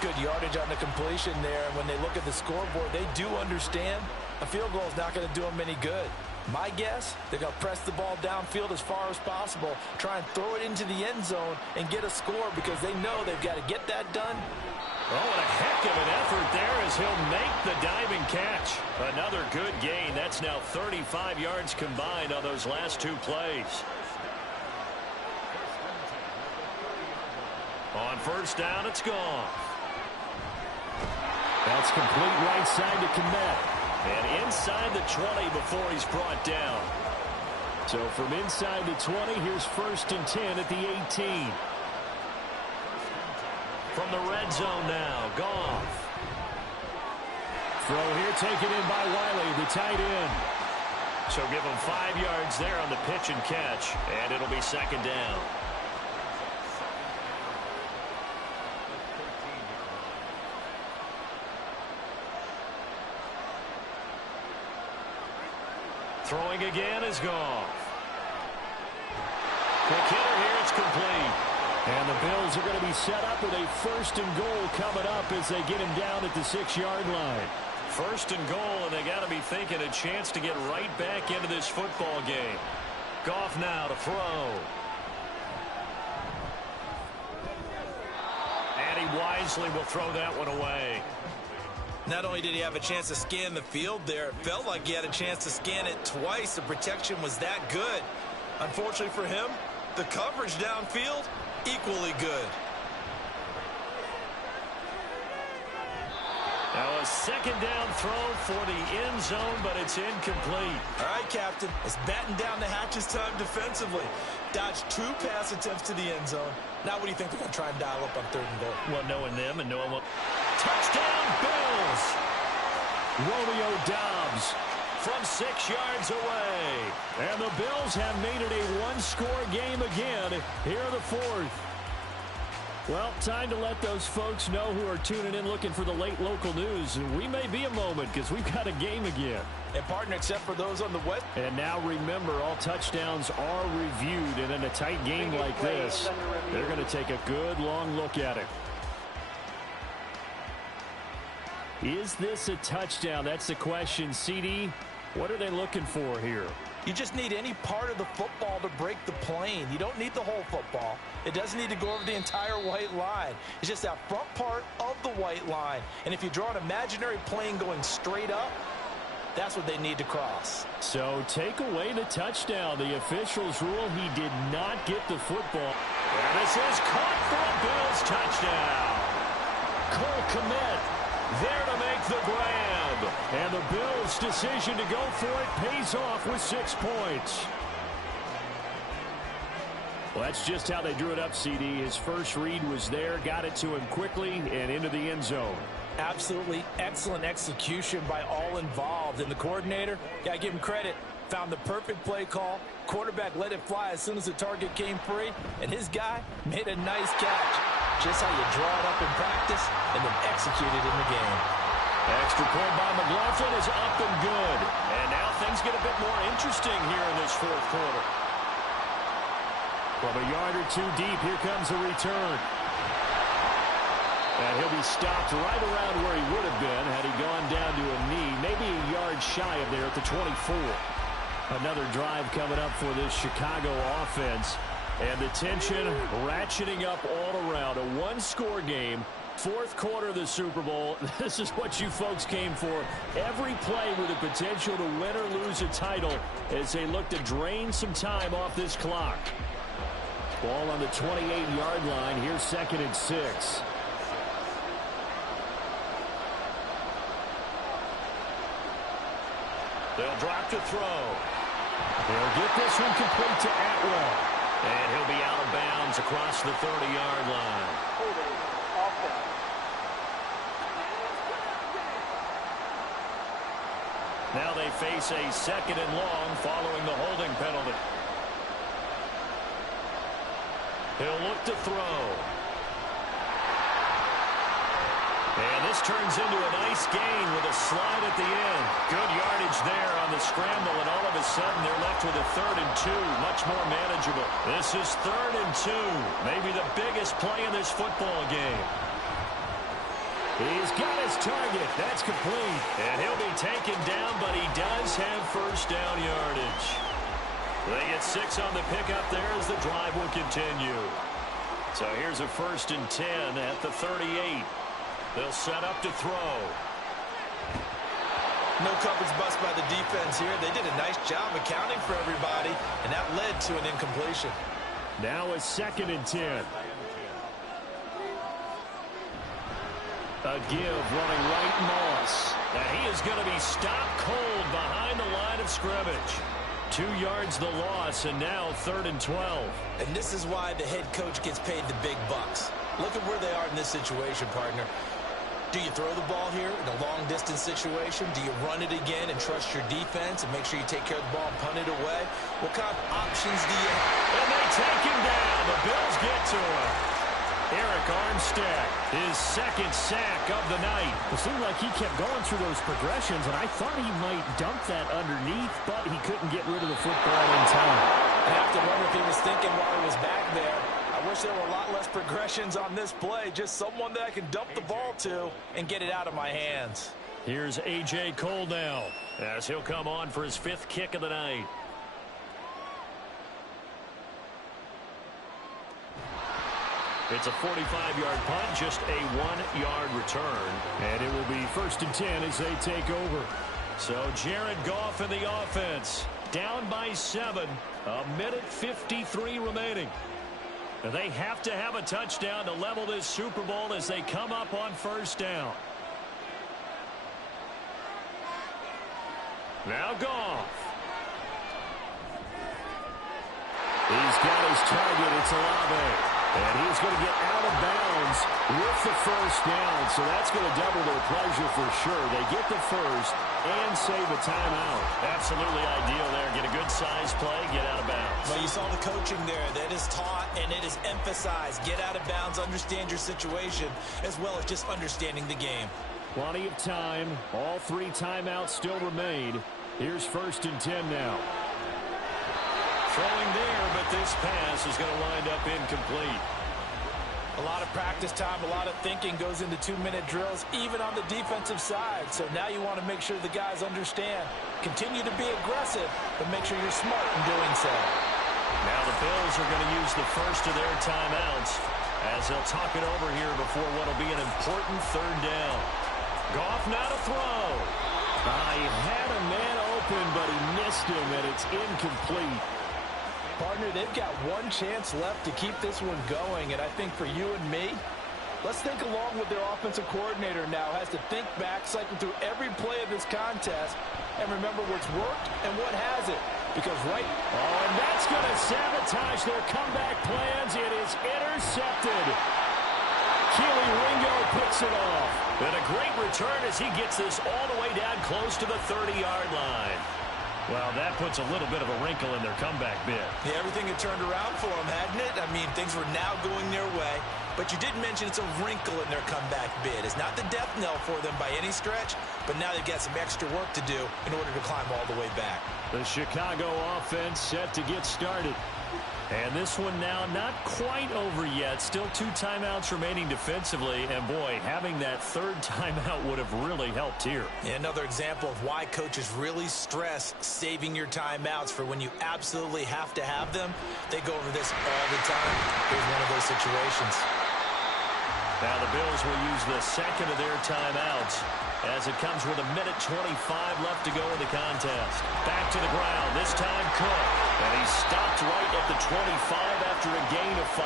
Good yardage on the completion there. And when they look at the scoreboard, they do understand a field goal is not going to do them any good. My guess, they're going to press the ball downfield as far as possible, try and throw it into the end zone and get a score because they know they've got to get that done. Oh, and a heck of an effort there as he'll make the diving catch. Another good gain. That's now 35 yards combined on those last two plays. On first down, it's gone. That's complete right side to Komet. And inside the 20 before he's brought down. So from inside the 20, here's 1st and 10 at the 18. From the red zone now, Goff. Throw here taken in by Wiley, the tight end. So give him 5 yards there on the pitch and catch, and it'll be second down. Throwing again is Goff. The hitter here, it's complete. And the Bills are going to be set up with a 1st and goal coming up as they get him down at the 6-yard line. 1st and goal, and they got to be thinking a chance to get right back into this football game. Goff now to throw. And he wisely will throw that one away. Not only did he have a chance to scan the field there, it felt like he had a chance to scan it twice. The protection was that good. Unfortunately for him, the coverage downfield, equally good. Now a second down throw for the end zone, but it's incomplete. All right, Captain, it's batten down the hatches time defensively. Dodged 2 pass attempts to the end zone. Now what do you think they're going to try and dial up on 3rd and goal? Well, knowing them and knowing what... Touchdown, Bills! Romeo Doubs from 6 yards away. And the Bills have made it a one-score game again here in the 4th. Well, time to let those folks know who are tuning in looking for the late local news. We may be a moment because we've got a game again. And partner, except for those on the west. And now remember, all touchdowns are reviewed. And in a tight game like this, they're going to take a good long look at it. Is this a touchdown? That's the question. CD, what are they looking for here? You just need any part of the football to break the plane. You don't need the whole football. It doesn't need to go over the entire white line. It's just that front part of the white line. And if you draw an imaginary plane going straight up, that's what they need to cross. So take away the touchdown. The officials rule he did not get the football. And this is caught for a Bills touchdown. Cole Komet there to make the grab. And the Bills' decision to go for it pays off with 6 points. Well, that's just how they drew it up, CD. His first read was there, got it to him quickly, and into the end zone. Absolutely excellent execution by all involved. And the coordinator, got to give him credit, found the perfect play call. Quarterback let it fly as soon as the target came free, and his guy made a nice catch. Just how you draw it up in practice and then execute it in the game. Extra point by McLaughlin is up and good. And now things get a bit more interesting here in this 4th quarter. From a yard or 2 deep, here comes a return. And he'll be stopped right around where he would have been had he gone down to a knee, maybe a yard shy of there at the 24. Another drive coming up for this Chicago offense. And the tension ratcheting up all around. A one-score game. 4th quarter of the Super Bowl. This is what you folks came for. Every play with the potential to win or lose a title as they look to drain some time off this clock. Ball on the 28-yard line. Here's 2nd and 6. They'll drop to throw. They'll get this one complete to Atwell. And he'll be out of bounds across the 30-yard line. Now they face a 2nd and long following the holding penalty. He'll look to throw. And this turns into a nice gain with a slide at the end. Good yardage there on the scramble, and all of a sudden they're left with a 3rd and 2, much more manageable. This is 3rd and 2, maybe the biggest play in this football game. He's got his target. That's complete. And he'll be taken down, but he does have first down yardage. They get 6 on the pickup there as the drive will continue. So here's a 1st and 10 at the 38. They'll set up to throw. No coverage bust by the defense here. They did a nice job accounting for everybody, and that led to an incompletion. Now a 2nd and 10. A give running right Moss. And he is going to be stopped cold behind the line of scrimmage. 2 yards the loss, and now 3rd and 12. And this is why the head coach gets paid the big bucks. Look at where they are in this situation, partner. Do you throw the ball here in a long-distance situation? Do you run it again and trust your defense and make sure you take care of the ball and punt it away? What kind of options do you have? And they take him down. The Bills get to him. Eric Armstead, his 2nd sack of the night. It seemed like he kept going through those progressions, and I thought he might dump that underneath, but he couldn't get rid of the football in time. I have to wonder if he was thinking while he was back there, I wish there were a lot less progressions on this play. Just someone that I can dump the ball to and get it out of my hands. Here's A.J. Cole now as he'll come on for his 5th kick of the night. It's a 45-yard punt, just a 1-yard return. And it will be 1st and 10 as they take over. So Jared Goff in the offense, down by 7, 1:53 remaining. They have to have a touchdown to level this Super Bowl as they come up on 1st down. Now Goff. He's got his target. It's Olave. And he's going to get out of bounds with the 1st down. So that's going to double their pleasure for sure. They get the 1st and save a timeout. Absolutely ideal there. Get a good size play, get out of bounds. Well, you saw the coaching there. That is taught and it is emphasized. Get out of bounds, understand your situation, as well as just understanding the game. Plenty of time. All 3 timeouts still remain. Here's 1st and 10 now. Throwing there, but this pass is going to wind up incomplete. A lot of practice time, a lot of thinking goes into 2-minute drills, even on the defensive side. So now you want to make sure the guys understand. Continue to be aggressive, but make sure you're smart in doing so. Now the Bills are going to use the 1st of their timeouts as they'll talk it over here before what will be an important 3rd down. Goff now to throw. He had a man open, but he missed him, and it's incomplete. Partner, they've got 1 chance left to keep this one going, and I think for you and me, let's think along with their offensive coordinator now. Has to think back, cycle through every play of this contest, and remember what's worked and what hasn't. Because and that's going to sabotage their comeback plans. It is intercepted. Keely Ringo picks it off. And a great return as he gets this all the way down close to the 30-yard line. Well, that puts a little bit of a wrinkle in their comeback bid. Yeah, everything had turned around for them, hadn't it? I mean, things were now going their way. But you did mention it's a wrinkle in their comeback bid. It's not the death knell for them by any stretch, but now they've got some extra work to do in order to climb all the way back. The Chicago offense set to get started. And this one now not quite over yet. Still 2 timeouts remaining defensively. And, boy, having that 3rd timeout would have really helped here. Yeah, another example of why coaches really stress saving your timeouts for when you absolutely have to have them. They go over this all the time. Here's one of those situations. Now the Bills will use the 2nd of their timeouts as it comes with 1:25 left to go in the contest. Back to the ground, this time Cook. And he stopped right at the 25 after a gain of 5.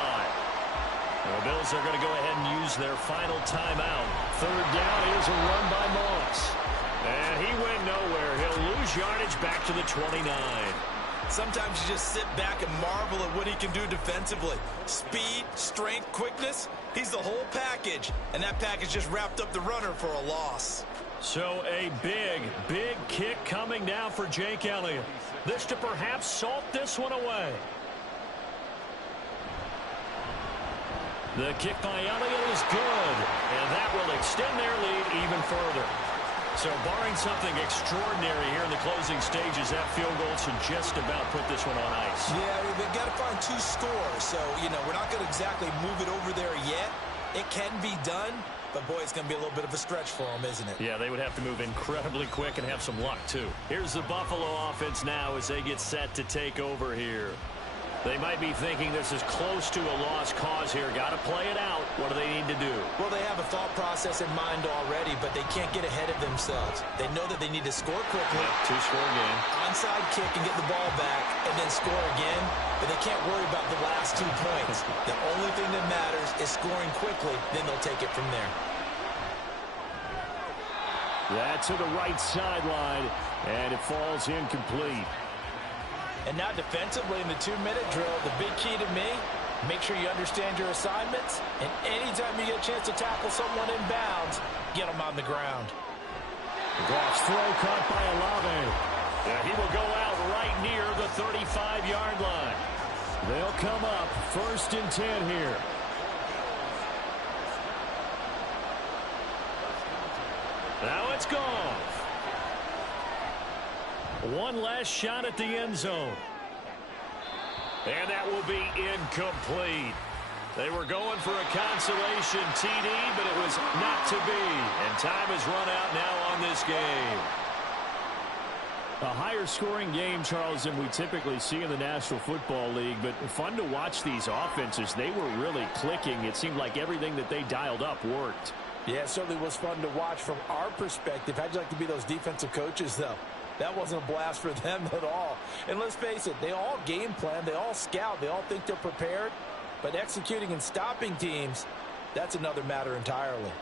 The Bills are going to go ahead and use their final timeout. 3rd down, here's a run by Moss. And he went nowhere. He'll lose yardage back to the 29. Sometimes you just sit back and marvel at what he can do defensively. Speed, strength, quickness. He's the whole package. And that package just wrapped up the runner for a loss. So a big, big kick coming now for Jake Elliott. This to perhaps salt this one away. The kick by Elliott is good. And that will extend their lead even further. So barring something extraordinary here in the closing stages, that field goal should just about put this one on ice. Yeah, they've got to find 2 scores. So, we're not going to exactly move it over there yet. It can be done, But, boy, it's going to be a little bit of a stretch for them, isn't it? Yeah, they would have to move incredibly quick and have some luck, too. Here's the Buffalo offense now as they get set to take over here. They might be thinking this is close to a lost cause here. Got to play it out. What do they need to do? Well, they have a thought process in mind already, but they can't get ahead of themselves. They know that they need to score quickly. Yeah, two-score game. Onside kick and get the ball back and then score again, but they can't worry about the last 2 points. The only thing that matters is scoring quickly, then they'll take it from there. That's to the right sideline, and it falls incomplete. And now defensively in the 2-minute drill, the big key to me, make sure you understand your assignments, and anytime you get a chance to tackle someone in bounds, get them on the ground. Goff's throw caught by Olave. Yeah, he will go out right near the 35-yard line. They'll come up 1st and 10 here. Now it's gone. One last shot at the end zone. And that will be incomplete. They were going for a consolation TD, but it was not to be. And time has run out now on this game. A higher scoring game, Charles, than we typically see in the National Football League, but fun to watch these offenses. They were really clicking. It seemed like everything that they dialed up worked. Yeah, it certainly was fun to watch from our perspective. How'd you like to be those defensive coaches, though? That wasn't a blast for them at all. And let's face it, they all game plan, they all scout, they all think they're prepared. But executing and stopping teams, that's another matter entirely.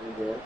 Yeah.